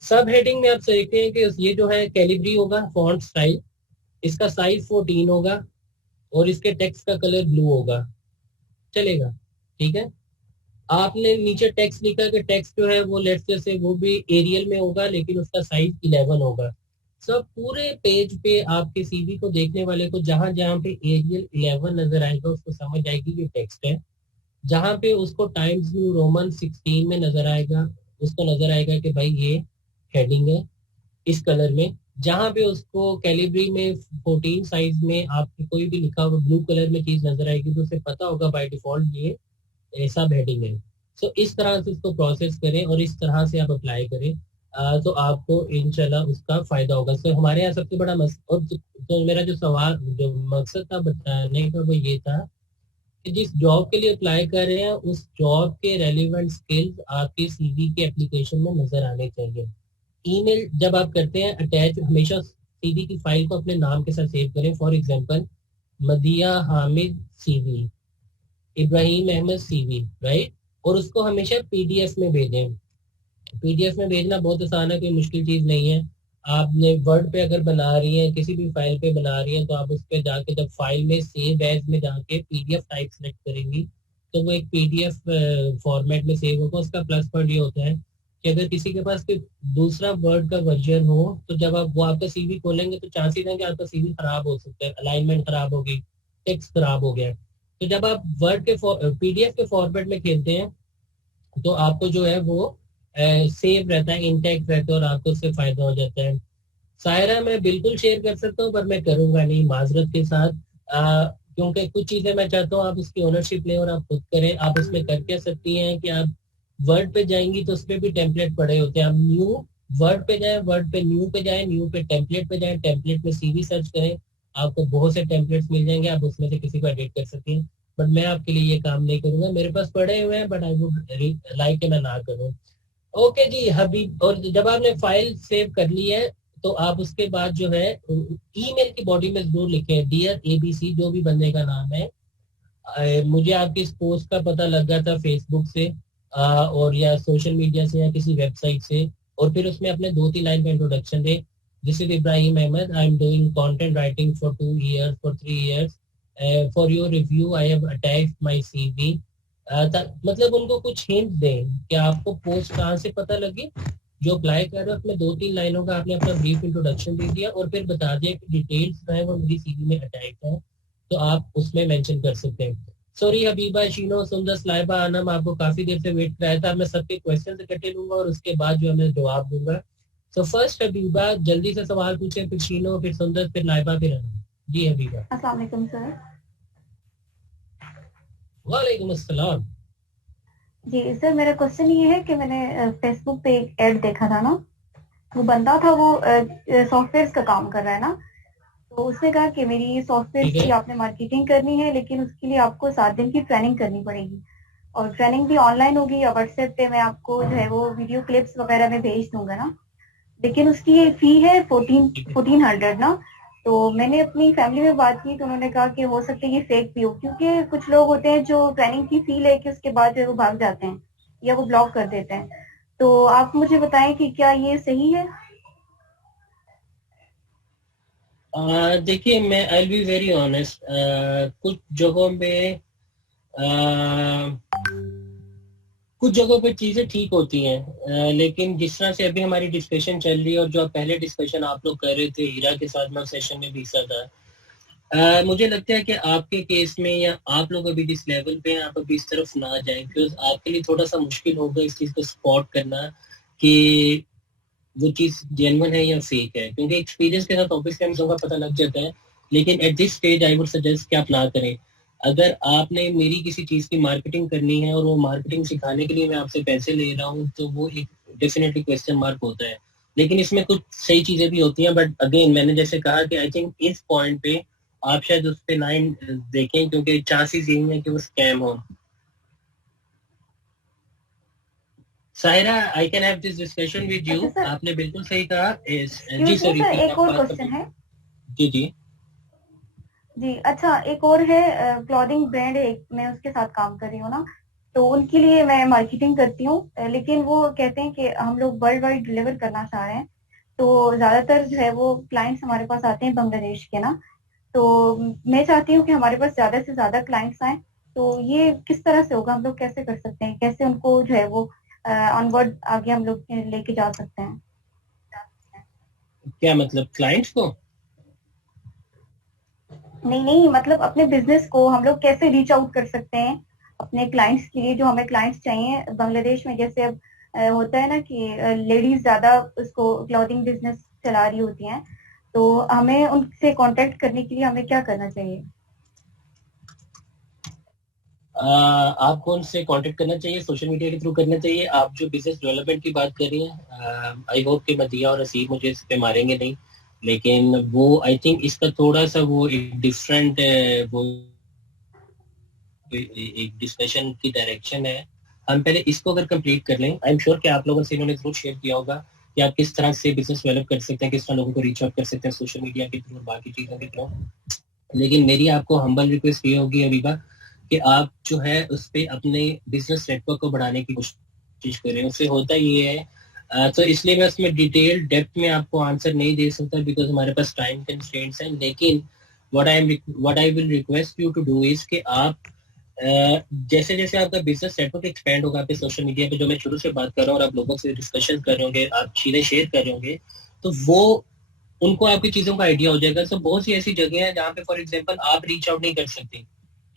सब हेडिंग में आप देखते हैं कि ये जो है कैलिब्री होगा फॉन्ट स्टाइल, इसका साइज 14 होगा और इसके टेक्स्ट का कलर ब्लू होगा, चलेगा? ठीक है। आपने नीचे टेक्स्ट लिखा कि टेक्स्ट जो है वो लेट्स से वो भी एरियल में होगा लेकिन उसका साइज 11 होगा। सब पूरे पेज पे आपके सीवी को देखने वाले को जहां जहां पे एरियल 11 नजर आएगा उसको समझ आएगी ये टेक्स्ट है। जहां पे उसको टाइम्स न्यू रोमन 16 में नजर आएगा उसको नजर आएगा कि भाई ये हेडिंग है इस कलर में। जहां पे उसको कैलिब्री में 14 साइज में आपके कोई भी लिखा हुआ ब्लू कलर में चीज नजर आएगी तो उसे पता होगा बाय डिफॉल्ट ये सब हेडिंग है। सो इस तरह से इसको प्रोसेस करें और इस तरह से आप अप्लाई करें तो आपको इंशाल्लाह उसका फायदा होगा। सो हमारे यहाँ सबसे बड़ा और तो मेरा जो सवाल जो मकसद था बताने का वो ये था कि जिस जॉब के लिए अप्लाई कर रहे हैं उस जॉब के रेलिवेंट स्किल्स आपके सीवी के एप्लीकेशन में नजर आने चाहिए। ईमेल जब आप करते हैं अटैच हमेशा सीवी की फाइल को अपने नाम के साथ सेव करें। For example Madiha Hamid CV, Ibrahim Ahmed CV, right? और उसको हमेशा पीडीएफ में भेजें। पीडीएफ में भेजना बहुत आसान है, कोई मुश्किल चीज नहीं है। आपने वर्ड पे अगर बना रही हैं किसी भी फाइल पे बना रही हैं तो आप उस पर जाके जब फाइल में सेव एज में जाके पीडीएफ टाइप सेलेक्ट करेंगी तो वो एक पीडीएफ फॉर्मेट में सेव होगा। उसका प्लस पॉइंट ये होता है कि अगर किसी के पास कोई दूसरा वर्ड का वर्जन हो तो जब आप वो आपका सीवी खोलेंगे तो चांसेस हैं कि आपका सीवी खराब हो सकता है, अलाइनमेंट खराब होगी, टेक्स्ट खराब हो गया। तो जब आप वर्ड के पीडीएफ के फॉर्मेट में खेलते हैं तो आपको जो है वो सेव रहता है, इंटैक्ट रहता है और आपको उससे फायदा हो जाता है। सायरा मैं बिल्कुल शेयर कर सकता हूँ पर मैं करूंगा नहीं माजरत के साथ, क्योंकि कुछ चीजें मैं चाहता हूँ आप उसकी ओनरशिप लें और आप खुद करें। आप उसमें कर क्या सकती हैं कि आप वर्ड पे जाएंगी तो उसमें भी टेम्पलेट पड़े होते हैं। आप न्यू वर्ड पे जाएं, वर्ड पे न्यू पे जाएं, न्यू पे टेम्पलेट पे जाएं, टेम्पलेट में सीवी सर्च करें, आपको बहुत से टेम्पलेट्स मिल जाएंगे, आप उसमें से किसी को एडिट कर सकती हैं। बट मैं आपके लिए ये काम नहीं करूंगा, मेरे पास पड़े हुए हैं बट आई वुड लाइक कि मैं ना करूँ। ओके जी हबीब, और जब आपने फाइल सेव कर ली है तो आप उसके बाद जो है ईमेल की बॉडी में जरूर लिखें डियर एबीसी, जो भी बंदे का नाम है। मुझे आपकी इस पोस्ट का पता लगा था फेसबुक से और या सोशल मीडिया से या किसी वेबसाइट से, और फिर उसमें अपने 2-3 लाइन का इंट्रोडक्शन दे। This is Ibrahim Ahmed, I am doing content writing for 2 years, for 3 years, for your review I have attached my CV. मतलब उनको कुछ हिंट दें कि आपको पोस्ट कहाँ से पता लगी। जो अप्लाई कर रहे हो उसमें 2-3 लाइनों का आपने अपना ब्रीफ इंट्रोडक्शन दे दिया और फिर बता दिया कि डिटेल्स जो है वो मेरी सीवी में अटैच है, तो आप उसमें मेंशन कर सकते हैं। सॉरी हबीबा, शीनो, सुंदर, लाइबा, आनम, आपको काफी देर से वेट कराया था। मैं सबके क्वेश्चन इकट्ठे लूंगा और उसके बाद जो है मैं जवाब दूंगा। सो फर्स्ट हबीबा जल्दी से सवाल पूछे, फिर शीनो, फिर सुंदर, फिर लाइबा, फिर आनम। जी हबीबा। अस्सलाम वालेकुम सर। वालेकुम अस्सलाम। जी सर, मेरा क्वेश्चन ये है कि मैंने फेसबुक पे एक ऐड देखा था ना, वो बंदा था वो सॉफ्टवेयर का काम कर रहा है ना, तो उसने कहा कि मेरी सॉफ्टवेयर की आपने मार्केटिंग करनी है लेकिन उसके लिए आपको 7 दिन की ट्रेनिंग करनी पड़ेगी और ट्रेनिंग भी ऑनलाइन होगी या व्हाट्सएप पे मैं आपको जो है वो वीडियो क्लिप्स वगैरह में भेज दूंगा ना, लेकिन उसकी फी है 1400 ना। तो मैंने अपनी फैमिली में बात की तो उन्होंने कहा कि हो सकता है ये फेक भी हो, क्योंकि कुछ लोग होते हैं जो ट्रेनिंग की फी लेके उसके बाद जो है वो भाग जाते हैं या वो ब्लॉक कर देते हैं। तो आप मुझे बताएं कि क्या ये सही है? देखिए मैं आई बी वेरी ऑनेस्ट, कुछ जगहों पे कुछ जगहों पे चीजें ठीक होती हैं, लेकिन जिस तरह से अभी हमारी डिस्कशन चल रही है और जो पहले डिस्कशन आप लोग कर रहे थे हीरा के साथ, मैं सेशन में भी हिस्सा था, मुझे लगता है कि आपके केस में या आप लोग अभी जिस लेवल पे हैं आप अभी इस तरफ ना जाएं, बिकॉज आपके लिए थोड़ा सा मुश्किल होगा इस चीज को स्पॉट करना कि वो चीज जेन्युइन है या फेक है, क्योंकि एक्सपीरियंस के साथ ऑब्वियसली हम लोगों का पता लग जाता है। लेकिन at this stage I would suggest कि आप ना करें। अगर आपने मेरी किसी चीज की मार्केटिंग करनी है और वो मार्केटिंग सिखाने के लिए मैं आपसे पैसे ले रहा हूँ, तो वो एक डेफिनेटली क्वेश्चन मार्क होता है। लेकिन इसमें कुछ सही चीजें भी होती हैं, बट अगेन मैंने जैसे कहा कि आई थिंक इस पॉइंट पे आप शायद उस पे लाइन देखें, क्योंकि चांसेस यही है कि वो स्कैम हो। Sahira, I can have this discussion with you. आपने बिल्कुल सही कहा। जी सर, एक और क्वेश्चन है। जी जी जी, अच्छा, एक और है, क्लॉथिंग ब्रांड है, मैं उसके साथ काम कर रही हूँ ना, तो उनके लिए मैं मार्केटिंग करती हूँ, लेकिन वो कहते हैं कि हम लोग वर्ल्ड वाइड डिलीवर करना चाह रहे हैं, तो ज्यादातर जो है वो क्लाइंट्स हमारे पास आते हैं बांग्लादेश के ना, तो मैं चाहती हूँ कि हमारे पास ज्यादा से ज्यादा क्लाइंट्स आए, तो ये किस तरह से होगा, हम लोग कैसे कर सकते हैं, कैसे उनको जो है वो ऑनवर्ड आगे हम लोग लेके जा सकते हैं? क्या मतलब, क्लाइंट्स को? नहीं, मतलब अपने बिजनेस को हम लोग कैसे रीच आउट कर सकते हैं अपने क्लाइंट्स के लिए, जो हमें क्लाइंट्स चाहिए बांग्लादेश में। जैसे अब होता है ना कि लेडीज ज्यादा उसको क्लॉथिंग बिजनेस चला रही होती हैं, तो हमें उनसे कांटेक्ट करने के लिए हमें क्या करना चाहिए? आपको उनसे कांटेक्ट करना चाहिए, सोशल मीडिया के थ्रू करना चाहिए। आप जो बिजनेस डेवलपमेंट की बात कर रही हैं, आई होप कि मदिया और असीम मुझे इस पे मारेंगे नहीं, लेकिन वो आई थिंक इसका थोड़ा सा वो एक डिफरेंट वो एक डिस्कशन की डायरेक्शन है। हम पहले इसको अगर कंप्लीट कर लें, आई एम श्योर कि आप लोगों से इन्होंने जरूर शेयर किया होगा कि आप किस तरह से बिजनेस डेवलप कर सकते हैं, किस तरह लोगों को रीच आउट कर सकते हैं सोशल मीडिया के थ्रू और बाकी चीजों के थ्रू। लेकिन मेरी आपको हम्बल रिक्वेस्ट ये होगी अभी कि आप जो है उस पर अपने बिजनेस नेटवर्क को बढ़ाने की कोशिश करें। उससे होता ये है, तो इसलिए मैं उसमें डिटेल डेप्थ में आपको आंसर नहीं दे सकता बिकॉज हमारे पास टाइम कंस्ट्रेंट्स हैं। लेकिन what I will request you to do is कि आप जैसे जैसे आपका बिजनेस नेटवर्क एक्सपेंड होगा आपके सोशल मीडिया पे, जो मैं शुरू से बात कर रहा हूँ और आप लोगों से डिस्कशन कर रहे होंगे, आप चीजें शेयर कर रहे होंगे, तो वो उनको आपकी चीजों का आइडिया हो जाएगा। तो बहुत सी ऐसी जगह है जहाँ पे फॉर एग्जांपल आप रीच आउट नहीं कर सकते,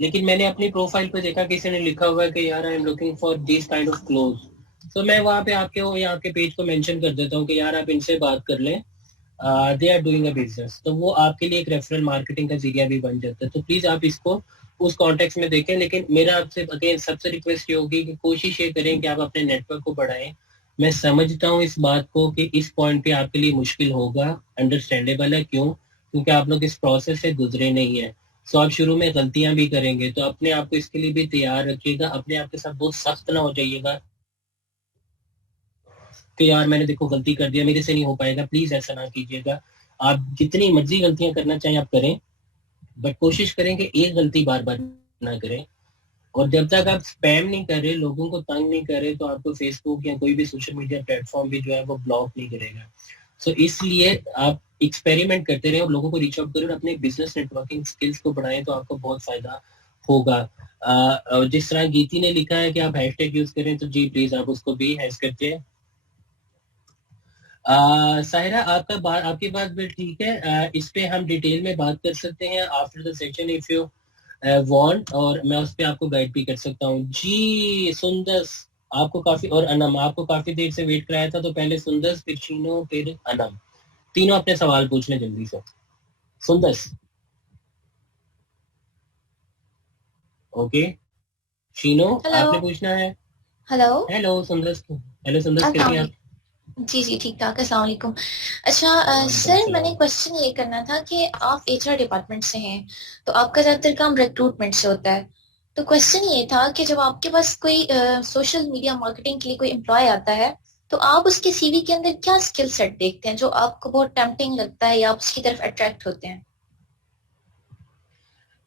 लेकिन मैंने अपनी प्रोफाइल पे देखा किसी ने लिखा हुआ है कि यार I am looking for this kind of cloth, तो मैं वहाँ पे आपके पेज को मेंशन कर देता हूँ कि यार आप इनसे बात कर लें, they are doing a business. तो वो आपके लिए एक रेफरल मार्केटिंग का जरिया भी बन जाता है। तो प्लीज आप इसको उस कॉन्टेक्स्ट में देखें। लेकिन मेरा आपसे अगेन सबसे रिक्वेस्ट ये होगी कि कोशिश ये करें कि आप अपने नेटवर्क को बढ़ाएं। मैं समझता हूँ इस बात को कि इस पॉइंट पे आपके लिए मुश्किल होगा, अंडरस्टैंडेबल है। क्यों? क्योंकि आप लोग इस प्रोसेस से गुजरे नहीं है। सो आप शुरू में गलतियां भी करेंगे, तो अपने आप को इसके लिए भी तैयार रखिएगा। अपने आप के साथ बहुत सख्त ना हो जाइएगा कि यार मैंने देखो गलती कर दिया, मेरे से नहीं हो पाएगा। प्लीज ऐसा ना कीजिएगा। आप जितनी मर्जी गलतियां करना चाहें आप करें, बट कोशिश करें कि एक गलती बार बार ना करें। और जब तक आप स्पैम नहीं कर रहे, लोगों को तंग नहीं कर रहे, तो आपको फेसबुक या कोई भी सोशल मीडिया प्लेटफॉर्म भी जो है वो ब्लॉक नहीं करेगा। सो इसलिए आप एक्सपेरिमेंट करते रहे और लोगों को रीच आउट करें और अपने बिजनेस नेटवर्किंग स्किल्स को बढ़ाएं, तो आपको बहुत फायदा होगा। जिस तरह गीती ने लिखा है कि आप हैशटैग यूज करें, तो जी प्लीज आप उसको भी हैश करते हैं। साहिरा, आपकी बात भी ठीक है। इस पे हम डिटेल में बात कर सकते हैं after the session if you want, और मैं उस पे आपको गाइड भी कर सकता हूँ। जी सुंदस, आपको काफी, और अनम आपको काफी देर से वेट कराया था, तो पहले सुंदस, फिर शीनो, फिर अनम, तीनों अपने सवाल पूछने जल्दी से। सुंदस, ओके। शीनो, आपने पूछना है? हेलो सुंदस, कैसी हैं आप? जी ठीक ठाक, अस्सलाम वालेकुम। अच्छा सर, मैंने क्वेश्चन ये करना था कि आप एचआर डिपार्टमेंट से हैं, तो आपका ज़्यादातर काम रिक्रूटमेंट से होता है, तो क्वेश्चन ये था कि जब आपके पास कोई सोशल मीडिया मार्केटिंग के लिए कोई एम्प्लॉय आता है, तो आप उसके सीवी के अंदर क्या स्किल सेट देखते हैं जो आपको बहुत टेम्पटिंग लगता है या आप उसकी तरफ अट्रैक्ट होते हैं?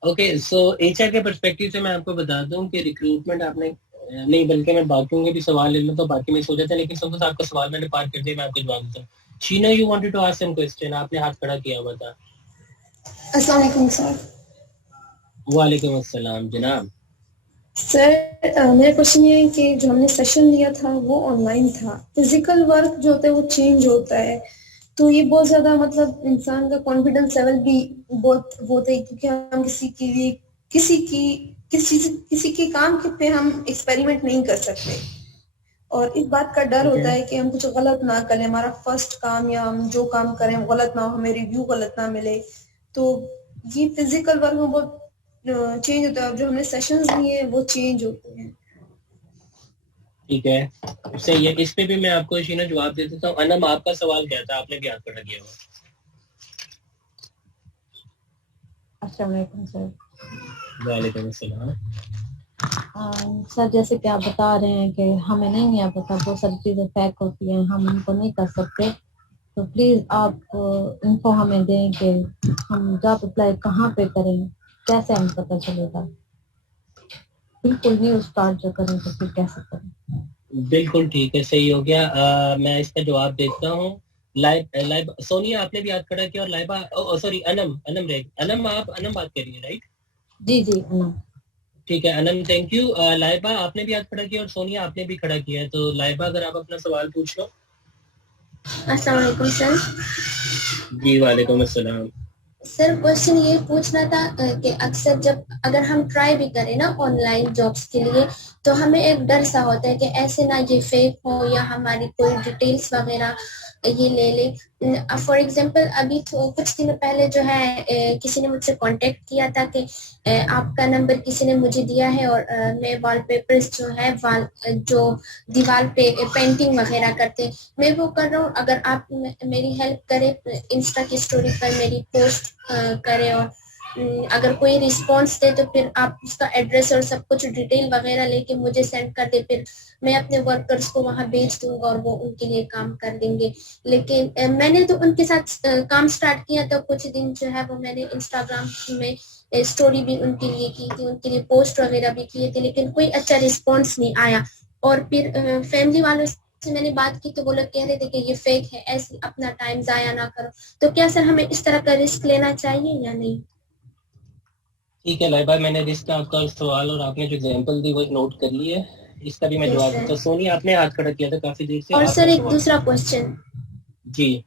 ओके, सो एचआर के पर्सपेक्टिव से मैं आपको बता दूं कि रिक्रूटमेंट आपने नहीं, बल्कि मैं बाकियों के भी सवाल ले लूं तो बाकी में सो जाते हैं, लेकिन सब आपका सवाल मैंने पार कर दिया, मैं आपको जवाब देता हूँ। Sheena, you wanted to ask some question, आपने हाथ खड़ा किया हुआ था। अस्सलाम वालेकुम सर। वालेकुम अस्सलाम जनाब। सर मेरा क्वेश्चन ये है कि जो हमने सेशन लिया था वो ऑनलाइन था, फिजिकल वर्क जो होता है वो चेंज होता है, तो ये बहुत ज्यादा मतलब इंसान का कॉन्फिडेंस लेवल भी बहुत होता है, क्योंकि हम किसी के काम पे हम एक्सपेरिमेंट नहीं कर सकते, और इस बात का डर होता है कि हम कुछ गलत ना करें, हमारा फर्स्ट काम या हम जो काम करें वो गलत ना हो, हमें रिव्यू गलत ना मिले, तो ये फिजिकल वर्क में बहुत चेंज होता है, और जो हमने सेशंस लिए वो चेंज होते हैं। ठीक है, सही है। इस पे भी मैं आपको शीना जवाब दे देता हूँ। अनम, आपका सवाल क्या था? आपने भी हाथ खड़ा किया हुआ। अस्सलाम वालेकुम सर। वालेकुम अस्सलाम। सर जैसे कि आप बता रहे हैं कि हमें नहीं है पता, बहुत सारी चीज़ें फेक होती हैं, हम उनको नहीं कर सकते, तो प्लीज़ आप इन्फो हमें दें कि हम जॉब अप्लाई कहाँ पे करें, कैसे हमें पता चलेगा। बिल्कुल न्यू स्टार्ट जो करें तो फिर कैसे करें। बिल्कुल ठीक है, सही हो गया। मैं इसका जवाब देता हूँ। लाइब सोनिया, आपने भी हाथ खड़ा किया, और लाइबा सॉरी अनम बात कर रही है, राइट? जी अनम। ठीक है अनम, थैंक यू। लाइबा, आपने भी हाथ खड़ा किया, और सोनिया आपने भी खड़ा किया है, तो लाइबा अगर आप अपना सवाल पूछ लो। अस्सलाम वालेकुम सर। जी वालेकुम अस्सलाम। सर क्वेश्चन ये पूछना था कि अक्सर जब अगर हम ट्राई भी करें ना ऑनलाइन जॉब्स के लिए, तो हमें एक डर सा होता है कि ऐसे ना ये फेक हो या हमारी कोई डिटेल्स वगैरह ये ले ले। फॉर एग्जांपल अभी तो कुछ दिन पहले जो है किसी ने मुझसे कांटेक्ट किया था कि आपका नंबर किसी ने मुझे दिया है, और मैं वॉलपेपर्स जो है जो दीवार पे पेंटिंग वगैरह करते मैं वो कर रहा हूँ, अगर आप मेरी हेल्प करें इंस्टा की स्टोरी पर मेरी पोस्ट करें, और अगर कोई रिस्पांस दे तो फिर आप उसका एड्रेस और सब कुछ डिटेल वगैरह लेके मुझे सेंड कर दे, फिर मैं अपने वर्कर्स को वहां भेज दूंगा और वो उनके लिए काम कर देंगे। लेकिन मैंने तो उनके साथ काम स्टार्ट किया, तो कुछ दिन जो है वो मैंने इंस्टाग्राम में स्टोरी भी उनके लिए की थी, उनके लिए पोस्ट वगैरह भी किए थे, लेकिन कोई अच्छा रिस्पॉन्स नहीं आया। और फिर फैमिली वालों से मैंने बात की तो वो लोग कह रहे थे कि ये फेक है, ऐसे अपना टाइम जाया ना करो। तो क्या सर हमें इस तरह का रिस्क लेना चाहिए या नहीं? ठीक है लाइबा, मैंने इसका आपका सवाल और आपने जो एग्जांपल दी वो नोट कर ली है, इसका भी मैं जवाब देता हूँ। सोनिया, आपने हाथ खड़ा किया था काफी देर से। और सर एक दूसरा क्वेश्चन। जी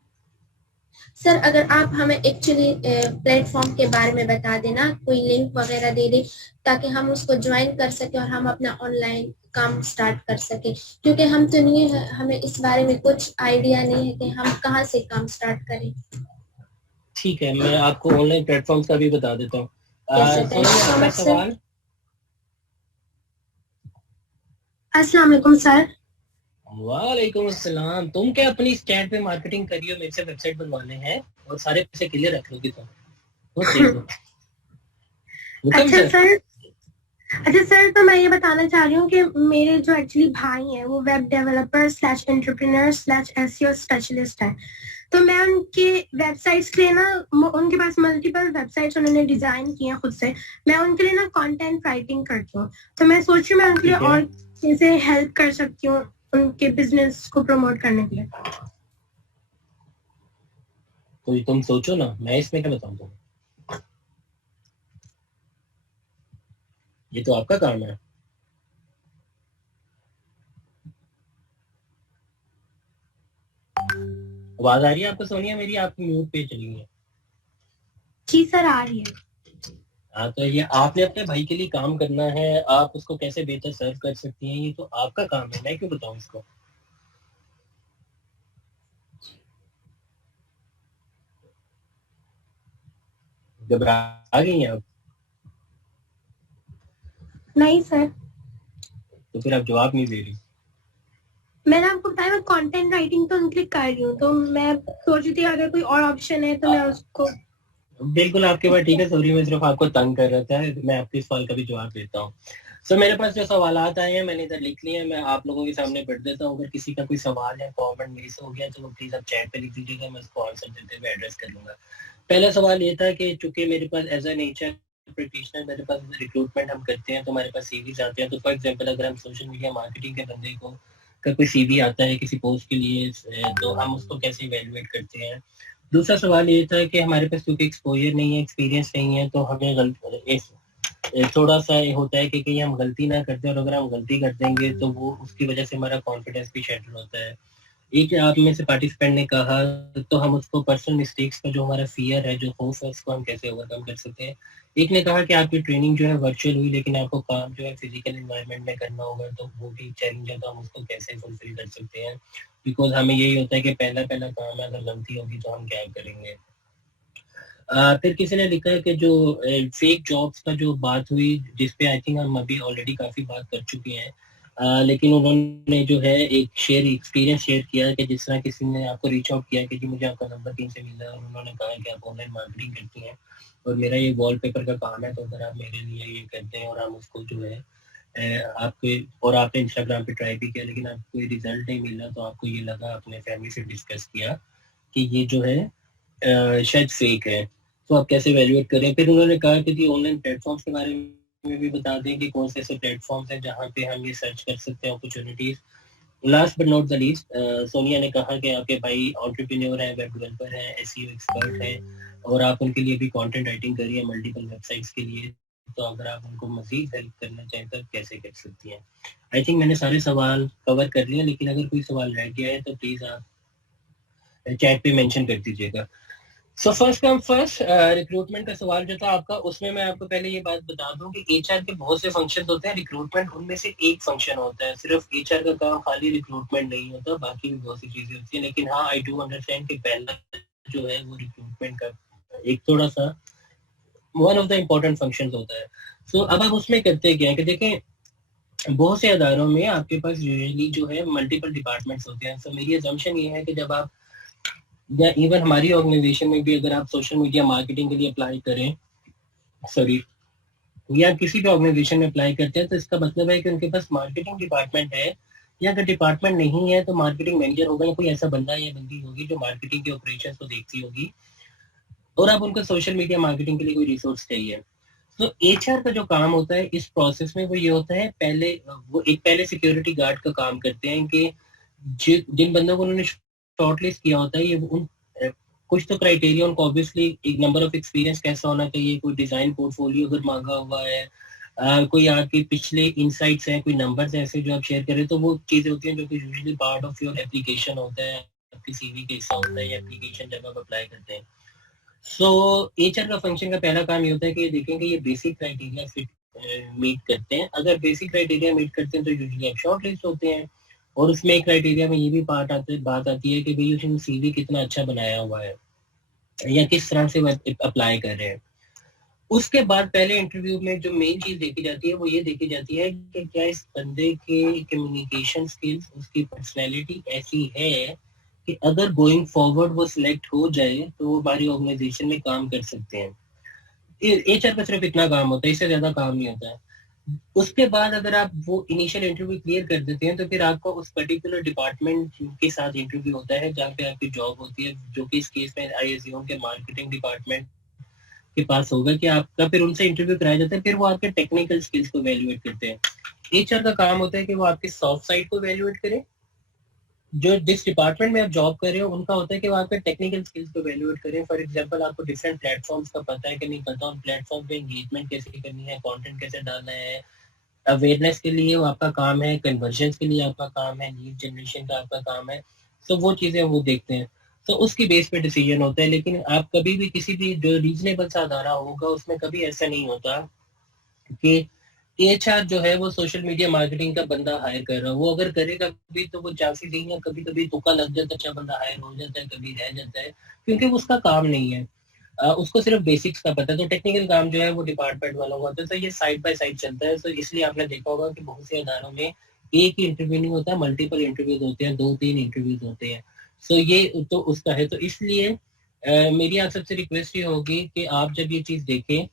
सर अगर आप हमें एक्चुअली प्लेटफॉर्म के बारे में बता देना, कोई लिंक वगैरह दे दे ताकि हम उसको ज्वाइन कर सके और हम अपना ऑनलाइन काम स्टार्ट कर सके, क्योंकि हम तो नहीं है, हमें इस बारे में कुछ आइडिया नहीं है कि हम कहाँ से काम स्टार्ट करें। ठीक है, मैं आपको ऑनलाइन प्लेटफॉर्म्स का भी बता देता हूँ। सवाल। अस्सलाम वालेकुम सर। वालेकुम अस्सलाम। तुम क्या अपनी स्टैंड पे मार्केटिंग करी हो, मेरे से वेबसाइट बनवाने हैं और सारे पैसे क्लियर रख लोगी तुम? अच्छा सर, तो मैं ये बताना चाह रही हूँ कि मेरे जो एक्चुअली भाई हैं वो web developer / entrepreneur / SEO specialist हैं, तो मैं उनके वेबसाइट्स के लिए ना, उनके पास मल्टीपल वेबसाइट्स उन्होंने डिजाइन किए हैं खुद से, मैं उनके लिए ना कंटेंट राइटिंग करती हूँ, तो मैं सोच रही हूँ मैं उनके लिए और कैसे हेल्प कर सकती हूँ उनके बिजनेस को प्रमोट करने के लिए। तो तुम सोचो ना, मैं इसमें क्या बताऊँ तुम्हें, ये तो आपका काम है। आवाज आ रही है आपको सोनिया मेरी? आप म्यूट पे चली है। जी सर आ रही है। हाँ, तो ये आपने अपने भाई के लिए काम करना है, आप उसको कैसे बेहतर सर्व कर सकती हैं, ये तो आपका काम है, मैं क्यों बताऊं इसको। घबरा गई हैं आप? नहीं सर। तो फिर आप जवाब नहीं दे रही। मैंने आपको बताया मैं कंटेंट राइटिंग तो उनके लिए कर रही हूँ, तो मैं सोच रही थी अगर कोई और ऑप्शन है तो मैं उसको। बिल्कुल आपके पास, ठीक है सॉरी, मैं सिर्फ आपको तंग कर रहा था, मैं आपके सवाल का भी जवाब देता हूँ। सो मेरे पास जो सवाल आए हैं मैंने इधर लिख लिए हैं, मैं आप लोगों के सामने पढ़ देता हूँ। अगर किसी का कोई सवाल है कमेंट मिस हो गया तो वो प्लीज आप चैट पे लिख दीजिएगा, मैं उसको आंसर देते हुए एड्रेस कर लूंगा। पहला सवाल ये था कि चूंकि मेरे पास एज ए नेचर प्रोफेशनल मेरे पास रिक्रूटमेंट हम करते हैं, तो हमारे पास सीवीज आते हैं। तो फॉर एग्जांपल अगर हम सोशल मीडिया मार्केटिंग के बंदे को का कोई सीवी आता है किसी पोस्ट के लिए, तो हम उसको कैसे इवैल्यूएट करते हैं। दूसरा सवाल ये था कि हमारे पास क्योंकि एक्सपोजर नहीं है, एक्सपीरियंस नहीं है, तो हमें थोड़ा सा ये होता है कि कहीं हम गलती ना करते और अगर हम गलती कर देंगे तो वो उसकी वजह से हमारा कॉन्फिडेंस भी शैटर होता है। एक आप में से पार्टिसिपेंट ने कहा तो हम उसको पर्सनल मिस्टेक्स का जो हमारा फियर है, जो खौफ है, उसको हम कैसे ओवरकम कर सकते हैं। एक ने कहा कि आपकी ट्रेनिंग जो है वर्चुअल हुई लेकिन आपको काम जो है फिजिकल एनवायरनमेंट में करना होगा, तो वो भी चैलेंज है, तो हम उसको कैसे फुलफिल कर सकते हैं। बिकॉज हमें यही होता है कि पहला काम है, अगर गलती होगी तो हम क्या करेंगे। फिर किसी ने लिखा है कि जो फेक जॉब्स का जो बात हुई, जिसपे आई थिंक हम अभी ऑलरेडी काफी बात कर चुके हैं, लेकिन उन्होंने जो है एक एक्सपीरियंस शेयर किया कि जिस तरह किसी ने आपको रीच आउट किया कि जी मुझे आपका नंबर कहीं से मिला, और उन्होंने कहा कि आप ऑनलाइन मार्केटिंग करती हैं और मेरा ये वॉलपेपर का काम है, तो अगर आप मेरे लिए ये करते हैं और हम उसको जो है आपके, और आपने इंस्टाग्राम पे ट्राई भी किया लेकिन आपको कोई रिजल्ट नहीं मिला, तो आपको ये लगा, अपने फैमिली से डिस्कस किया कि ये जो है शायद फेक है, तो आप कैसे वैल्यूएट करें। फिर उन्होंने कहा कि जी ऑनलाइन प्लेटफॉर्म्स के बारे में भी बता दें कि कौन से ऐसे प्लेटफॉर्म्स हैं जहाँ पे हम ये सर्च कर सकते हैं opportunities. Last but not the least, Sonia ने कहा कि आपके भाई एंटरप्रेन्योर हैं, वेब डेवलपर हैं, एसईओ एक्सपर्ट हैं, और आप उनके लिए भी कंटेंट राइटिंग करिए मल्टीपल वेबसाइट्स के लिए, तो अगर आप उनको मजीद हेल्प करना चाहें तो कैसे कर सकती हैं। आई थिंक मैंने सारे सवाल कवर कर लिए, लेकिन अगर कोई सवाल रह गया है तो प्लीज आप चैट पे मेंशन कर दीजिएगा। So first come first, recruitment का सवाल जो था आपका, उसमें मैं आपको पहले ये बात बता दूं कि एचआर के बहुत से फंक्शंस होते हैं, रिक्रूटमेंट उनमें से एक फंक्शन होता है। सिर्फ एचआर का काम खाली रिक्रूटमेंट नहीं होता, बाकी भी बहुत सी चीजें होती है, लेकिन हाँ आई डू अंडरस्टैंड कि पहला जो है वो रिक्रूटमेंट का एक थोड़ा सा one of the important function होता है। सो अब आप उसमें करते क्या है कि देखें, बहुत से अदारों में आपके पास यूजुअली जो है मल्टीपल डिपार्टमेंट्स होते हैं। सो मेरी अजम्पशन ये है कि जब आप, या इवन हमारी ऑर्गेनाइजेशन में भी अगर आप सोशल मीडिया मार्केटिंग के लिए अप्लाई करें, सॉरी, या किसी भी ऑर्गेनाइजेशन में अप्लाई करते हैं, तो इसका मतलब है कि उनके पास मार्केटिंग डिपार्टमेंट है, या अगर डिपार्टमेंट नहीं है तो मार्केटिंग मैनेजर होगा, या कोई ऐसा बंदा या बंदी होगी जो मार्केटिंग के ऑपरेशंस को देखती होगी, और अब उनको सोशल मीडिया मार्केटिंग के लिए कोई रिसोर्स चाहिए। तो एचआर का जो काम होता है इस प्रोसेस में वो ये होता है, पहले सिक्योरिटी गार्ड का काम करते हैं कि जिन बंदों को उन्होंने शॉर्टलिस्ट किया होता है, ये उन कुछ तो क्राइटेरिया उनको, ऑब्वियसली एक नंबर ऑफ एक्सपीरियंस कैसा होना चाहिए, कोई डिजाइन पोर्टफोलियो अगर मांगा हुआ है, कोई आपके पिछले इनसाइट्स हैं, कोई नंबर्स ऐसे जो आप शेयर करें, तो वो चीजें होती हैं जो कि usually part of your application होता है, आपकी सीवी का हिस्सा होता है, या एप्लीकेशन जब आप अप्लाई करते हैं। सो एचआर का फंक्शन का पहला काम ये होता है कि ये देखेंगे ये बेसिक क्राइटेरिया फिट मीट करते हैं। अगर बेसिक क्राइटेरिया मीट करते हैं तो यूजुअली आप शॉर्ट लिस्ट होते हैं, और उसमें क्राइटेरिया में ये भी बात आती है कि भाई उसने सीवी कितना अच्छा बनाया हुआ है, या किस तरह से अप्लाई कर रहे हैं। उसके बाद पहले इंटरव्यू में जो मेन चीज देखी जाती है वो ये देखी जाती है कि क्या इस बंदे के कम्युनिकेशन स्किल्स, उसकी पर्सनैलिटी ऐसी है कि अगर गोइंग फॉरवर्ड वो सिलेक्ट हो जाए तो वो हमारी ऑर्गेनाइजेशन में काम कर सकते हैं। एचआर का सिर्फ इतना काम होता है, इससे ज्यादा काम नहीं होता है। उसके बाद अगर आप वो इनिशियल इंटरव्यू क्लियर कर देते हैं तो फिर आपको उस पर्टिकुलर डिपार्टमेंट के साथ इंटरव्यू होता है जहाँ पे आपकी जॉब होती है, जो कि इस केस में आई एज्यूम के मार्केटिंग डिपार्टमेंट के पास होगा, कि आपका फिर उनसे इंटरव्यू कराया जाता है। फिर वो आपके टेक्निकल स्किल्स को वैल्यूएट करते हैं। एचआर का काम होता है कि वो आपके सॉफ्ट साइड को वैल्यूएट करे। जो जिस डिपार्टमेंट में आप जॉब कर रहे हो उनका होता है कि वो आपके टेक्निकल स्किल्स को वैल्यूएट करें। फॉर एग्जांपल, आपको डिफरेंट प्लेटफॉर्म्स का पता है कि नहीं पता, उन प्लेटफॉर्म पे एंगेजमेंट कैसे करनी है, कंटेंट कैसे डालना है, अवेयरनेस के लिए वो आपका काम है, कन्वर्जन के लिए आपका काम है, लीड जनरेशन का आपका काम है। तो वो चीजें वो देखते हैं, तो उसकी बेस पे डिसीजन होता है। लेकिन आप कभी भी किसी भी जो रीजनेबल सा अदारा होगा उसमें कभी ऐसा नहीं होता कि एचआर जो है वो सोशल मीडिया मार्केटिंग का बंदा हायर कर रहा है। वो अगर करेगा भी तो वो चांसेस नहीं है, कभी कभी तुक्का लग जाता है, अच्छा बंदा हायर हो जाता है, कभी रह जाता है, क्योंकि वो उसका काम नहीं है। उसको सिर्फ बेसिक्स का पता है। तो टेक्निकल काम जो है वो डिपार्टमेंट वालों का होता है। तो ये साइड बाय साइड चलता है। तो इसलिए आपने देखा होगा कि बहुत से अदारों में एक ही इंटरव्यू नहीं होता, मल्टीपल इंटरव्यूज होते हैं, 2-3 इंटरव्यूज होते हैं। सो ये तो उसका है। तो इसलिए मेरी आप सबसे रिक्वेस्ट ये होगी कि आप जब ये चीज देखें,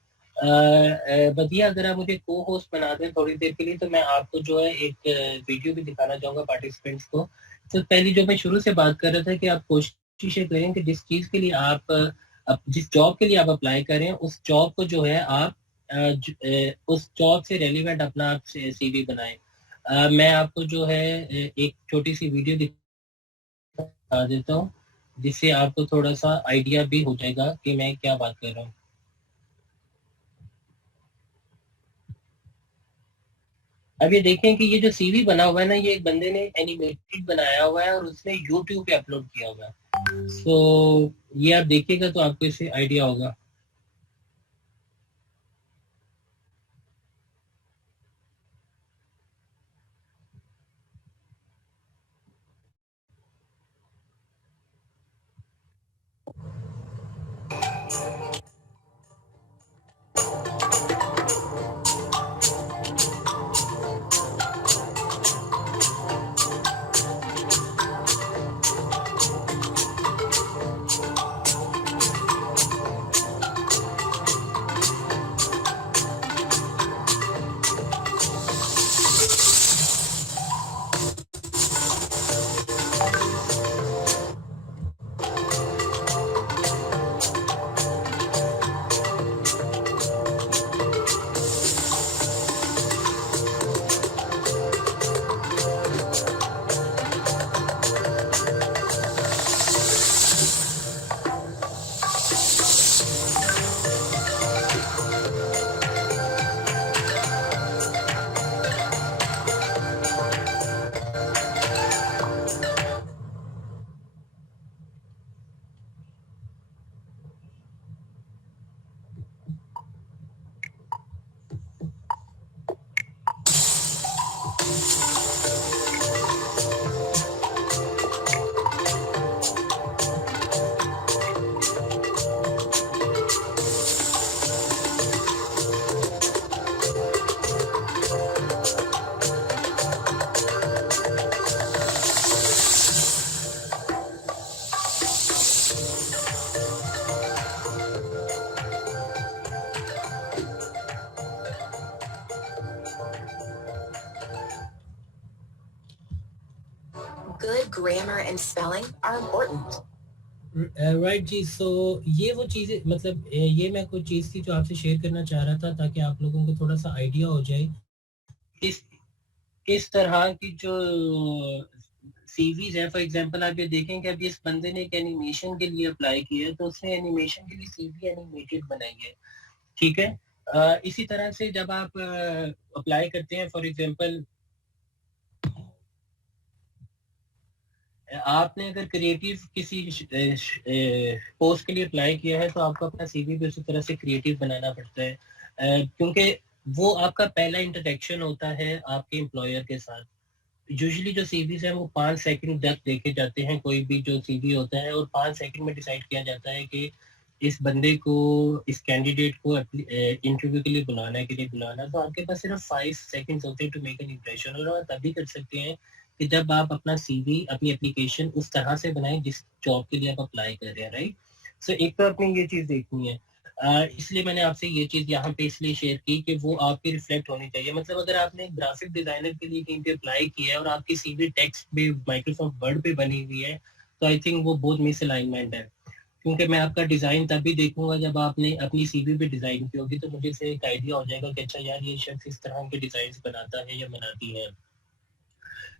बदिया अगर आप मुझे को होस्ट बना दें थोड़ी देर के लिए, तो मैं आपको जो है एक वीडियो भी दिखाना चाहूंगा पार्टिसिपेंट्स को। तो पहली जो मैं शुरू से बात कर रहा था कि आप कोशिश करें कि जिस चीज के लिए आप जिस जॉब के लिए आप अप्लाई करें उस जॉब को जो है आप उस जॉब से रेलिवेंट अपना आप सीवी बनाएं। मैं आपको जो है एक छोटी सी वीडियो दिखा देता हूँ, जिससे आपको थोड़ा सा आइडिया भी हो जाएगा कि मैं क्या बात कर रहा हूँ। अब ये देखें कि ये जो सीवी बना हुआ है ना, ये एक बंदे ने एनिमेटेड बनाया हुआ है और उसने यूट्यूब पे अपलोड किया हुआ है। सो ये आप देखिएगा तो आपको इससे आइडिया होगा। Good grammar and spelling are important. Right जी। सो ये वो चीज़ें, मतलब ये मैं कुछ चीज़ थी जो आपसे शेयर करना चाह रहा था ताकि आप लोगों को थोड़ा सा आइडिया हो जाए इस तरह की जो सीवीज है। फॉर एग्जांपल आप ये देखें कि अभी इस बंदे ने एक एनिमेशन के लिए अप्लाई किया है, तो उसने एनिमेशन के लिए सीवी एनिमेटेड बनाई है, ठीक है। इसी तरह से जब आप अप्लाई करते हैं, फॉर एग्जांपल आपने अगर क्रिएटिव किसी पोस्ट के लिए अप्लाई किया है, तो आपको अपना सीवी भी उसी तरह से क्रिएटिव बनाना पड़ता है, क्योंकि वो आपका पहला इंटरेक्शन होता है आपके एम्प्लॉयर के साथ। यूजुअली जो सीवीज हैं वो 5 सेकंड तक देखे जाते हैं, कोई भी जो सीवी होता है, और 5 सेकंड में डिसाइड किया जाता है कि इस बंदे को, इस कैंडिडेट को इंटरव्यू के लिए बुलाना। तो आपके पास सिर्फ 5 सेकंड्स होते हैं टू मेक एन इंप्रेशन, और आप तभी कर सकते हैं कि जब आप अपना सीवी, अपनी एप्लीकेशन उस तरह से बनाएं जिस जॉब के लिए आप अप्लाई कर रहे हैं, राइट। सो एक तो आपने ये चीज़ देखनी है, इसलिए मैंने आपसे ये चीज़ यहाँ पे इसलिए शेयर की कि वो आपकी रिफ्लेक्ट होनी चाहिए। मतलब अगर आपने ग्राफिक डिजाइनर के लिए कहीं पे अप्लाई किया है और आपकी सीवी टेक्स्ट पे माइक्रोसॉफ्ट वर्ड पे बनी हुई है, तो आई थिंक वो बहुत मिस अलाइनमेंट है, क्योंकि मैं आपका डिज़ाइन तभी देखूंगा जब आपने अपनी सीवी पे डिज़ाइन की होगी, तो मुझे इससे एक आइडिया हो जाएगा कि अच्छा यार ये शख्स इस तरह के डिज़ाइन बनाता है या बनाती है।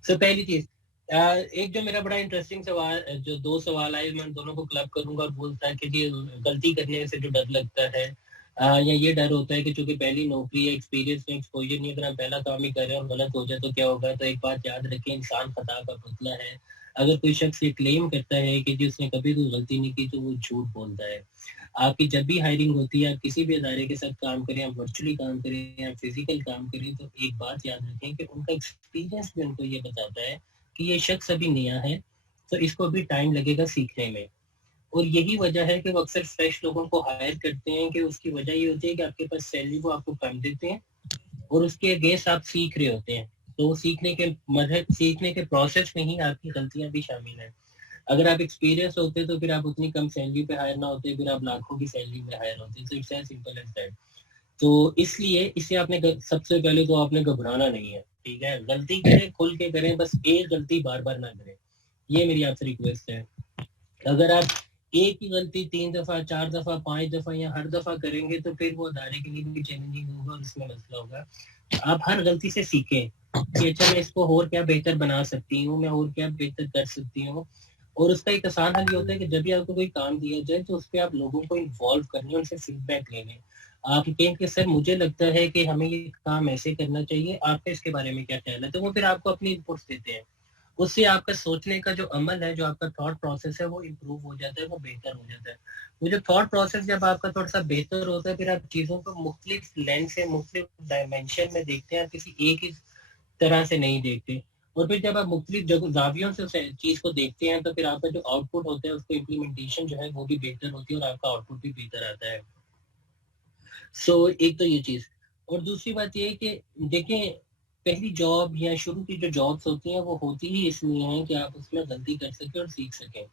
सो पहली चीज़, एक जो मेरा बड़ा इंटरेस्टिंग सवाल, जो 2 सवाल आए, मैं दोनों को क्लब करूंगा और बोलता है कि ये गलती करने से जो डर लगता है, या ये डर होता है कि चूंकि पहली नौकरी है, एक्सपीरियंस में एक्सपोजर नहीं, अगर हम पहला काम ही कर रहे हैं और गलत हो जाए तो क्या होगा। तो एक बात याद रखें, इंसान खता का पुतला है। अगर कोई शख्स ये क्लेम करता है कि जी उसने कभी कोई गलती नहीं की, तो वो झूठ बोलता है। आपकी जब भी हायरिंग होती है, आप किसी भी अदारे के साथ काम करें, आप वर्चुअली काम करें या फिजिकल काम करें, तो एक बात याद रखें कि उनका एक्सपीरियंस भी उनको ये बताता है कि ये शख्स अभी नया है, तो इसको अभी टाइम लगेगा सीखने में। और यही वजह है कि वो अक्सर फ्रेश लोगों को हायर करते हैं, कि उसकी वजह ये होती है कि आपके पास सैलरी वो आपको कम देते हैं और उसके अगेंस्ट आप सीख रहे होते हैं। तो सीखने के प्रोसेस में ही आपकी गलतियां भी शामिल हैं। अगर आप एक्सपीरियंस होते तो फिर आप उतनी कम सैलरी पे हायर ना होते, फिर आप लाखों की सैलरी में हायर होते। तो it's as simple as that. तो इसलिए इसे आपने सबसे पहले तो आपने घबराना नहीं है, ठीक है। गलती करें, खुल के करें, बस एक गलती बार बार ना करें, ये मेरी आपसे रिक्वेस्ट है। अगर आप एक ही गलती 3 दफा, 4 दफा, 5 दफा या हर दफा करेंगे, तो फिर वो अदारे के लिए भी चैलेंजिंग होगा और इसमें मसला होगा। आप हर गलती से सीखें कि अच्छा मैं इसको और क्या बेहतर बना सकती हूँ, मैं और क्या बेहतर कर सकती हूँ। और उसका एक आसान हल ये होता है कि जब भी आपको कोई काम दिया जाए तो उस पर आप लोगों को इन्वॉल्व करने, उनसे फीडबैक लेने। आप कहें कि सर मुझे लगता है कि हमें ये काम ऐसे करना चाहिए, आपका इसके बारे में क्या ख्याल है, तो वो फिर आपको अपनी इनपुट्स देते हैं। उससे आपका सोचने का जो अमल है, जो आपका थॉट प्रोसेस है, वो इम्प्रूव हो जाता है, वो बेहतर हो जाता है। वो जो थॉट प्रोसेस जब आपका थोड़ा सा बेहतर होता है, फिर आप चीज़ों को मुख्तलिफ लेंस से, मुख्तलिफ डायमेंशन में देखते हैं, किसी एक ही तरह से नहीं देखते। और फिर जब आप मुख्तलिफ जावियों से उस चीज़ को देखते हैं, तो फिर आपका जो आउटपुट होता है, उसको इम्प्लीमेंटेशन जो है वो भी बेहतर होती है और आपका आउटपुट भी बेहतर आता है। सो एक तो ये चीज़। और दूसरी बात ये है कि देखें, पहली जॉब या शुरू की जो जॉब्स होती हैं वो होती ही इसलिए हैं कि आप उसमें गलती कर सकें और सीख सकें।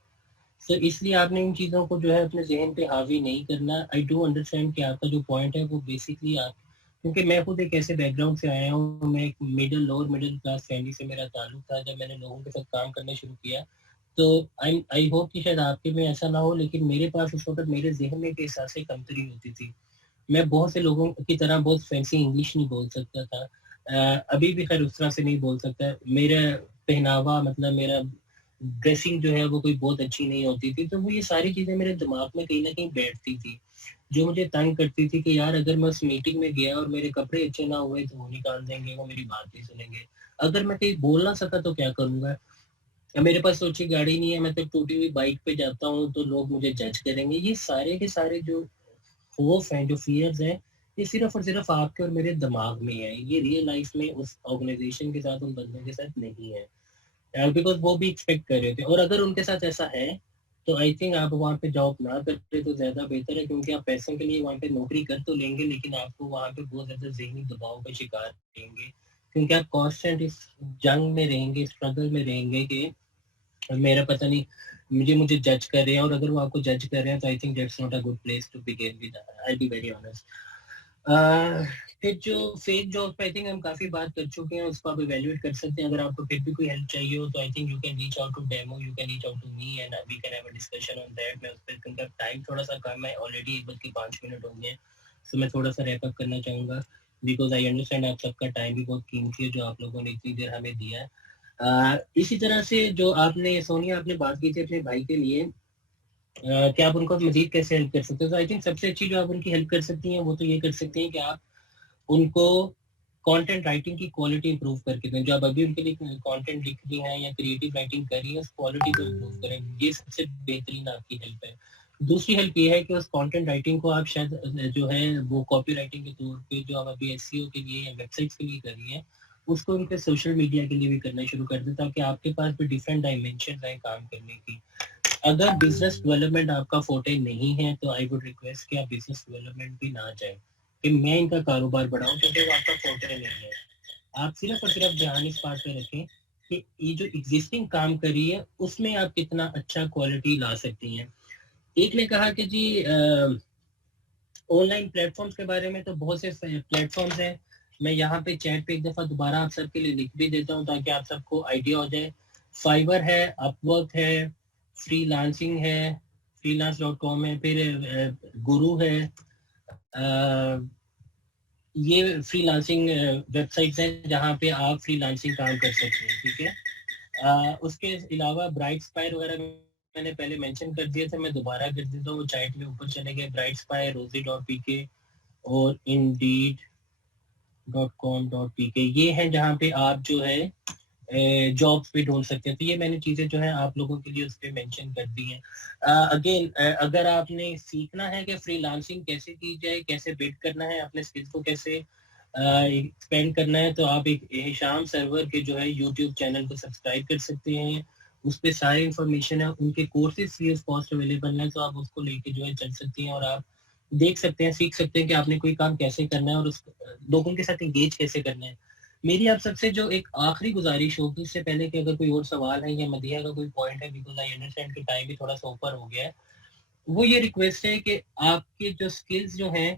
सो इसलिए आपने इन चीज़ों को जो है अपने जहन पे हावी नहीं करना। आई डू अंडरस्टैंड कि आपका जो पॉइंट है वो बेसिकली आप, क्योंकि मैं खुद एक ऐसे बैकग्राउंड से आया हूँ, मैं एक लोअर मिडिल क्लास फैमिली से मेरा ताल्लुक था। जब मैंने लोगों के साथ काम करना शुरू किया तो आई होप कि शायद आपके में ऐसा ना हो, लेकिन मेरे पास उस वक्त मेरे जहन में एक एहसास कमतरी होती थी। मैं बहुत से लोगों की तरह बहुत फैंसी इंग्लिश नहीं बोल सकता था। अभी भी खैर उस तरह से नहीं बोल सकता। मेरा पहनावा, मतलब मेरा ड्रेसिंग जो है वो कोई बहुत अच्छी नहीं होती थी। तो वो ये सारी चीज़ें मेरे दिमाग में कहीं ना कहीं बैठती थी, जो मुझे तंग करती थी कि यार अगर मैं उस मीटिंग में गया और मेरे कपड़े अच्छे ना हुए तो वो निकाल देंगे, वो मेरी बात नहीं सुनेंगे। अगर मैं कहीं बोल ना सका तो क्या करूँगा? मेरे पास तो अच्छी गाड़ी नहीं है, मैं तो टूटी हुई बाइक पे जाता हूँ तो लोग मुझे जज करेंगे। ये सारे के सारे जो खौफ हैं, जो फियर्स हैं, ये सिर्फ और सिर्फ आपके और मेरे दिमाग में है। ये रियल लाइफ में उस ऑर्गेनाइजेशन के साथ, उन बंदों के साथ नहीं है, बिकॉज वो भी एक्सपेक्ट कर रहे थे। और अगर उनके साथ ऐसा है तो आई थिंक आप वहाँ पे जॉब ना करते तो ज्यादा बेहतर है, क्योंकि आप पैसों के लिए वहाँ पे नौकरी कर तो लेंगे, लेकिन आपको वहाँ पे बहुत ज्यादा ज़हनी दबाव का शिकार रहेंगे, क्योंकि आप कांस्टेंट इस जंग में रहेंगे, स्ट्रगल में रहेंगे कि मेरा पता नहीं, मुझे जज कर रहे हैं। और अगर वो आपको जज कर रहे हैं तो I think that's not a good place to begin with, I be very honest. फिर जो फेक जॉब पे आई थिंक हम काफी बात कर चुके हैं, उसको आप इवैल्यूएट कर सकते हैं। अगर आपको फिर भी कोई हेल्प चाहिए हो तो I think you can reach out to demo, you can reach out to me and we can have a discussion on that. मैं उस पर, क्योंकि टाइम थोड़ा सा कम है, ऑलरेडी 1:05 हो गए, सो मैं थोड़ा सा रैप अप करना चाहूंगा, बिकॉज आई अंडरस्टैंड आप सबका टाइम भी बहुत कीमती है जो आप लोगों ने इतनी देर हमें दिया है। इसी तरह से जो आपने सोनिया आपने बात की थी अपने भाई के लिए, कि आप उनको मजीद कैसे हेल्प कर सकते हो, तो आई थिंक सबसे अच्छी जो आप उनकी हेल्प कर सकती हैं वो तो ये कर सकती हैं कि आप उनको कंटेंट राइटिंग की क्वालिटी इंप्रूव करके दें। जो आप अभी उनके लिए कंटेंट लिख रही हैं या क्रिएटिव राइटिंग कर रही हैं, उस क्वालिटी को इंप्रूव करें। ये सबसे बेहतरीन आपकी हेल्प है। दूसरी हेल्प ये है कि उस कंटेंट राइटिंग को आप शायद जो है वो कॉपी राइटिंग के तौर पे जो आप अभी एसईओ के लिए या वेबसाइट्स के लिए कर रही हैं, उसको उनके सोशल मीडिया के लिए भी करना शुरू कर दें, ताकि आपके पास भी डिफरेंट डायमेंशन आए काम करने की। अगर बिजनेस डेवलपमेंट आपका फोटे नहीं है तो आई वुड रिक्वेस्ट कि आप बिजनेस डेवलपमेंट भी ना जाए कि मैं इनका कारोबार बढ़ाऊं, क्योंकि वो आपका फोटे नहीं है। आप सिर्फ और सिर्फ ध्यान इस बात पे रखें कि ये जो एग्जिस्टिंग काम कर रही है उसमें आप कितना अच्छा क्वालिटी ला सकती हैं। एक ने कहा कि जी ऑनलाइन प्लेटफॉर्म्स के बारे में तो बहुत से प्लेटफॉर्म्स हैं, मैं यहाँ पे चैट पे एक दफ़ा दोबारा आप सबके लिए लिख भी देता हूँ ताकि आप सबको आइडिया हो जाए। फाइवर है, अपवर्क है, फ्रीलांसिंग है, freelance.com है, फिर गुरु है। ये फ्रीलांसिंग वेबसाइट्स हैं जहाँ पे आप फ्रीलांसिंग काम कर सकते हैं, ठीक है। उसके अलावा ब्राइट स्पायर वगैरह मैंने पहले मेंशन कर दिया था, मैं दोबारा कर देता हूँ, चैट में ऊपर चले गए। ब्राइट स्पायर, rosie.pk और indeed.com.pk, ये हैं जहाँ पे आप जो है जॉब्स भी ढूंढ सकते हैं। तो ये मैंने चीजें जो है आप लोगों के लिए उस पर मेंशन कर दी हैं। अगेन अगर आपने सीखना है कि फ्रीलांसिंग कैसे की जाए, कैसे बिल्ड करना है, अपने स्किल्स को कैसे एक्सपेंड करना है, तो आप एक हिशाम सर्वर के जो है यूट्यूब चैनल को सब्सक्राइब कर सकते हैं। उस पर सारी इंफॉर्मेशन है, उनके courses free of cost available हैं, तो आप उसको लेके जो है चल सकती हैं और आप देख सकते हैं, सीख सकते हैं कि आपने कोई काम कैसे करना है और उस लोगों के साथ इंगेज कैसे करना है। मेरी आप सबसे जो एक आखिरी गुजारिश होगी, इससे पहले कि अगर कोई और सवाल है या मदिया का कोई पॉइंट है, बिकॉज आई अंडरस्टैंड कि टाइम भी थोड़ा सा ऊपर हो गया है, वो ये रिक्वेस्ट है कि आपके जो स्किल्स जो हैं,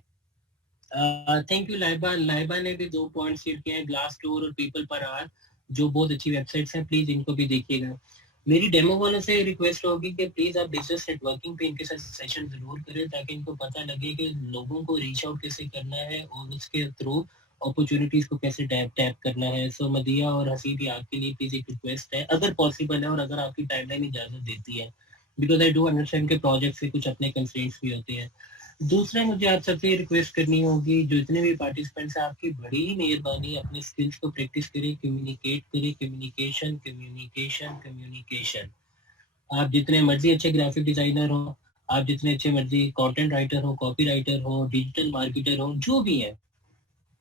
थैंक यू लाइबा ने भी 2 पॉइंट्स शेयर किए हैं, ग्लासडोर और पीपल पर आर, जो बहुत अच्छी वेबसाइट्स हैं, प्लीज इनको भी देखिएगा। मेरी डेमो वालों से रिक्वेस्ट होगी कि प्लीज आप बिजनेस नेटवर्किंग पे इनके साथ सेशन जरूर करें, ताकि इनको पता लगे कि लोगों को रीच आउट कैसे करना है और उसके थ्रू अपॉर्चुनिटीज को कैसे टैप करना है. सो मदिया और हसीब, आपके लिए प्लीज एक रिक्वेस्ट है, अगर पॉसिबल है और अगर आपकी टाइमलाइन इजाजत देती है, बिकॉज आई डू अंडरस्टैंड के प्रोजेक्ट से कुछ अपने कंस्ट्रेंट्स भी होते हैं. दूसरा मुझे आप सबसे रिक्वेस्ट करनी होगी, जो इतने भी पार्टिसिपेंट्स हैं, आपकी बड़ी ही मेहरबानी अपने स्किल्स को प्रैक्टिस करें, कम्युनिकेट करें, कम्युनिकेशन कम्युनिकेशन कम्युनिकेशन. आप जितने मर्जी अच्छे ग्राफिक डिजाइनर हो, आप जितने अच्छे मर्जी कंटेंट राइटर हो, कॉपी राइटर हो, डिजिटल मार्केटर हो, जो भी है,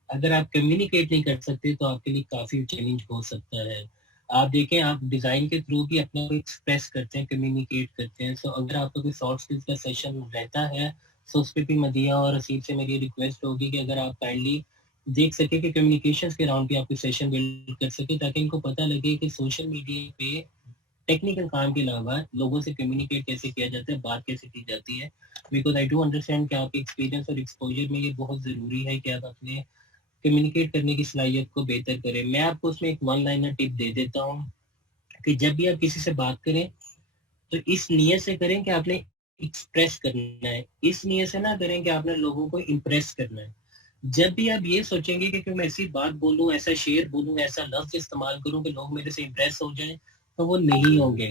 अगर आप कम्युनिकेट नहीं कर सकते तो आपके लिए काफी चैलेंज हो सकता है. आप देखें, आप डिजाइन के थ्रू भी अपने को एक्सप्रेस करते हैं, कम्युनिकेट करते हैं. सो अगर आपका कोई सॉफ्ट स्किल्स का सेशन रहता है, सो उस पर भी मदिया और हसीब से मेरी रिक्वेस्ट होगी कि अगर आप काइंडली देख सके कि कम्युनिकेशंस के राउंड पे आप कोई सेशन बिल्ड कर सके, ताकि इनको पता लगे कि सोशल मीडिया पे टेक्निकल काम के अलावा लोगों से कम्युनिकेट कैसे किया जाता है, बात कैसे की जाती है. बिकॉज आई डू अंडरस्टैंड कि आपके एक्सपीरियंस और एक्सपोजर में ये बहुत ज़रूरी है कि आप अपने कम्युनिकेट करने की सलाहियत को बेहतर करें. मैं आपको उसमें एक वन लाइनर टिप दे देता हूँ कि जब भी आप किसी से बात करें तो इस नियत से करें कि आपने एक्सप्रेस करना है, इस नियत से ना करें कि आपने लोगों को इम्प्रेस करना है. जब भी आप ये सोचेंगे कि मैं ऐसी बात बोलूं, ऐसा शेर बोलूं, ऐसा लफ्ज इस्तेमाल करूं कि लोग मेरे से इम्प्रेस हो जाएं, तो वो नहीं होंगे.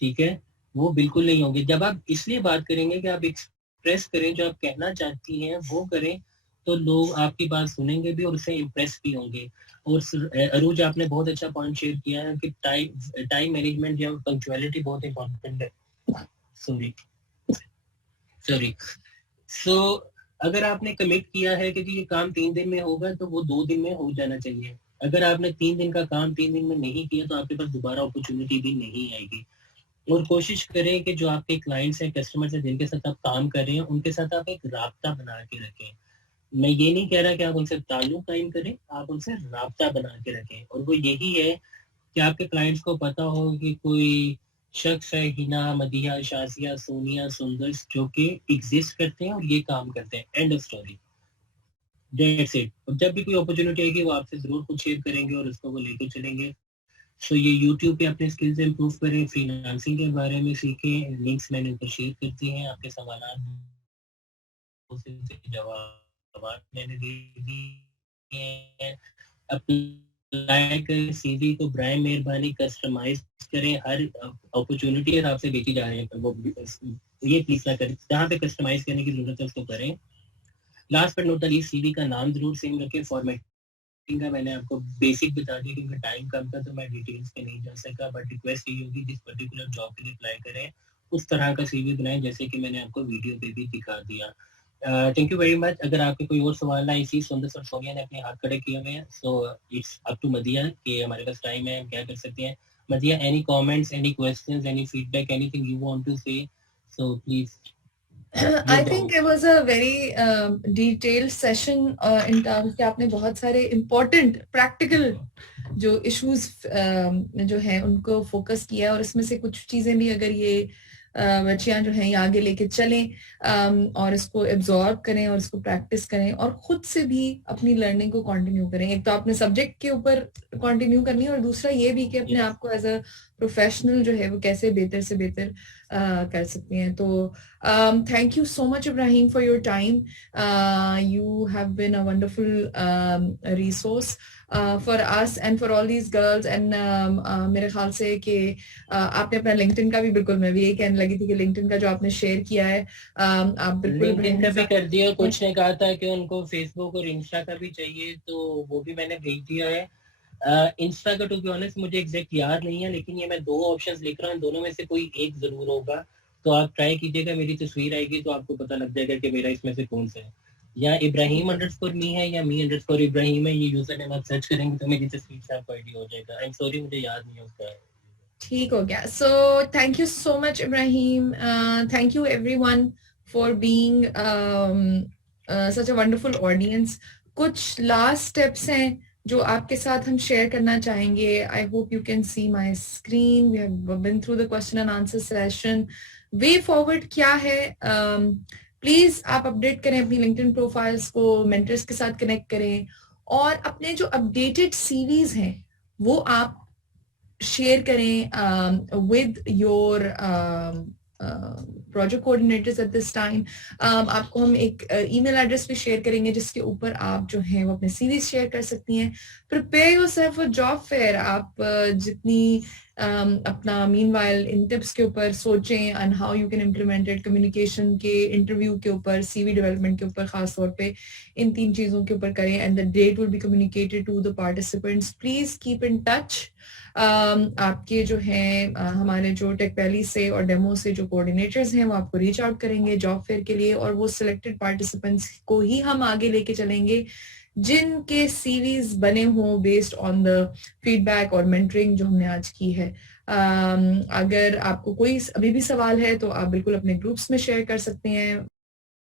ठीक है, वो बिल्कुल नहीं होंगे. जब आप इसलिए बात करेंगे कि आप एक्सप्रेस करें, जो आप कहना चाहती हैं वो करें, तो लोग आपकी बात सुनेंगे भी और उससे इम्प्रेस भी होंगे. और अरूज, आपने बहुत अच्छा पॉइंट शेयर किया है कि टाइम मैनेजमेंट या पंक्चुअलिटी बहुत इंपॉर्टेंट है. सॉरी. सो अगर आपने कमिट किया है कि ये काम 3 दिन में होगा, तो वो 2 दिन में हो जाना चाहिए. अगर आपने 3 दिन का काम 3 दिन में नहीं किया, तो आपके पास दोबारा अपॉर्चुनिटी भी नहीं आएगी. और कोशिश करें कि जो आपके क्लाइंट्स हैं, कस्टमर्स हैं, जिनके साथ आप काम कर रहे हैं, उनके साथ आप एक राब्ता बना के रखें. मैं ये नहीं कह रहा कि आप उनसे ताल्लुक कायम करें, आप उनसे राब्ता बना के रखें. और वो यही है कि आपके क्लाइंट्स को पता हो कि कोई शख्स है, हिना, मदिया, शाजिया, सोनिया, सुंदर, जो कि एग्जिस्ट करते हैं और ये काम करते हैं. End of story. That's it. और जब भी कोई अपॉर्चुनिटी आएगी वो आपसे जरूर कुछ शेयर करेंगे और उसको वो लेकर चलेंगे. सो ये YouTube पे अपने स्किल्स इंप्रूव करें, फ्रीलांसिंग के बारे में सीखें. लिंक्स मैंने ऊपर शेयर कर दिए हैं. आपके सवाल जवाब मैंने दे दिए हैं. अप्लाई करें, CV को बराए मेहरबानी कस्टमाइज करें. हर अपॉर्चुनिटी हिसाब से बेची जा रही है, वो ये प्लीज ना करें. जहाँ पे कस्टमाइज करने की जरूरत है उसको करें. Last but not the least, CV का नाम जरूर सेम रखें. फॉर्मेट का मैंने आपको बेसिक बता दिया, क्योंकि टाइम कम था तो मैं डिटेल्स पे नहीं जा सका. बट रिक्वेस्ट ये होगी, जिस पर्टिकुलर जॉब के लिए अप्लाई करें उस तरह का CV बनाएं, जैसे कि मैंने आपको वीडियो पे भी दिखा दिया. Thank you very much. अगर आपके कोई और सवाल है, इसी सुंदर और सोनिया ने अपने हाथ खड़े किए हुए हैं. सो इट्स अप टू मदिया कि हमारे पास टाइम है, हम क्या कर सकते हैं. Madiya, any comments, any questions, any feedback, anything you want to say, so please. I think it was a very detailed session in terms कि आपने बहुत सारे important practical जो issues जो हैं उनको focus किया, और इसमें से कुछ चीजें भी अगर ये बच्चियां जो हैं ये आगे लेके चलें और इसको एब्जॉर्ब करें और इसको प्रैक्टिस करें और खुद से भी अपनी लर्निंग को कंटिन्यू करें. एक तो आपने सब्जेक्ट के ऊपर कंटिन्यू करनी है, और दूसरा ये भी कि अपने आप को एज अ प्रोफेशनल जो है वो कैसे बेहतर से बेहतर कर सकते हैं. तो thank you so much, Ibrahim, for your time. You have been a wonderful resource for us and for all these girls. And मेरे ख्याल से कि आपने अपना लिंक्डइन का भी, बिल्कुल मैं भी यही कहने लगी थी कि लिंक्डइन का जो आपने शेयर किया है, आप बिल्कुल लिंक्डइन का भी कर दिया. कुछ ने कहा था कि उनको फेसबुक और इंस्टा का भी चाहिए, तो वो भी मैंने भेज दिया है. इंस्टा का टू बी ऑनेस्ट मुझे एग्जैक्ट याद नहीं है, लेकिन ये मैं 2 ऑप्शंस लिख रहा हूँ, दोनों में से कोई एक जरूर होगा. तो आप ट्राई कीजिएगा, मेरी तस्वीर आएगी तो आपको पता लग जाएगा कि मेरा इसमें से कौन सा है. या Ibrahim_me है या me_Ibrahim है. ये यूजर नेम आप सर्च करेंगे तो मेरी तस्वीर से आपको आइडिया हो जाएगा. आई एम सॉरी, मुझे याद नहीं है उसका. ठीक हो गया. So thank you so much Ibrahim. Thank you everyone for being such a wonderful audience. कुछ लास्ट स्टेप्स हैं जो आपके साथ हम शेयर करना चाहेंगे. I hope you can see my screen. We have been through the question and answer session. Way forward क्या है, प्लीज आप अपडेट करें अपनी लिंक्डइन प्रोफाइल्स को, मेंटर्स के साथ कनेक्ट करें, और अपने जो अपडेटेड सीरीज हैं वो आप शेयर करें with your project coordinators at this time. आपको हम एक ईमेल एड्रेस भी शेयर करेंगे जिसके ऊपर आप जो है वो अपने सीवी शेयर कर सकती हैं। Prepare yourself for job fair. आप जितनी अपना मीनवाइल इन टिप्स के ऊपर सोचें and how you can implement it, communication के, इंटरव्यू के ऊपर, सीवी डेवलपमेंट के ऊपर खास तौर पे इन 3 चीजों के ऊपर करें and the date will be communicated to the participants. Please keep in touch. आपके जो है हमारे जो टेक वैली से और डेमो से जो कोऑर्डिनेटर्स हैं वो आपको रीच आउट करेंगे जॉब फेयर के लिए, और वो सिलेक्टेड पार्टिसिपेंट्स को ही हम आगे लेके चलेंगे जिनके सीवीज बने हों बेस्ड ऑन द फीडबैक और मेंटरिंग जो हमने आज की है। अगर आपको कोई अभी भी सवाल है तो आप बिल्कुल अपने ग्रुप्स में शेयर कर सकते हैं।